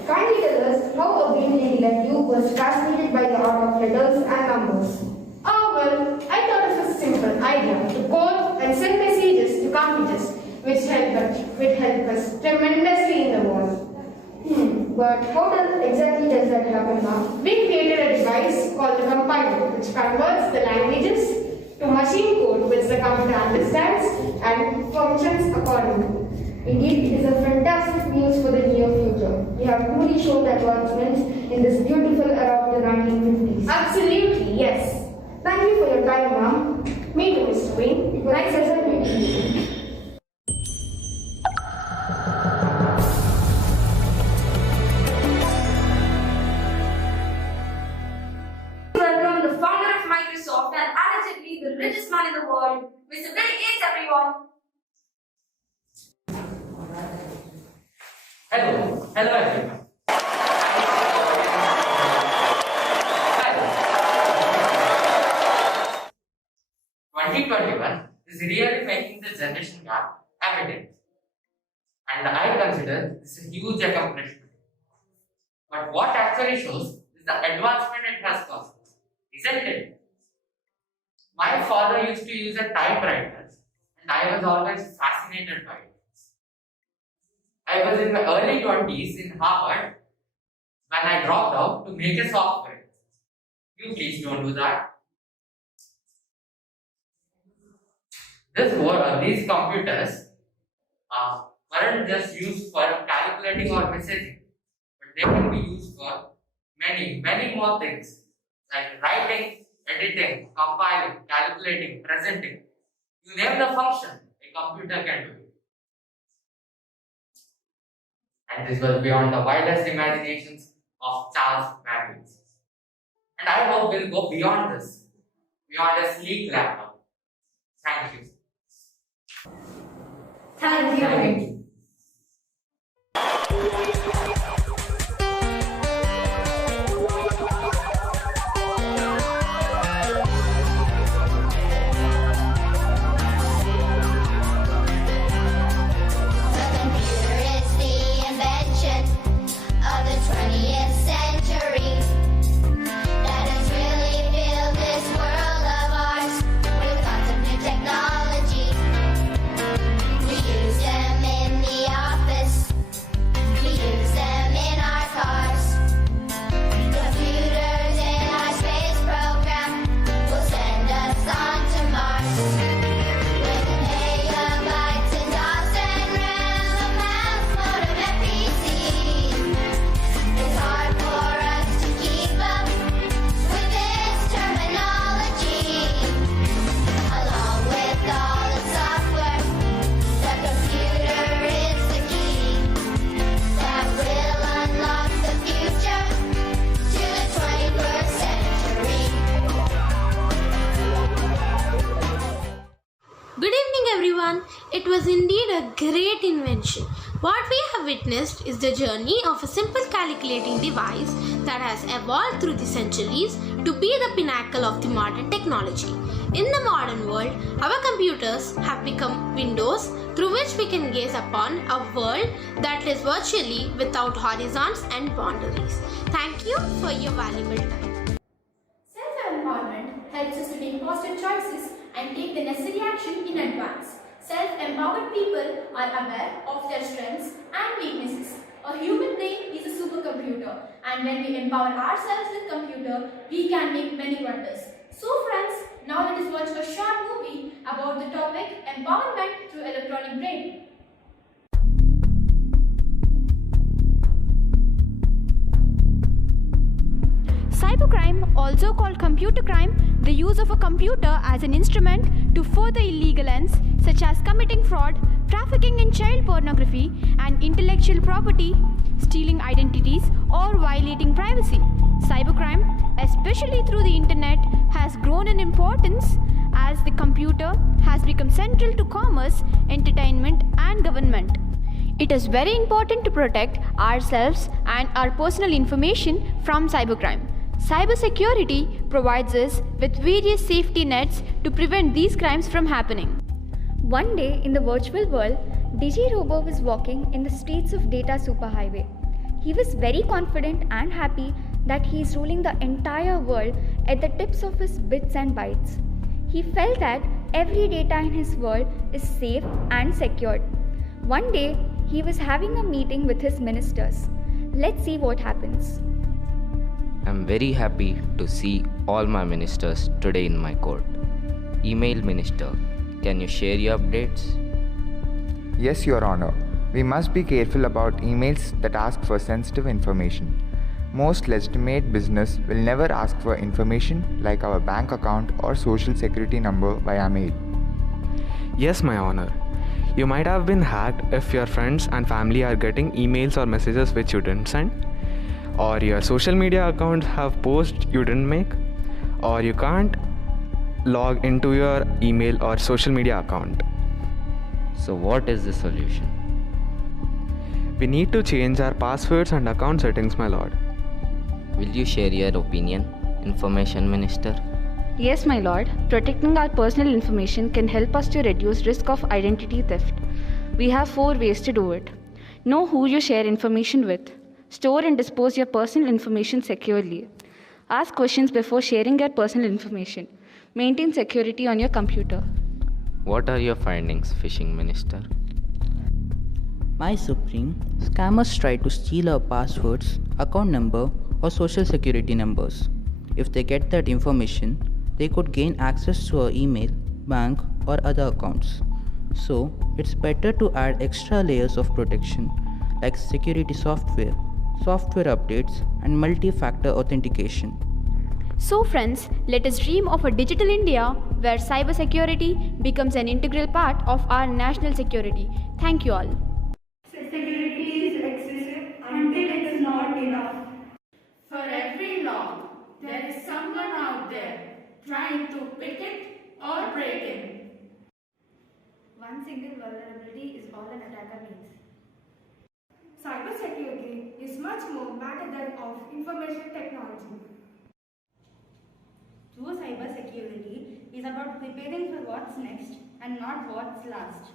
Kindly tell us how a green lady like you was fascinated by the art of letters and numbers. Oh well, I thought of a simple idea to code and send messages to computers which help us tremendously in the world. But how exactly does that happen, ma'am? We created a device called the compiler which converts the languages to machine code which the computer understands and functions accordingly. Indeed, it is a fantastic news for the near future. We have truly shown advancements in this beautiful era of the 1950s. Absolutely, yes. Thank you for your time, ma'am. Me too, Mr. Wayne. Nice to meet you. Welcome the founder of Microsoft and allegedly the richest man in the world, Mr. Bill Gates, everyone. Hello everyone. 2021 is really making the generation gap evident, and I consider this a huge accomplishment. But what actually shows is the advancement it has caused, isn't it? My father used to use a typewriter, and I was always fascinated by it. I was in my early 20s in Harvard when I dropped out to make a software. You please don't do that. These computers weren't just used for calculating or messaging, but they can be used for many more things like writing, editing, compiling, calculating, presenting. You name the function, a computer can do it. And this was beyond the wildest imaginations of Charles Babbage. And I hope we'll go beyond this, beyond a sleek laptop. Thank you. Thank you. Thank you. It was indeed a great invention. What we have witnessed is the journey of a simple calculating device that has evolved through the centuries to be the pinnacle of the modern technology. In the modern world, our computers have become windows through which we can gaze upon a world that is virtually without horizons and boundaries. Thank you for your valuable time. Self-empowerment helps us to make positive choices and take the necessary action in advance. Self-empowered people are aware of their strengths and weaknesses. A human brain is a supercomputer, and when we empower ourselves with computer, we can make many wonders. So friends, now let us watch a short movie about the topic empowerment through electronic brain. Cybercrime, also called computer crime, the use of a computer as an instrument to further illegal ends such as committing fraud, trafficking in child pornography and intellectual property, stealing identities or violating privacy. Cybercrime, especially through the internet, has grown in importance as the computer has become central to commerce, entertainment, and government. It is very important to protect ourselves and our personal information from cybercrime. Cybersecurity provides us with various safety nets to prevent these crimes from happening. One day in the virtual world, DigiRobo was walking in the streets of Data Superhighway. He was very confident and happy that he is ruling the entire world at the tips of his bits and bytes. He felt that every data in his world is safe and secured. One day, he was having a meeting with his ministers. Let's see what happens. I'm very happy to see all my ministers today in my court. Email Minister, can you share your updates? Yes, Your Honor. We must be careful about emails that ask for sensitive information. Most legitimate business will never ask for information like our bank account or social security number via mail. Yes, my honor. You might have been hacked if your friends and family are getting emails or messages which you didn't send, or your social media accounts have posts you didn't make, or you can't log into your email or social media account. So what is the solution? We need to change our passwords and account settings, my lord. Will you share your opinion, Information Minister? Yes, my lord. Protecting our personal information can help us to reduce risk of identity theft. We have 4 ways to do it. Know who you share information with. Store and dispose your personal information securely. Ask questions before sharing your personal information. Maintain security on your computer. What are your findings, Fishing Minister? My Supreme, scammers try to steal our passwords, account number, or social security numbers. If they get that information, they could gain access to our email, bank, or other accounts. So, it's better to add extra layers of protection like security software updates, and multi-factor authentication. So friends, let us dream of a digital India where cybersecurity becomes an integral part of our national security. Thank you all. Security is excessive until it is not enough. For every law, there is someone out there trying to pick it or break it. One single vulnerability is all an attacker needs. Cybersecurity is much more matter than of information technology. True cybersecurity is about preparing for what's next and not what's last.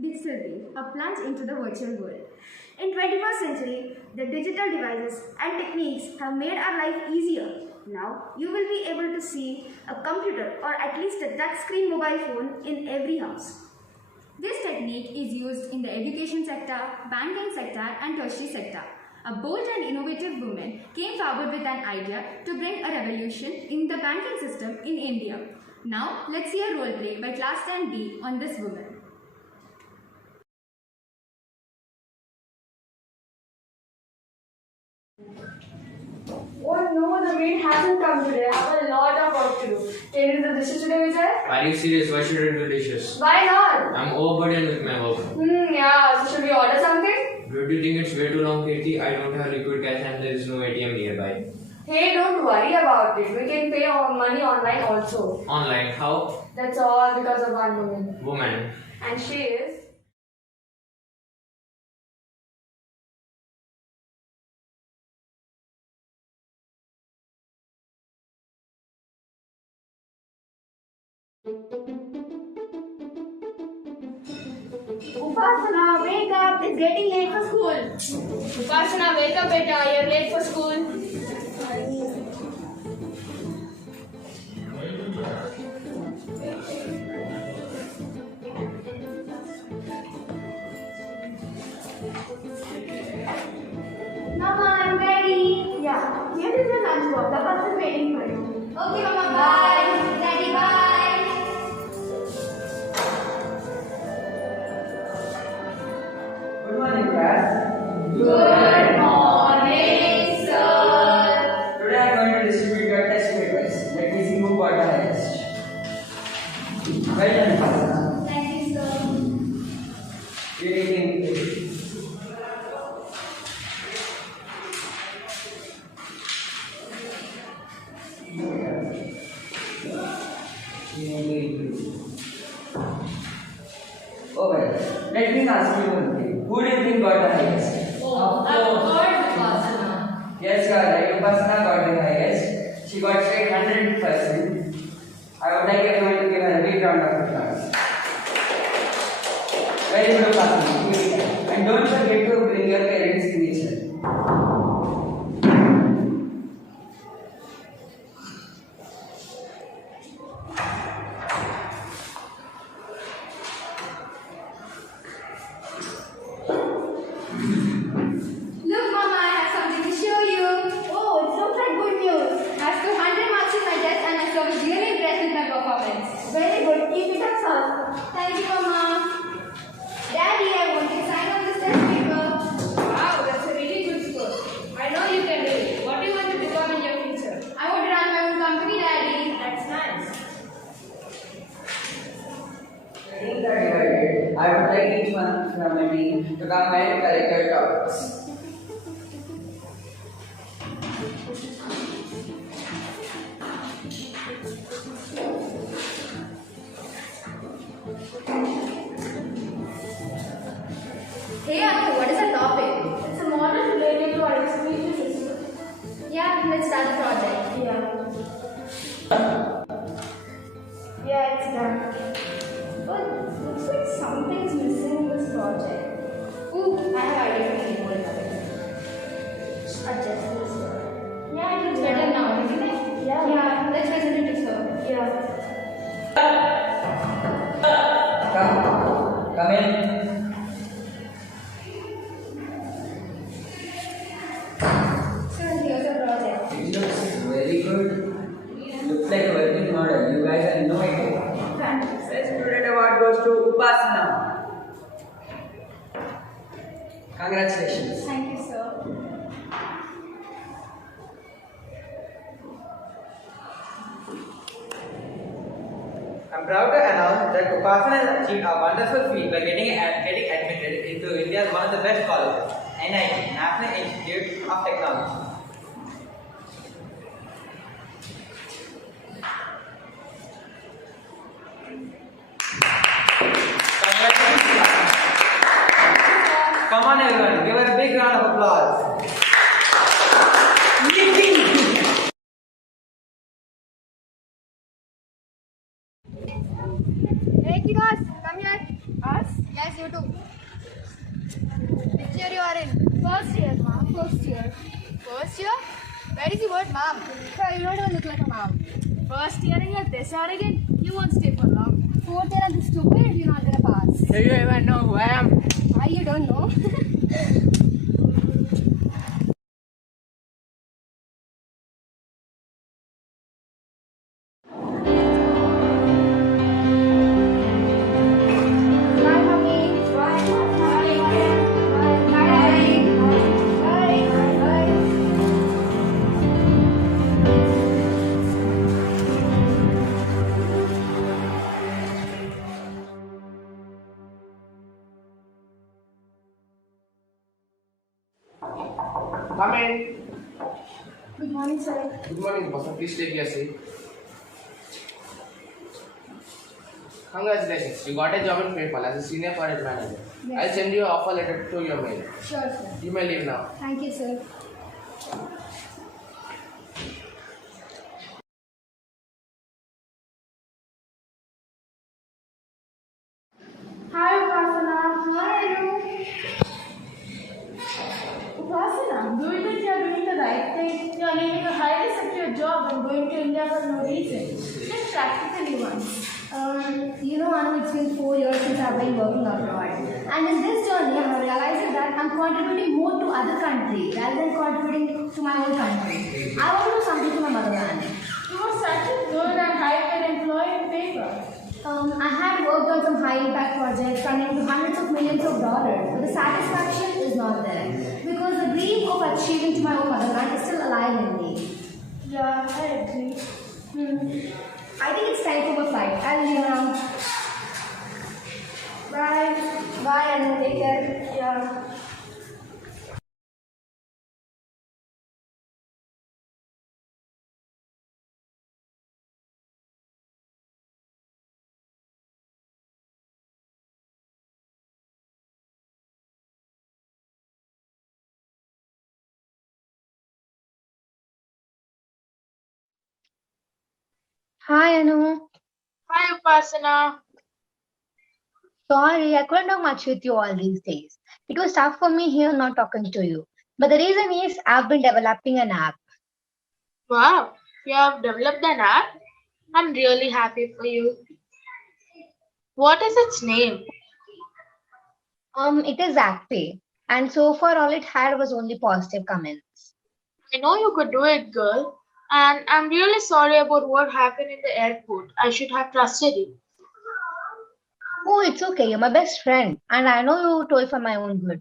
Digital a plunge into the virtual world. In 21st century, the digital devices and techniques have made our life easier. Now, you will be able to see a computer or at least a touchscreen mobile phone in every house. This technique is used in the education sector, banking sector and tertiary sector. A bold and innovative woman came forward with an idea to bring a revolution in the banking system in India. Now, let's see a role play by Class 10B on this woman. Oh no, the maid hasn't come today. I have a lot of work to do. Can you do the dishes today, Vijay? Are you serious? Why should I do dishes? Why not? I'm overburdened with my work. Yeah, so should we order something? Don't you think it's way too long, Katie? I don't have liquid cash and there is no ATM nearby. Hey, don't worry about it. We can pay our money online also. Online? How? That's all because of one woman. Woman. And she is... Upasana, wake up! It's getting late for school. Upasana, wake up, beta. You're late for school. Mama, I'm ready. Yeah, here is your lunchbox. The bus is waiting for you. Okay, Mama. Bye. Daddy, bye. Good morning, class. Good morning, sir. Today I am going to distribute your test papers. Let me see who got the highest. Well done, class. Thank you, sir. Reading. let me ask you one thing. Who do you think got the highest? Oh, of course, Upasana. Yes, you are right. Upasana got the highest. She got straight 100%. I would like everyone to give her a big round of applause. Very good, Upasana. And don't forget to bring your parents' signature. Look, Mama, I have something to show you. Oh, it looks like good news. I scored 100 marks in my test and I was really impressed with my performance. Very good. Keep it up, sir. Thank you, Mama. Daddy, I want you to sign on this test paper. Wow, that's a really good score. I know you can do it. What do you want to become in your future? I want to run my own company, Daddy. That's nice. Things are divided. I would like each one from my team to come and correct your topics. Hey, Anu, what is the topic? It's a model related to our exclusion system. Yeah, let's start the project. Yeah, it's done. But looks like something's missing in this project. Ooh, I have idea for the Nagole. Adjust this. Yeah, it looks better now, doesn't it? Yeah. Let's present it to sir. Come in. Sir, here's the project. It looks very good. Looks like a working model. You guys are innovative. Best student award goes to Upasana. Congratulations. Thank you, sir. I'm proud to announce that Upasana has achieved a wonderful feat by getting admitted into India's one of the best colleges, NIT, National Institute of Technology. Come on everyone, give her a big round of applause. Hey, kiddos, come here. Us? Yes, you too. Which year you are in? First year, ma'am. First year. First year? Where is the word mom? Sir, you don't even look like a mom. First year and you're this arrogant. You won't stay for long. Fourth year and this stupid, you're not gonna pass. Do you even know who I am? Why you don't know? Bye, mommy. Bye. Bye. Bye. Bye. Bye. Bye. Come in. Good morning, sir. Good morning, boss. Please take your seat. Congratulations, you got a job in PayPal as a senior project manager. Yes. I'll send you an offer letter to your mail. Sure, sir. You may leave now. Thank you, sir. Hi, Upasana. How are you? Upasana, do you think you are doing the right thing? You are leaving a highly secure job and going to India for no reason. Think practically once. You know, Anu, it's been 4 years since I've been working abroad. And in this journey, I have realized that I'm contributing more to other countries rather than contributing to my own country. I want to do something to my motherland. You were such a good and high-paid employee in paper. I had worked on some high-impact projects running to hundreds of millions of dollars, but the satisfaction is not there because the dream of achieving to my own motherland is still alive in me. Yeah, I agree. I think it's time for my flight. I'll leave now. Bye. Bye, and take care. Yeah. Hi, Anu. Hi, Upasana. Sorry, I couldn't talk much with you all these days. It was tough for me here not talking to you. But the reason is I've been developing an app. Wow, you have developed an app? I'm really happy for you. What is its name? It is ActPay. And so far all it had was only positive comments. I know you could do it, girl. And I'm really sorry about what happened in the airport. I should have trusted you. Oh, it's okay. You're my best friend. And I know you told for my own good.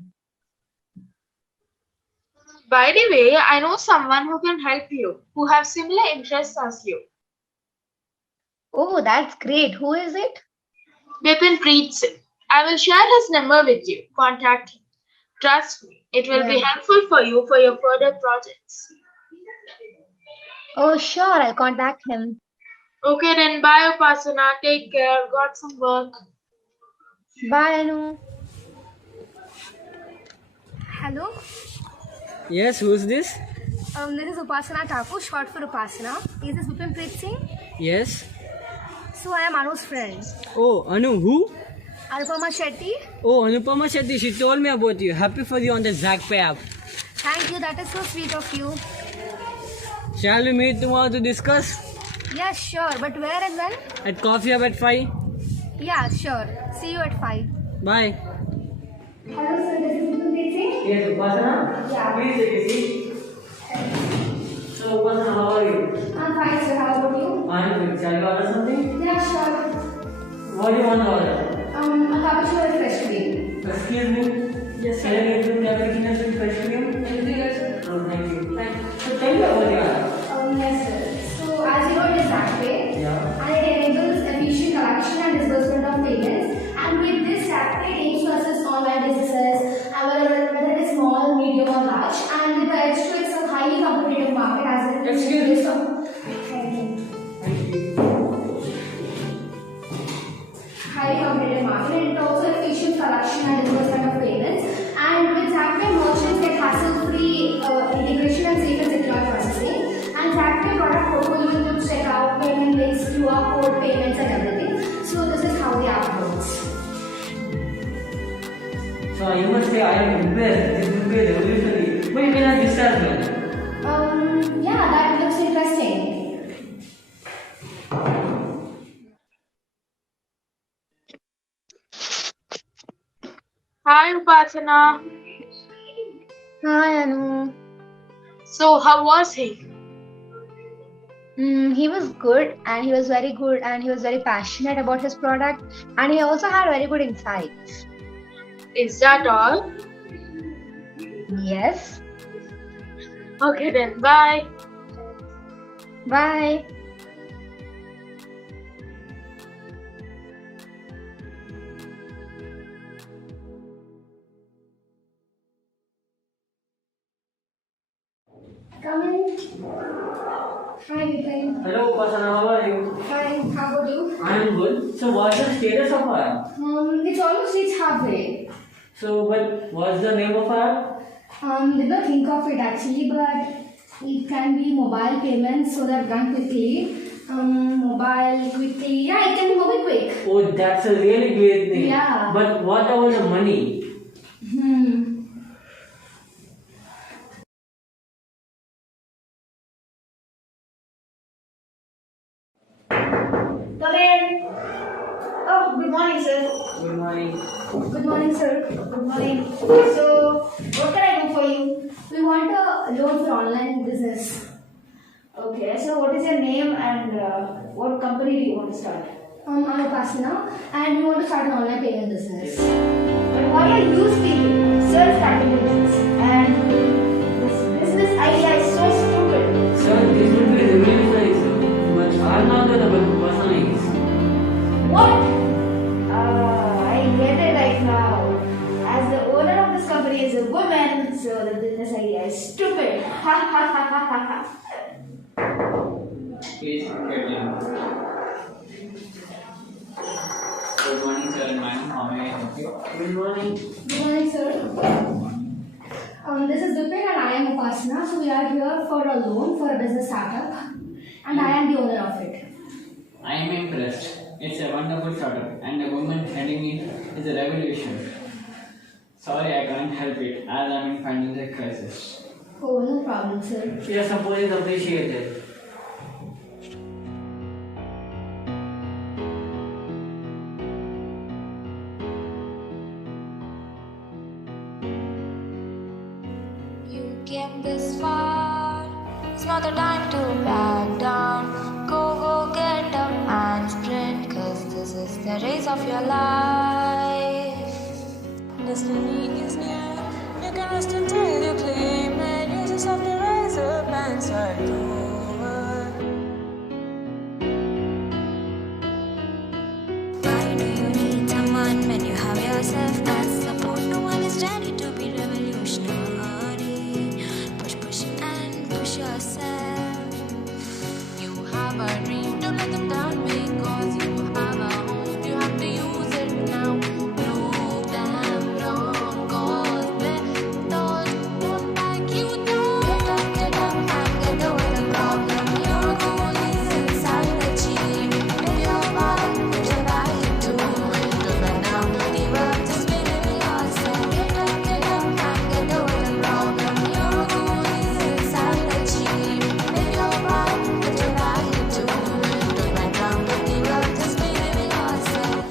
By the way, I know someone who can help you, who have similar interests as you. Oh, that's great. Who is it? Bipin Preet Singh. I will share his number with you. Contact him. Trust me, it will be Yeah. helpful for you for your further projects. Oh, sure. I'll contact him. Okay then, bye Upasana. Take care. Got some work. Bye, Anu. Hello. Yes, who's this? This is Upasana Thakur, short for Upasana. Is this Bipin Preet Singh? Yes. So I am Anu's friend. Oh, Anu, who? Anupama Shetty. Oh, Anupama Shetty, she told me about you. Happy for you on the ZagPay app. Thank you, that is so sweet of you. Shall we meet tomorrow to discuss? Yeah, sure. But where and when? At coffee up at 5? Yeah, sure. See you at 5. Bye. Hello, sir. This is Bipin Preet Singh. Yes, Upasana? Yeah. Please take a seat. So, Upasana, how are you? I'm fine, sir. How about you? I'm good. Shall we order something? Yeah, sure. What do you want to order? A cappuccino with fresh cream. Excuse me? Yes, can I get you cappuccino with fresh cream? Anything else, sir? Oh, thank you. So, tell me about your app. Yes, sir. So, as you know, it is ZagPay. Yeah. And it enables efficient collection and disbursement of payments. And with this, ZagPay aims to assist online businesses, whether it is small, medium, or large. And with the edge to it's a highly competitive market as it is. Excuse me. Thank you. Thank you. Highly competitive market, and it also efficient collection and disbursement of payments. And with ZagPay, merchants get hassle-free integration and safe and secure processing. And ZagPay product portfolio includes checkout, payment links, QR code payments, and everything. So this is how the app works. So, I must say I am impressed. This will be revolutionary. But you can have this as well. Yeah, that looks interesting. Hi Upasana. Hi, Anu. So how was he? He was good and he was very good and he was very passionate about his product and he also had very good insights. Is that all? Yes. Okay then, bye. Bye. Come in. Hi, Vipin. Hello, Upasana, how are you? Fine. How about you? I am good. So, what's the status of our app? It's almost reached halfway. So, but what's the name of our app? Did not think of it actually, but it can be mobile payments so that run quickly. Mobile quickly. Yeah, it can be mobile quick. Oh, that's a really great name. Yeah. But what about the money? Come in. Oh, good morning, sir. Good morning. Good morning, sir. Good morning. So, what can I do for you? We want a loan for online business. Okay, so what is your name and what company do you want to start? I'm Upasana and we want to start an online payment business. But why are you speaking? Sir, starting a business. And this business idea is so stupid. Sir, this would be revolutionary, sir. But I'm not the person is. What? I get it right now. As the owner of this company is a woman, so the business idea is stupid. Ha ha ha ha ha ha. Please get in. Good morning, sir and ma'am. How may I help you? Good morning. Good morning, sir. This is Vipin and I am Upasana. So we are here for a loan for a business startup, and I am the owner of it. I am impressed. It's a wonderful startup, and the woman heading it is a revolution. Sorry, I can't help it, as I'm in financial crisis. Oh, no problem, sir. Your support is appreciated. You came this far. It's not the time to back down. Go, get up and sprint, 'cause this is the race of your life. Destiny is near. You can rest until you claim it. You just have to rise up and start over. Why do you need someone when you have yourself as support? No one is ready to be revolutionary. Push and push yourself. You have a dream, don't let them down because you have a home. You have to use it now. Prove them wrong, 'cause they don't back you down. Get up and get over the problem. Your goal is inside achieve. If you're fine, put your life to it. Don't back down to give up, just believe in yourself. Get up and get over the problem. Your goal is inside achieve. If you're fine, put your life to it. Don't back down to give up, just believe in yourself.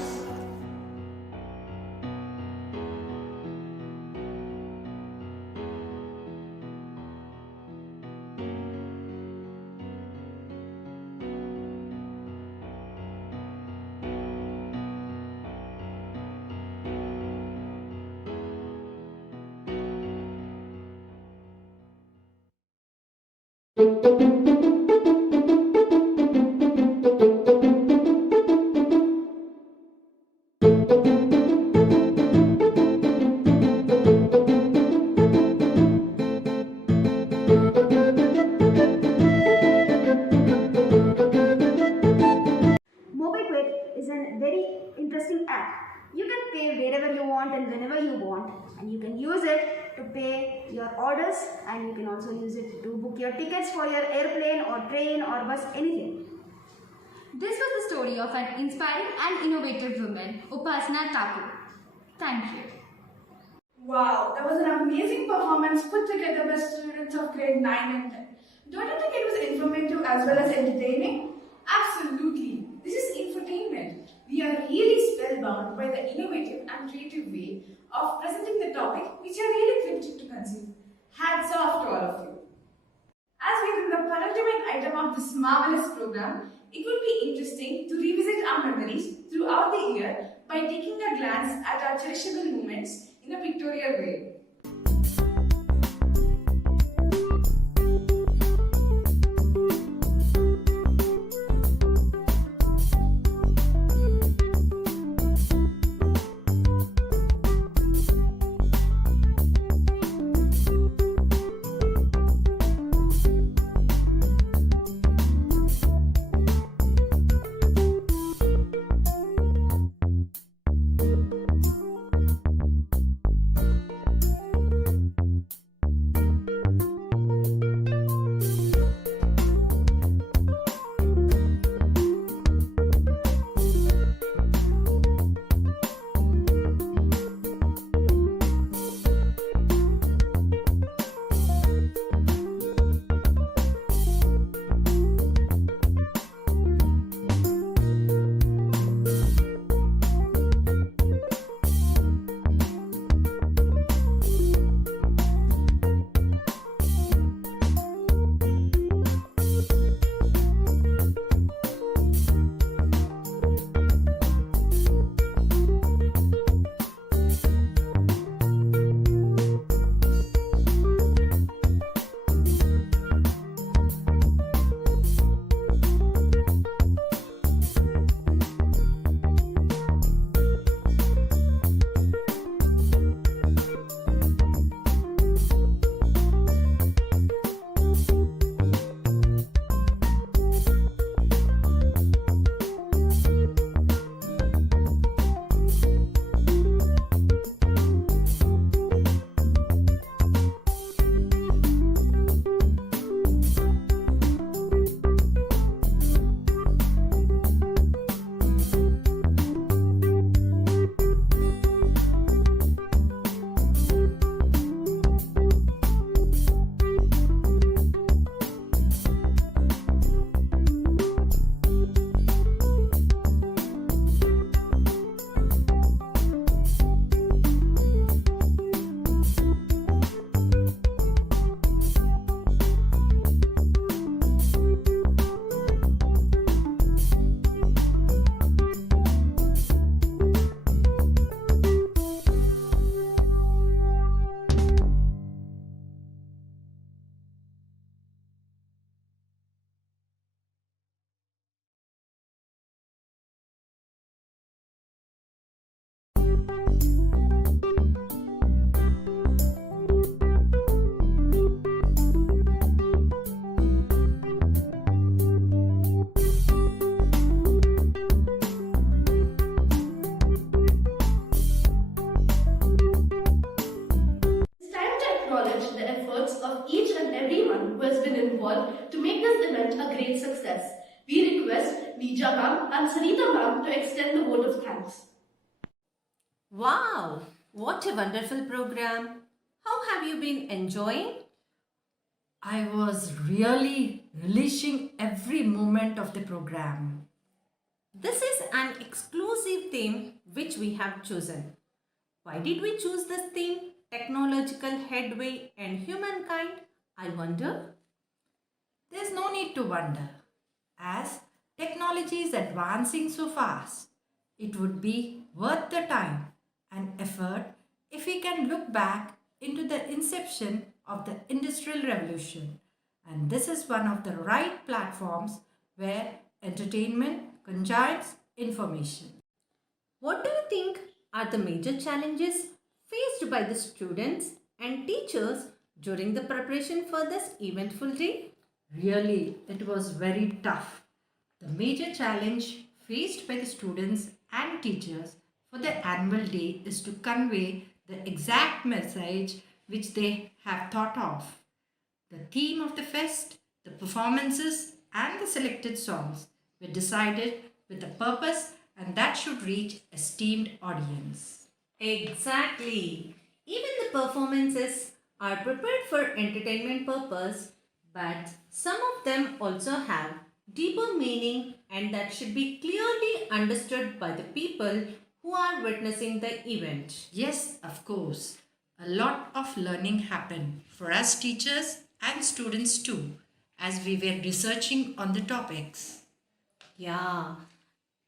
MobiQuick is a very interesting app. You can pay wherever you want and whenever you want, and you can use it to pay your orders, and you can also use it to book your tickets for your airplane or train or bus, anything. This was the story of an inspiring and innovative woman, Upasana Thakur. Thank you. Wow, that was an amazing performance put together by students of grade 9 and 10. Don't you think it was informative as well as entertaining? Absolutely. This is infotainment. We are really spellbound by the innovative and creative way of presenting the topic, which are really cryptic to conceive. Hats off to all of you. As we are in the penultimate item of this marvelous program, it would be interesting to revisit our memories throughout the year by taking a glance at our cherishable moments in a pictorial way. each and everyone who has been involved to make this event a great success. We request Nija ma'am and Sarita ma'am to extend the vote of thanks. Wow, what a wonderful program. How have you been enjoying? I was really relishing every moment of the program. This is an exclusive theme which we have chosen. Why did we choose this theme? Technological headway and humankind? I wonder. There's no need to wonder. As technology is advancing so fast, it would be worth the time and effort if we can look back into the inception of the Industrial Revolution. And this is one of the right platforms where entertainment conjoins information. What do you think are the major challenges faced by the students and teachers during the preparation for this eventful day? Really, it was very tough. The major challenge faced by the students and teachers for the annual day is to convey the exact message which they have thought of. The theme of the fest, the performances, and the selected songs were decided with a purpose, and that should reach esteemed audience. Exactly. Even the performances are prepared for entertainment purpose, but some of them also have deeper meaning and that should be clearly understood by the people who are witnessing the event. Yes, of course. A lot of learning happened for us teachers and students too, as we were researching on the topics. Yeah.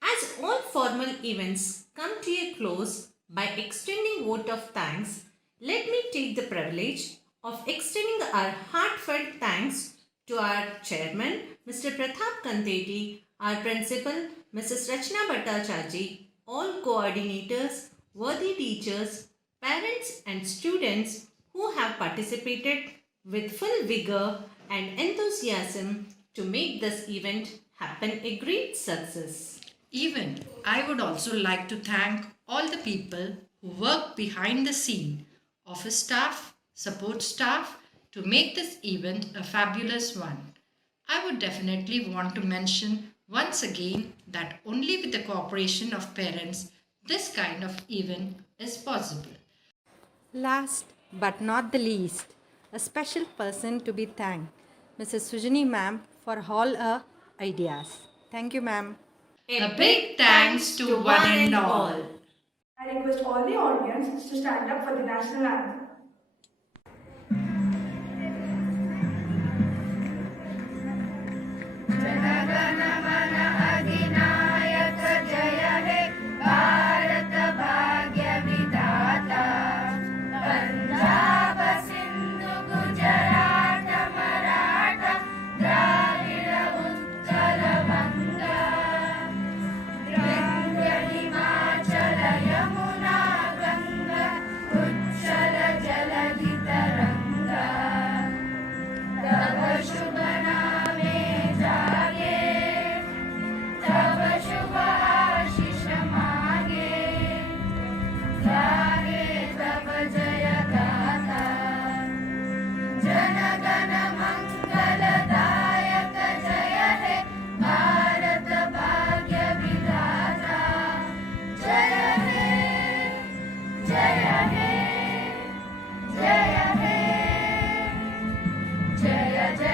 As all formal events come to a close by extending vote of thanks, let me take the privilege of extending our heartfelt thanks to our chairman, Mr. Pratap Kanteti, our principal, Mrs. Rachna Bhattacharjee, all coordinators, worthy teachers, parents and students who have participated with full vigor and enthusiasm to make this event happen a great success. Even I would also like to thank all the people who work behind the scene, office staff, support staff, to make this event a fabulous one. I would definitely want to mention once again that only with the cooperation of parents, this kind of event is possible. Last but not the least, a special person to be thanked, Mrs. Sujani ma'am, for all her ideas. Thank you, ma'am. A big thanks to one and all. I request all the audience to stand up for the national anthem. Jaya